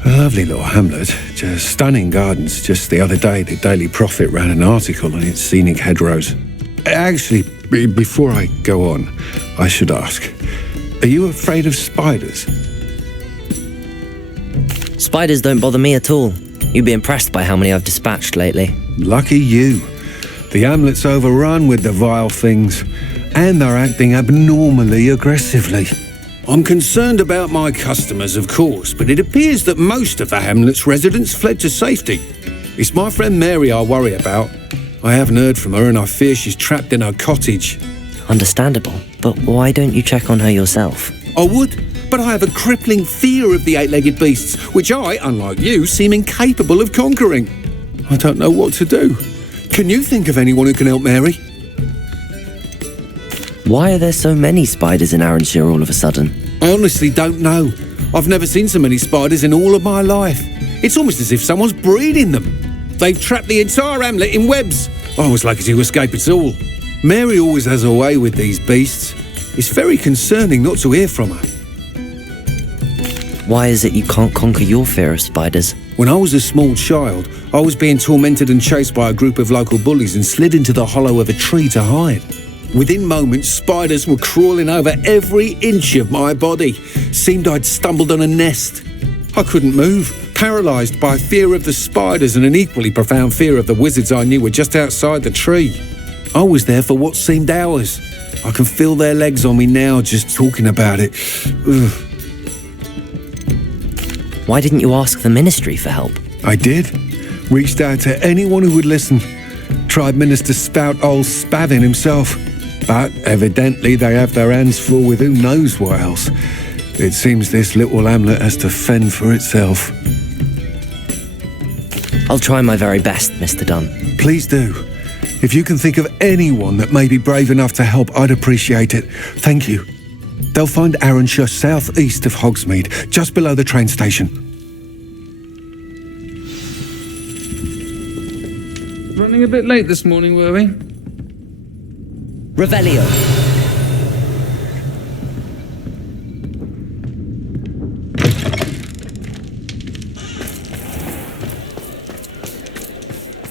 A lovely little hamlet. Just stunning gardens. Just the other day, the Daily Prophet ran an article on its scenic hedgerows. Actually, before I go on, I should ask, are you afraid of spiders? Spiders don't bother me at all. You'd be impressed by how many I've dispatched lately. Lucky you. The hamlet's overrun with the vile things, and they're acting abnormally aggressively. I'm concerned about my customers, of course, but it appears that most of the hamlet's residents fled to safety. It's my friend Mary I worry about. I haven't heard from her, and I fear she's trapped in her cottage. Understandable, but why don't you check on her yourself? I would, but I have a crippling fear of the eight-legged beasts, which I, unlike you, seem incapable of conquering. I don't know what to do. Can you think of anyone who can help Mary? Why are there so many spiders in Arranshire all of a sudden? I honestly don't know. I've never seen so many spiders in all of my life. It's almost as if someone's breeding them. They've trapped the entire hamlet in webs. I was lucky to escape it all. Mary always has a way with these beasts. It's very concerning not to hear from her. Why is it you can't conquer your fear of spiders? When I was a small child, I was being tormented and chased by a group of local bullies and slid into the hollow of a tree to hide. Within moments, spiders were crawling over every inch of my body. Seemed I'd stumbled on a nest. I couldn't move, paralysed by fear of the spiders and an equally profound fear of the wizards I knew were just outside the tree. I was there for what seemed hours. I can feel their legs on me now just talking about it. Ugh. Why didn't you ask the ministry for help? I did. Reached out to anyone who would listen. Tried Minister Spout old Spavin himself. But evidently they have their hands full with who knows what else. It seems this little hamlet has to fend for itself. I'll try my very best, Mr. Dunn. Please do. If you can think of anyone that may be brave enough to help, I'd appreciate it. Thank you. They'll find Arranshire southeast of Hogsmeade, just below the train station. Running a bit late this morning, were we? Revelio.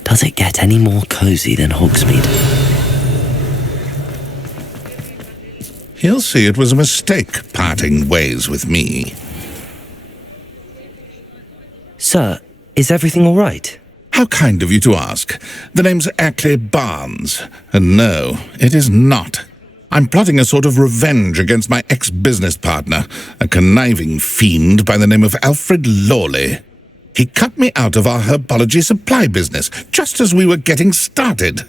Does it get any more cozy than Hogsmeade? He'll see it was a mistake parting ways with me. Sir, is everything all right? How kind of you to ask. The name's Ackley Barnes. And no, it is not. I'm plotting a sort of revenge against my ex-business partner, a conniving fiend by the name of Alfred Lawley. He cut me out of our herbology supply business just as we were getting started.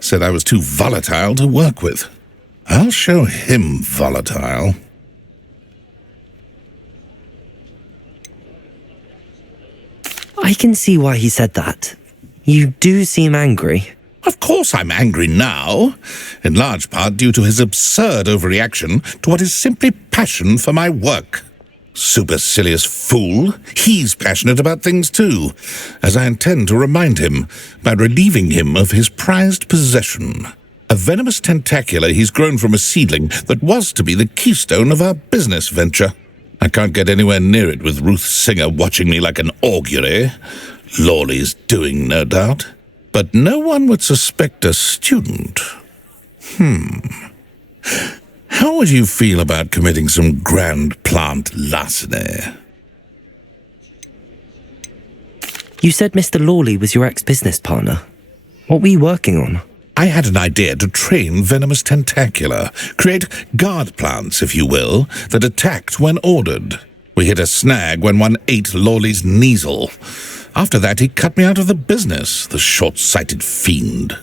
Said I was too volatile to work with. I'll show him volatile. I can see why he said that. You do seem angry. Of course I'm angry now, in large part due to his absurd overreaction to what is simply passion for my work. Supercilious fool, he's passionate about things too, as I intend to remind him by relieving him of his prized possession. A venomous tentacula he's grown from a seedling that was to be the keystone of our business venture. I can't get anywhere near it with Ruth Singer watching me like an augury. Lawley's doing, no doubt. But no one would suspect a student. How would you feel about committing some grand plant larceny? You said Mr. Lawley was your ex-business partner. What were you working on? I had an idea to train venomous tentacula, create guard plants, if you will, that attacked when ordered. We hit a snag when one ate Lawley's Kneasel. After that, he cut me out of the business, the short-sighted fiend.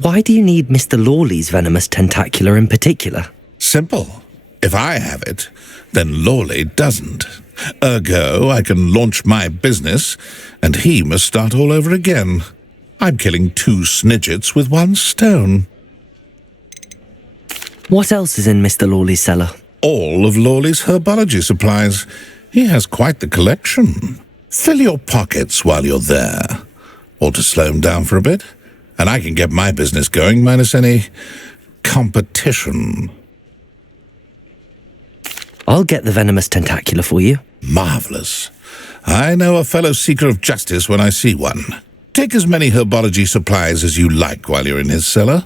Why do you need Mr. Lawley's venomous tentacula in particular? Simple. If I have it, then Lawley doesn't. Ergo, I can launch my business, and he must start all over again. I'm killing 2 snidgets with 1 stone. What else is in Mr. Lawley's cellar? All of Lawley's herbology supplies. He has quite the collection. Fill your pockets while you're there. Or to slow him down for a bit, and I can get my business going minus any competition. I'll get the venomous tentacula for you. Marvelous. I know a fellow seeker of justice when I see one. Take as many herbology supplies as you like while you're in his cellar.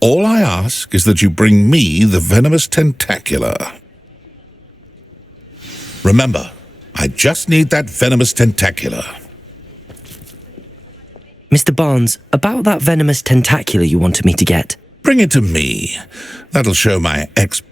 All I ask is that you bring me the venomous tentacula. Remember, I just need that venomous tentacula. Mr. Barnes, about that venomous tentacula you wanted me to get. Bring it to me. That'll show my ex...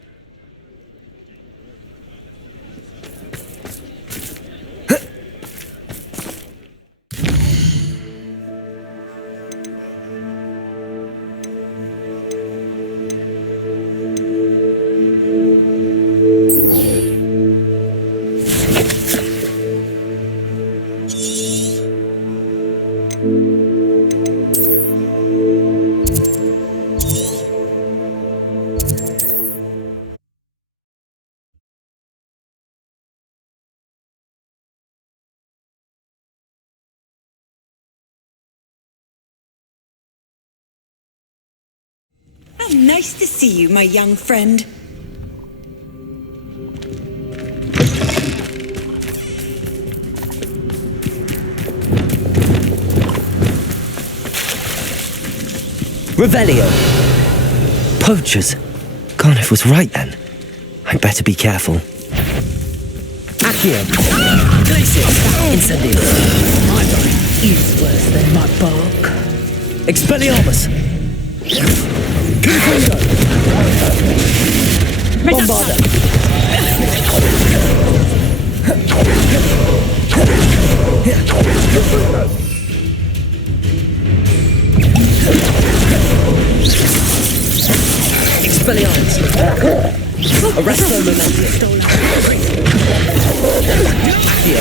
How nice to see you, my young friend. Revelio. Poachers. Garniff was right then. I'd better be careful. Accio. Glacius. Incendio. My body is worse than my bark. Expelliarmus. Confundo. Bombarda. Expelliarmus. Arresto Momentum. Accio.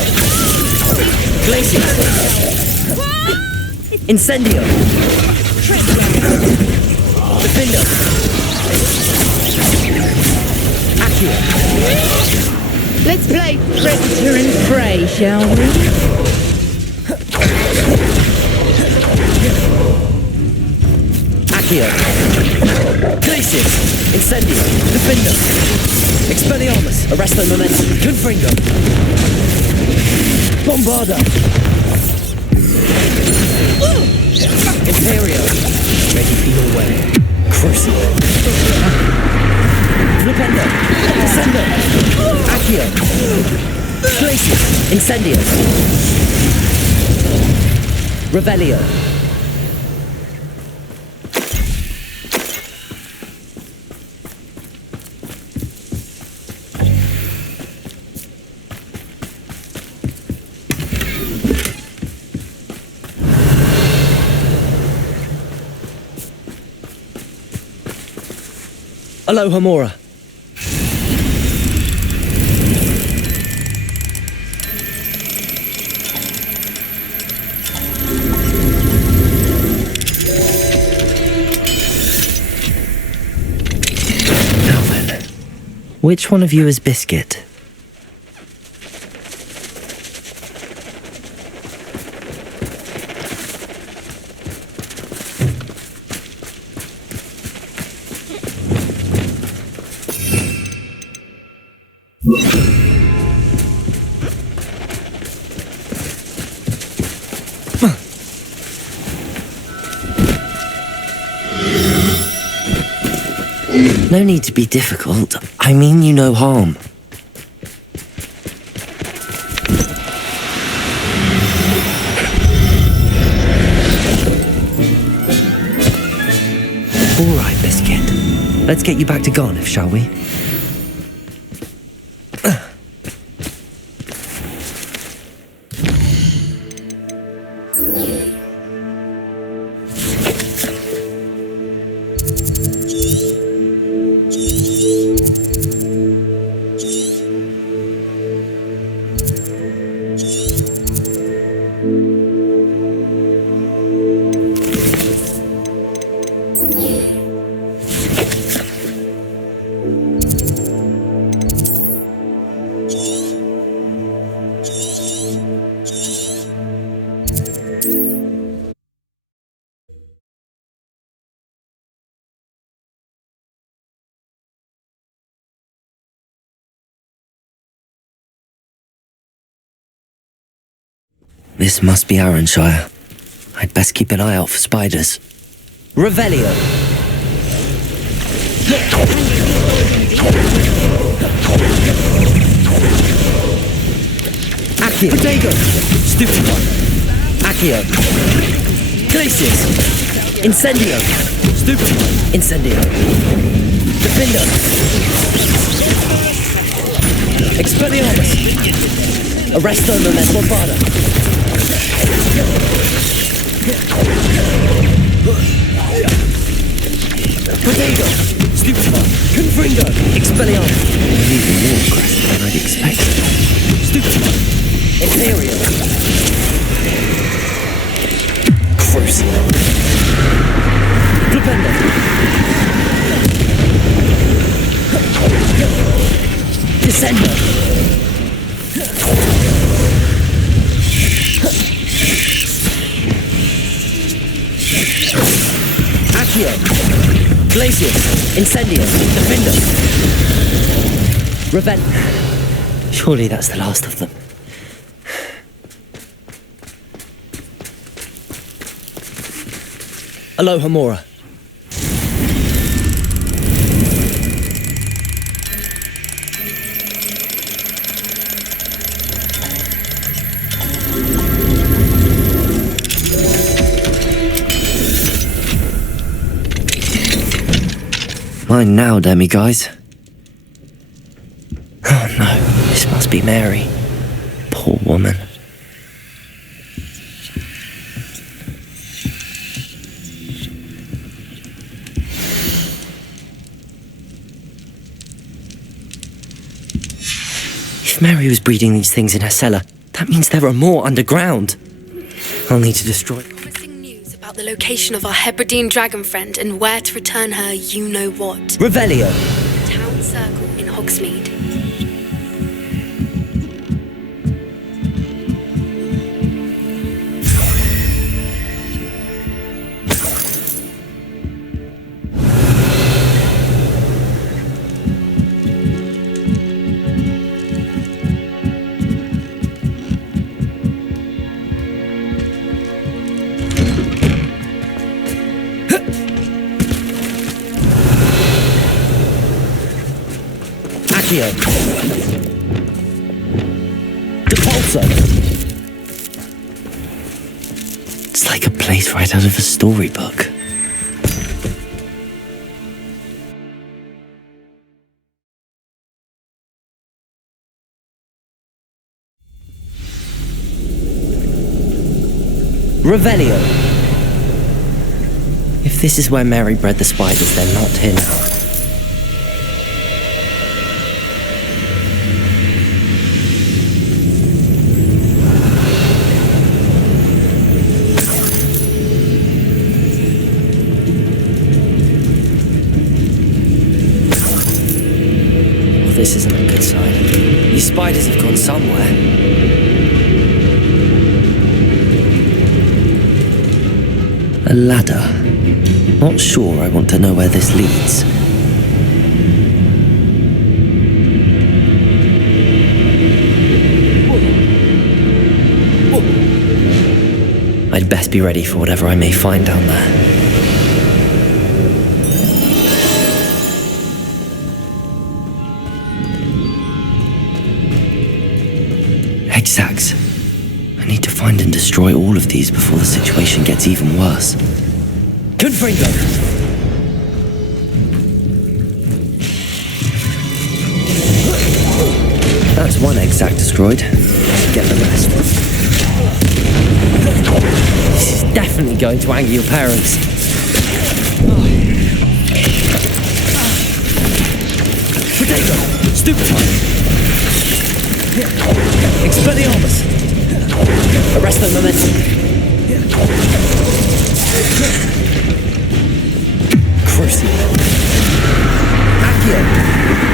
Glacius. Incendio. Defender. Accio. Let's play predator and prey, shall we? Accio. Glacius. Incendio. Defender. Expelliarmus. Arresto Momentum. Confringo. Bombarda. Imperio. Ready for your way. Crucible. Flipendo. Ascendo. Accio. Glacius, Incendio. Revelio. Aloha Mora. Which one of you is Biscuit? No need to be difficult. I mean you no harm. All right, Biscuit. Let's get you back to Garniff, shall we? This must be Arranshire. I'd best keep an eye out for spiders. Revelio! Accio! Protego! Stupido! Accio! Glacius! Incendio! Stupido! Incendio! Defender! Expelliarmus! Arresto Memento Bombada! Protego! Stupido! Confringo! Expelliarmus! Even more aggressive than I'd expected. Stupido! Imperial! Crucial! Flipendo! Descendo! Accio! Glacius! Incendio! Defender! Reven... Surely that's the last of them. Aloha Mora. Mine now, demi-guys. Oh no, this must be Mary. Poor woman. If Mary was breeding these things in her cellar, that means there are more underground. I'll need to destroy... About the location of our Hebridean dragon friend and where to return her you-know-what. Revelio! Town Circle in Hogsmeade. so. It's like a place right out of a storybook. Revelio. If this is where Mary bred the spiders, they're not here now. Oh, this isn't a good sign. These spiders have gone somewhere. A ladder. Not sure I want to know where this leads. I'd best be ready for whatever I may find down there. Exact. I need to find and destroy all of these before the situation gets even worse. Confringo! That's one exact destroyed. Get the rest. This is definitely going to anger your parents. Potato! Stupefy! Expelliarmus! Arrest the momentum. Crucible. Accio.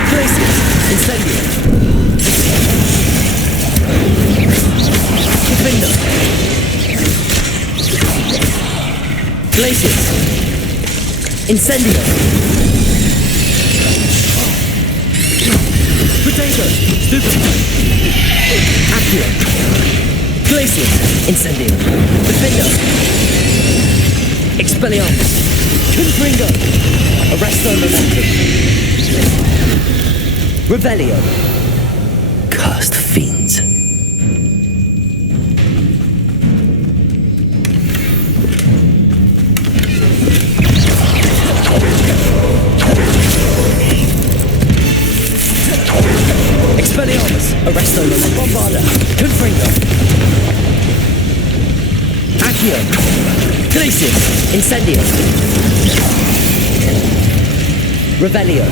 Glacius. Incendio. Defender. Glacius. Incendio. Potato. Stupefy. Accio. Glacius. Incendio. Defender. Expelliarmus. Confringo. Arresto momentum. Revelio. Cursed fiends. Expelliarmus. Arresto momentum. Bombarda. Confringo. Accio. Glacius. Incendio. Revelio.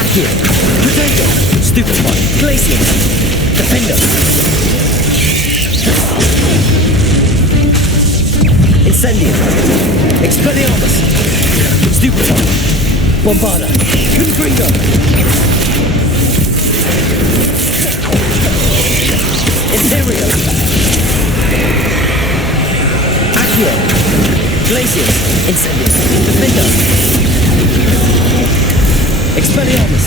Accio. Potato. Stupefy. Glacius. Defender. Incendio. Expelliarmus. Stupefy. Bombarda. Confringo. Imperio. Accio. Glacius. Incendio. Defender. Expelliarmus.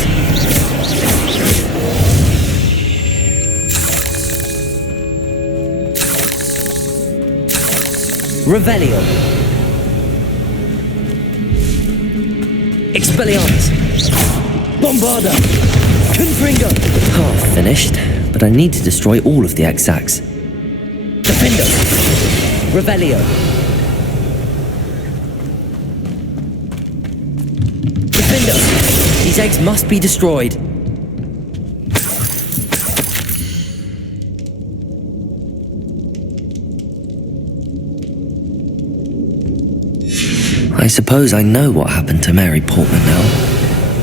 Revelio. Expelliarmus. Bombarda. Confringo. Half finished, but I need to destroy all of the exacts. Defender. Revelio. Defender. These eggs must be destroyed. I suppose I know what happened to Mary Portman now.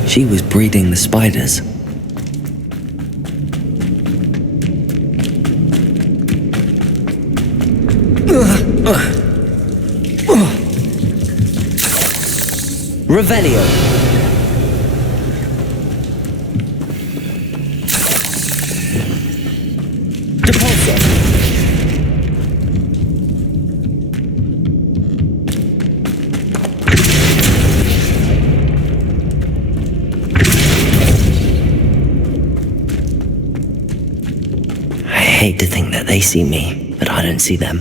She was breeding the spiders. Revelio. Depulso. I hate to think that they see me. but I don't see them.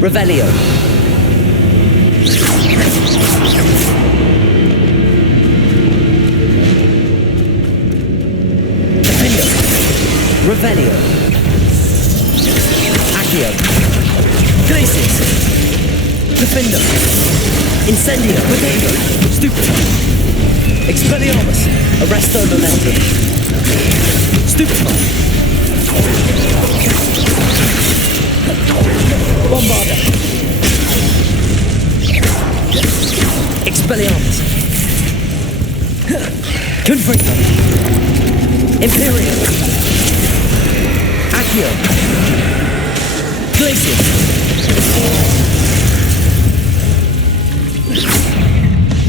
Revelio. Defendo. Revelio. Accio. Glacius. Defendo. Incendio. Potato. Stupefy. Expelliarmus. Arresto momentum. Stupefy. Bombarda. Expelliarmus. Confringo. Imperius. Accio. Glacius.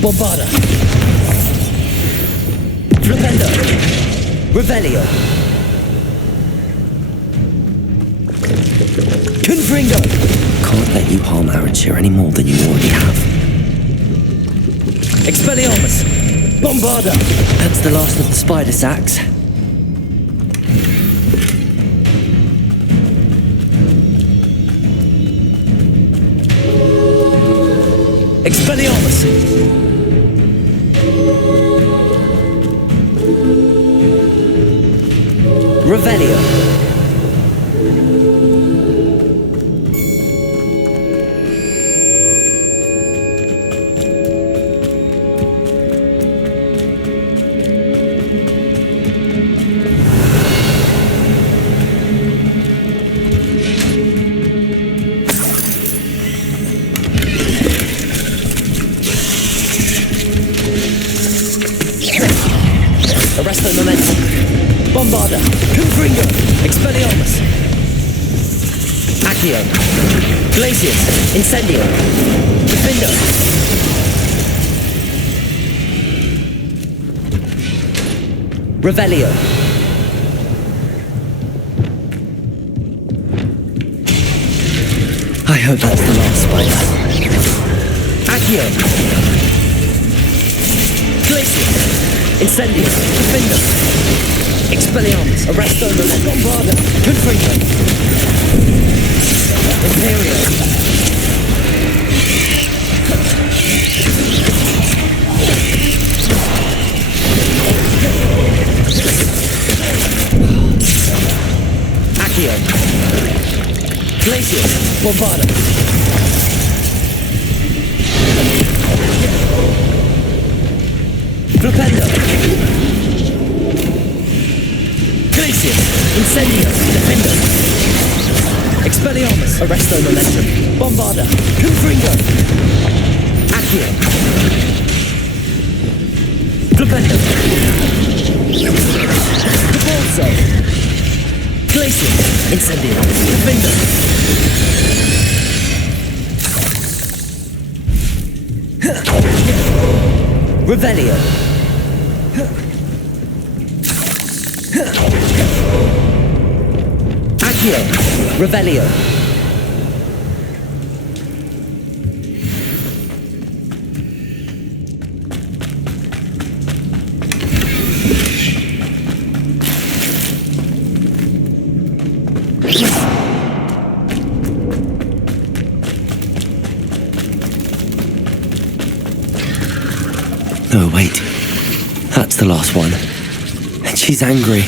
Bombarda. Flipendo. Revelio. Confringo. Can't let you harm Arachir any more than you already have. Expelliarmus. Bombarda. That's the last of the spider sacks. Expelliarmus. Revelio. Arresto momentum. Bombarda. Confringo. Expelliarmus. Accio. Glacius. Incendio. Defendo. Revelio. I hope that's the last spider. Accio. Glacius. Incendio. Defendo. Expelliarmus. Arresto momentum. Bombarda. Confringo. Imperius. Accio. Glacius. Bombarda. Flipendo. Glacius. Incendio. Defendo. Expelliarmus. Arresto momentum. Bombarda. Confringo. Accio. Flipendo. Cabalzo. Glacius. Incendio. Defendo. Revelio. Accio. Revelio. No, wait. That's the last one. And she's angry.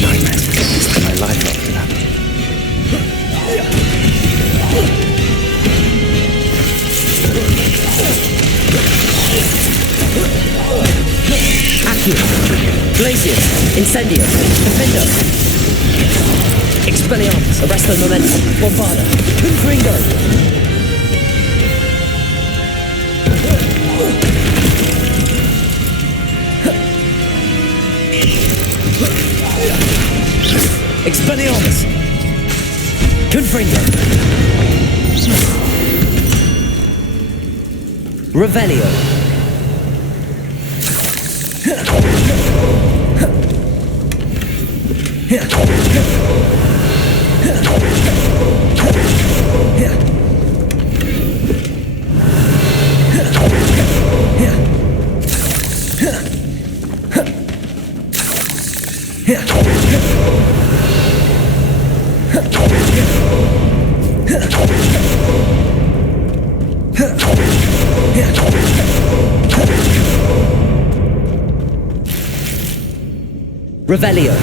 Nightmares Expelliarmus, arresto momentum, bombada, confringo. Expelliarmus, confringo. Revelio. Revelio.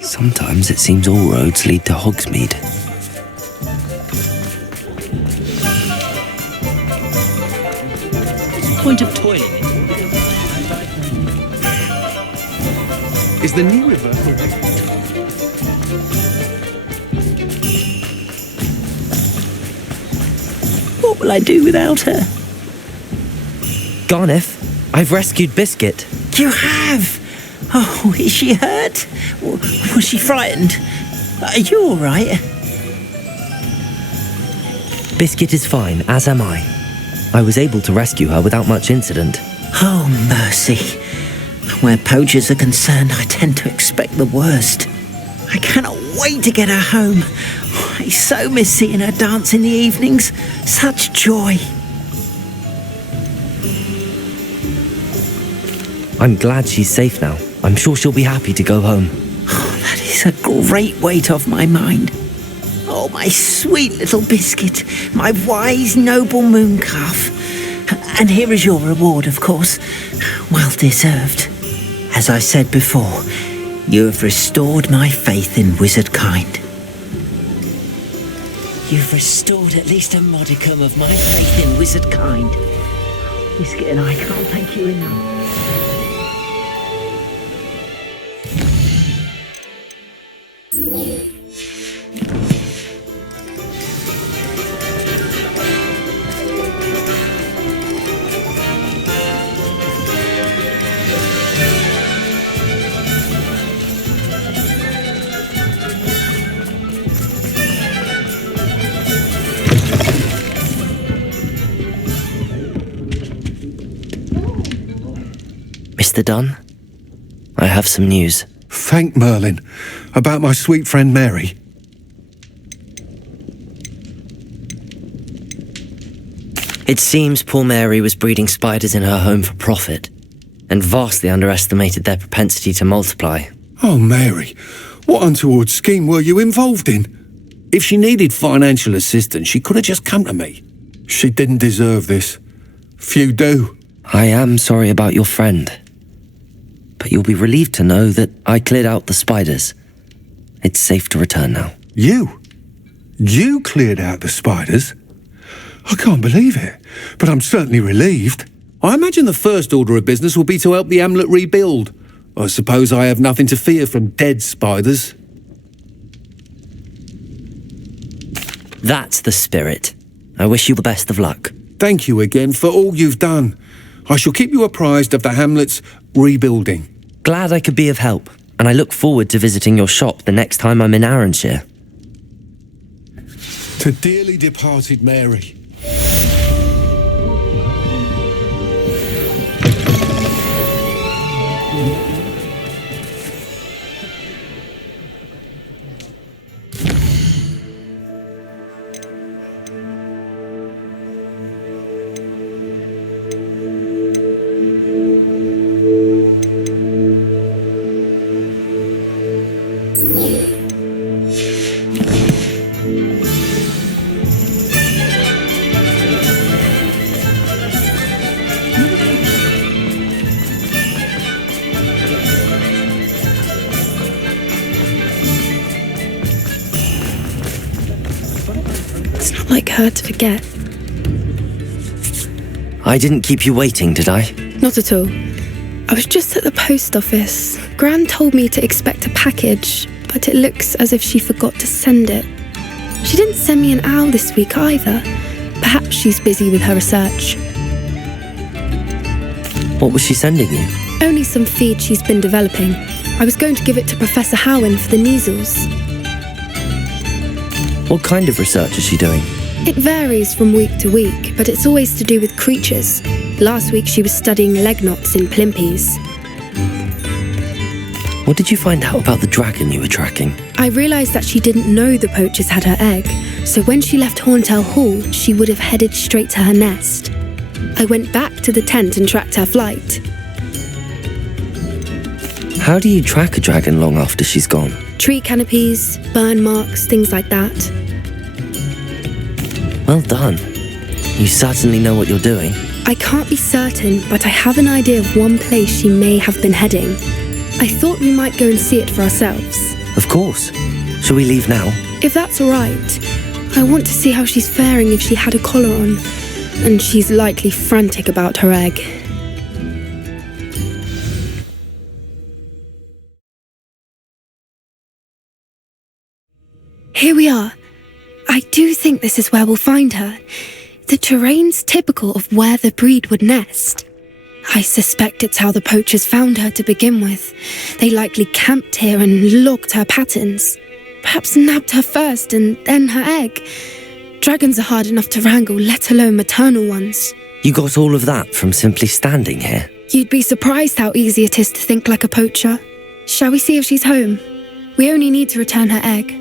Sometimes it seems all roads lead to Hogsmeade. What's the point of toiling? Is the new river... What will I do without her? Garneth, I've rescued Biscuit. You have? Oh, is she hurt? Was she frightened? Are you all right? Biscuit is fine, as am I. I was able to rescue her without much incident. Oh, mercy. Where poachers are concerned, I tend to expect the worst. I cannot wait to get her home. I so miss seeing her dance in the evenings. Such joy. I'm glad she's safe now. I'm sure she'll be happy to go home. Oh, that is a great weight off my mind. Oh, my sweet little Biscuit, my wise, noble moon calf. And here is your reward, of course. Well deserved. As I said before, you have restored my faith in wizard kind. You've restored at least a modicum of my faith in wizard kind. Biscuit and I can't thank you enough. Mr. Dunn, I have some news. Thank Merlin. About my sweet friend Mary. It seems poor Mary was breeding spiders in her home for profit, and vastly underestimated their propensity to multiply. Oh, Mary, what untoward scheme were you involved in? If she needed financial assistance, she could have just come to me. She didn't deserve this. Few do. I am sorry about your friend, but you'll be relieved to know that I cleared out the spiders. It's safe to return now. You? You cleared out the spiders? I can't believe it, but I'm certainly relieved. I imagine the first order of business will be to help the amulet rebuild. I suppose I have nothing to fear from dead spiders. That's the spirit. I wish you the best of luck. Thank you again for all you've done. I shall keep you apprised of the hamlet's rebuilding. Glad I could be of help, and I look forward to visiting your shop the next time I'm in Arranshire. To dearly departed Mary. Like her to forget. I didn't keep you waiting, did I? Not at all. I was just at the post office. Gran told me to expect a package, but it looks as if she forgot to send it. She didn't send me an owl this week either. Perhaps she's busy with her research. What was she sending you? Only some feed she's been developing. I was going to give it to Professor Howen for the measles. What kind of research is she doing? It varies from week to week, but it's always to do with creatures. Last week she was studying leg knots in plimpies. What did you find out about the dragon you were tracking? I realised that she didn't know the poachers had her egg, so when she left Horntail Hall, she would have headed straight to her nest. I went back to the tent and tracked her flight. How do you track a dragon long after she's gone? Tree canopies, burn marks, things like that. Well done. You certainly know what you're doing. I can't be certain, but I have an idea of one place she may have been heading. I thought we might go and see it for ourselves. Of course. Shall we leave now? If that's all right. I want to see how she's faring if she had a collar on. And she's likely frantic about her egg. Here we are. I do think this is where we'll find her. The terrain's typical of where the breed would nest. I suspect it's how the poachers found her to begin with. They likely camped here and logged her patterns. Perhaps nabbed her first and then her egg. Dragons are hard enough to wrangle, let alone maternal ones. You got all of that from simply standing here? You'd be surprised how easy it is to think like a poacher. Shall we see if she's home? We only need to return her egg.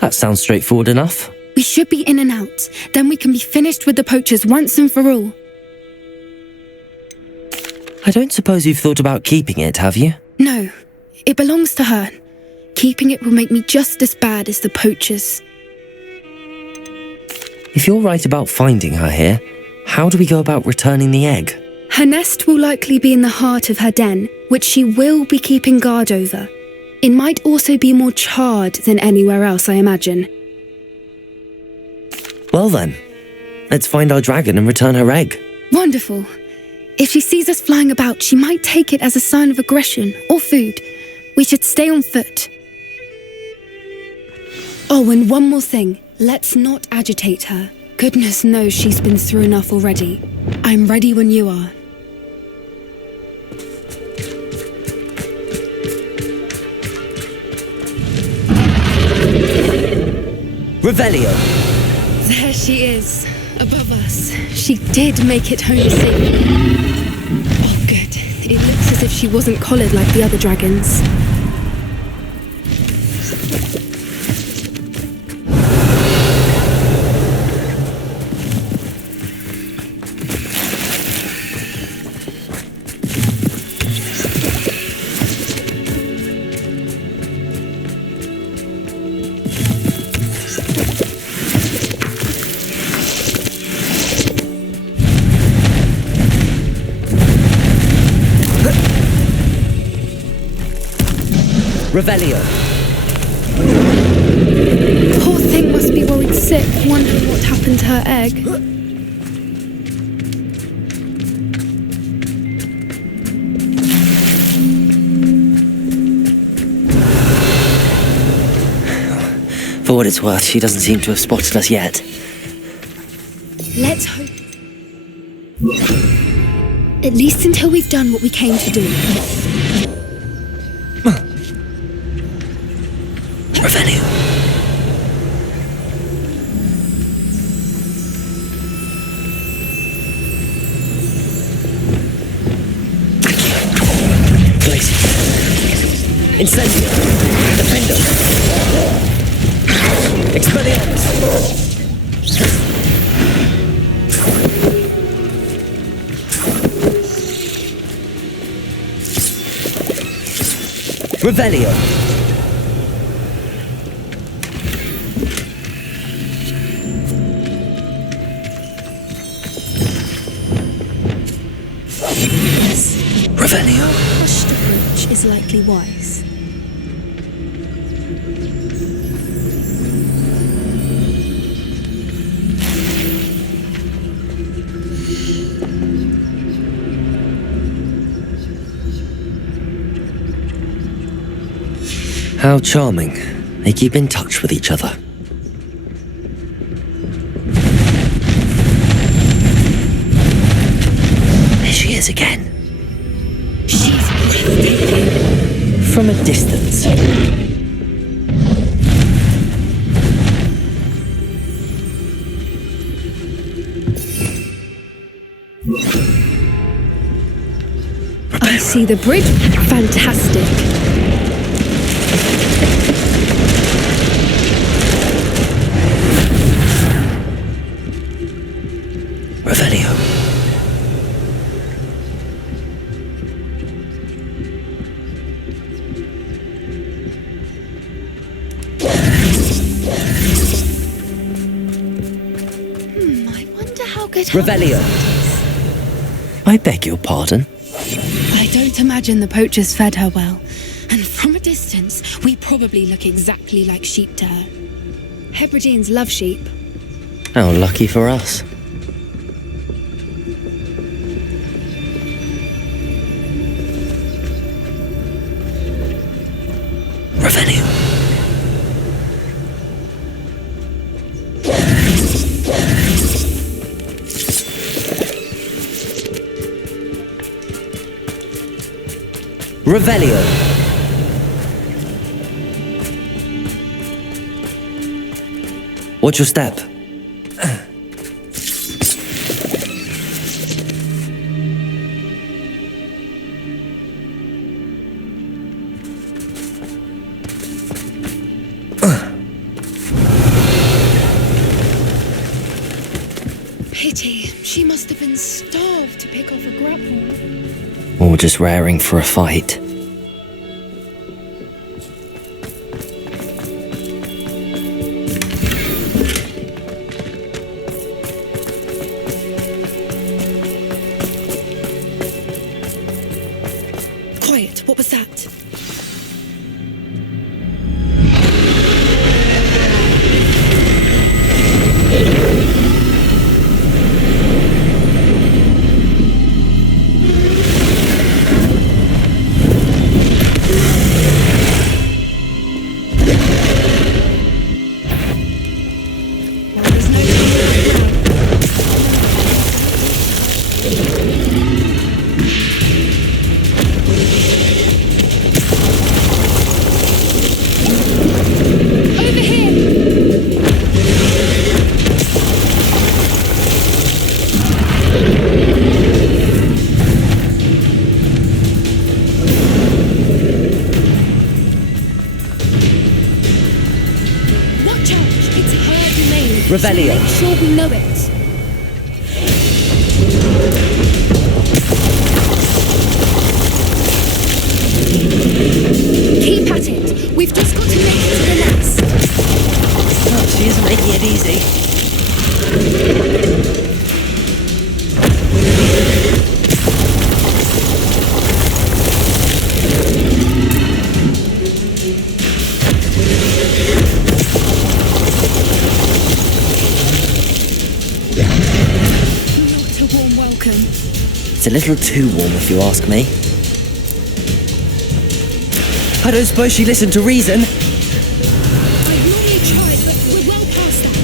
That sounds straightforward enough. We should be in and out. Then we can be finished with the poachers once and for all. I don't suppose you've thought about keeping it, have you? No. It belongs to her. Keeping it will make me just as bad as the poachers. If you're right about finding her here, how do we go about returning the egg? Her nest will likely be in the heart of her den, which she will be keeping guard over. It might also be more charred than anywhere else, I imagine. Well then, let's find our dragon and return her egg. Wonderful. If she sees us flying about, she might take it as a sign of aggression or food. We should stay on foot. Oh, and one more thing. Let's not agitate her. Goodness knows she's been through enough already. I'm ready when you are. Revelio. There she is, above us. She did make it home safe. Oh, good. It looks as if she wasn't collared like the other dragons. Revelio. must be worried sick, wondering what happened to her egg. For what it's worth, she doesn't seem to have spotted us yet. Let's hope. At least until we've done what we came to do. Revelio. Incendio. Defendo. Expelliarmus. Revelio. Revelio. Hush the breach is likely wise. How charming. They keep in touch with each other. There she is again. She's breathtaking. From a distance. I see the bridge. Fantastic. Revelio. I wonder how good. Revelio. I beg your pardon? I don't imagine the poachers fed her well. And from a distance, we probably look exactly like sheep to her. Hebrideans love sheep. How lucky for us. Revelio. Revelio. Watch your step. Pity. She must have been starved to pick off a grapple. Or just raring for a fight. Quiet, what was that? Revelio. Make sure we know it. Keep at it. We've just got to make it to the nest. Oh, she isn't making it easy. welcome. It's a little too warm if you ask me. I don't suppose she listened to reason. I'd normally try, but we're well past that.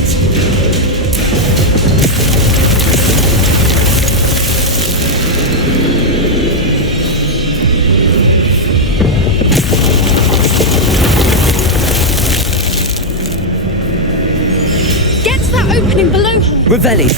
Get to that opening below her. Revelli.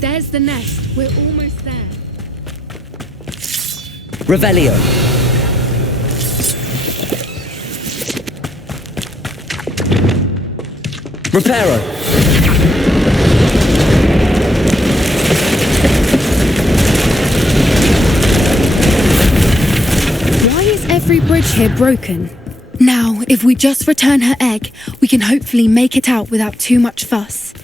There's the nest. We're almost there. Revelio. Reparo. Why is every bridge here broken? Now, if we just return her egg, we can hopefully make it out without too much fuss.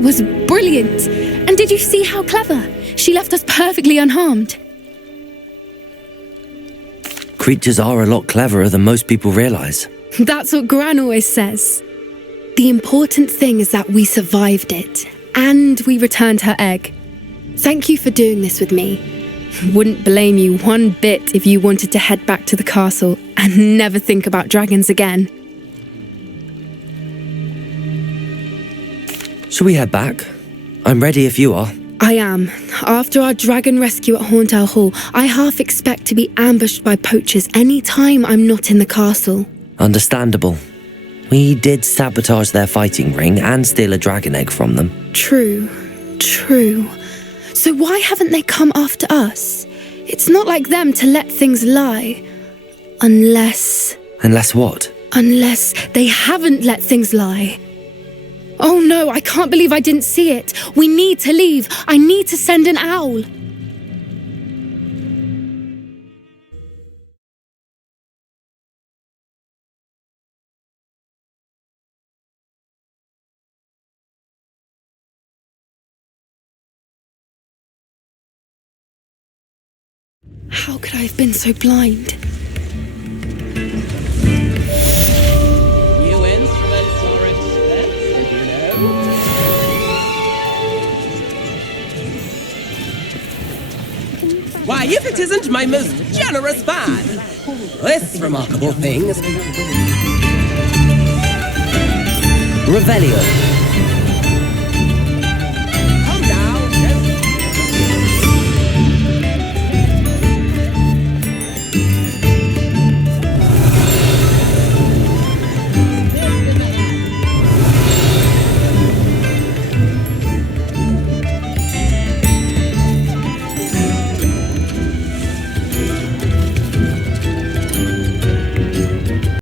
Was brilliant. And did you see how clever? She left us perfectly unharmed. Creatures are a lot cleverer than most people realise. That's what Gran always says. The important thing is that we survived it, and we returned her egg. Thank you for doing this with me. Wouldn't blame you one bit if you wanted to head back to the castle and never think about dragons again. Shall we head back? I'm ready if you are. I am. After our dragon rescue at Hauntowl Hall, I half expect to be ambushed by poachers any time I'm not in the castle. Understandable. We did sabotage their fighting ring and steal a dragon egg from them. True. So why haven't they come after us? It's not like them to let things lie. Unless... Unless what? Unless they haven't let things lie. Oh no, I can't believe I didn't see it. We need to leave. I need to send an owl. How could I have been so blind? New instruments are expensive, you know. Why, if it isn't my most generous fan! This remarkable thing is... Revelio.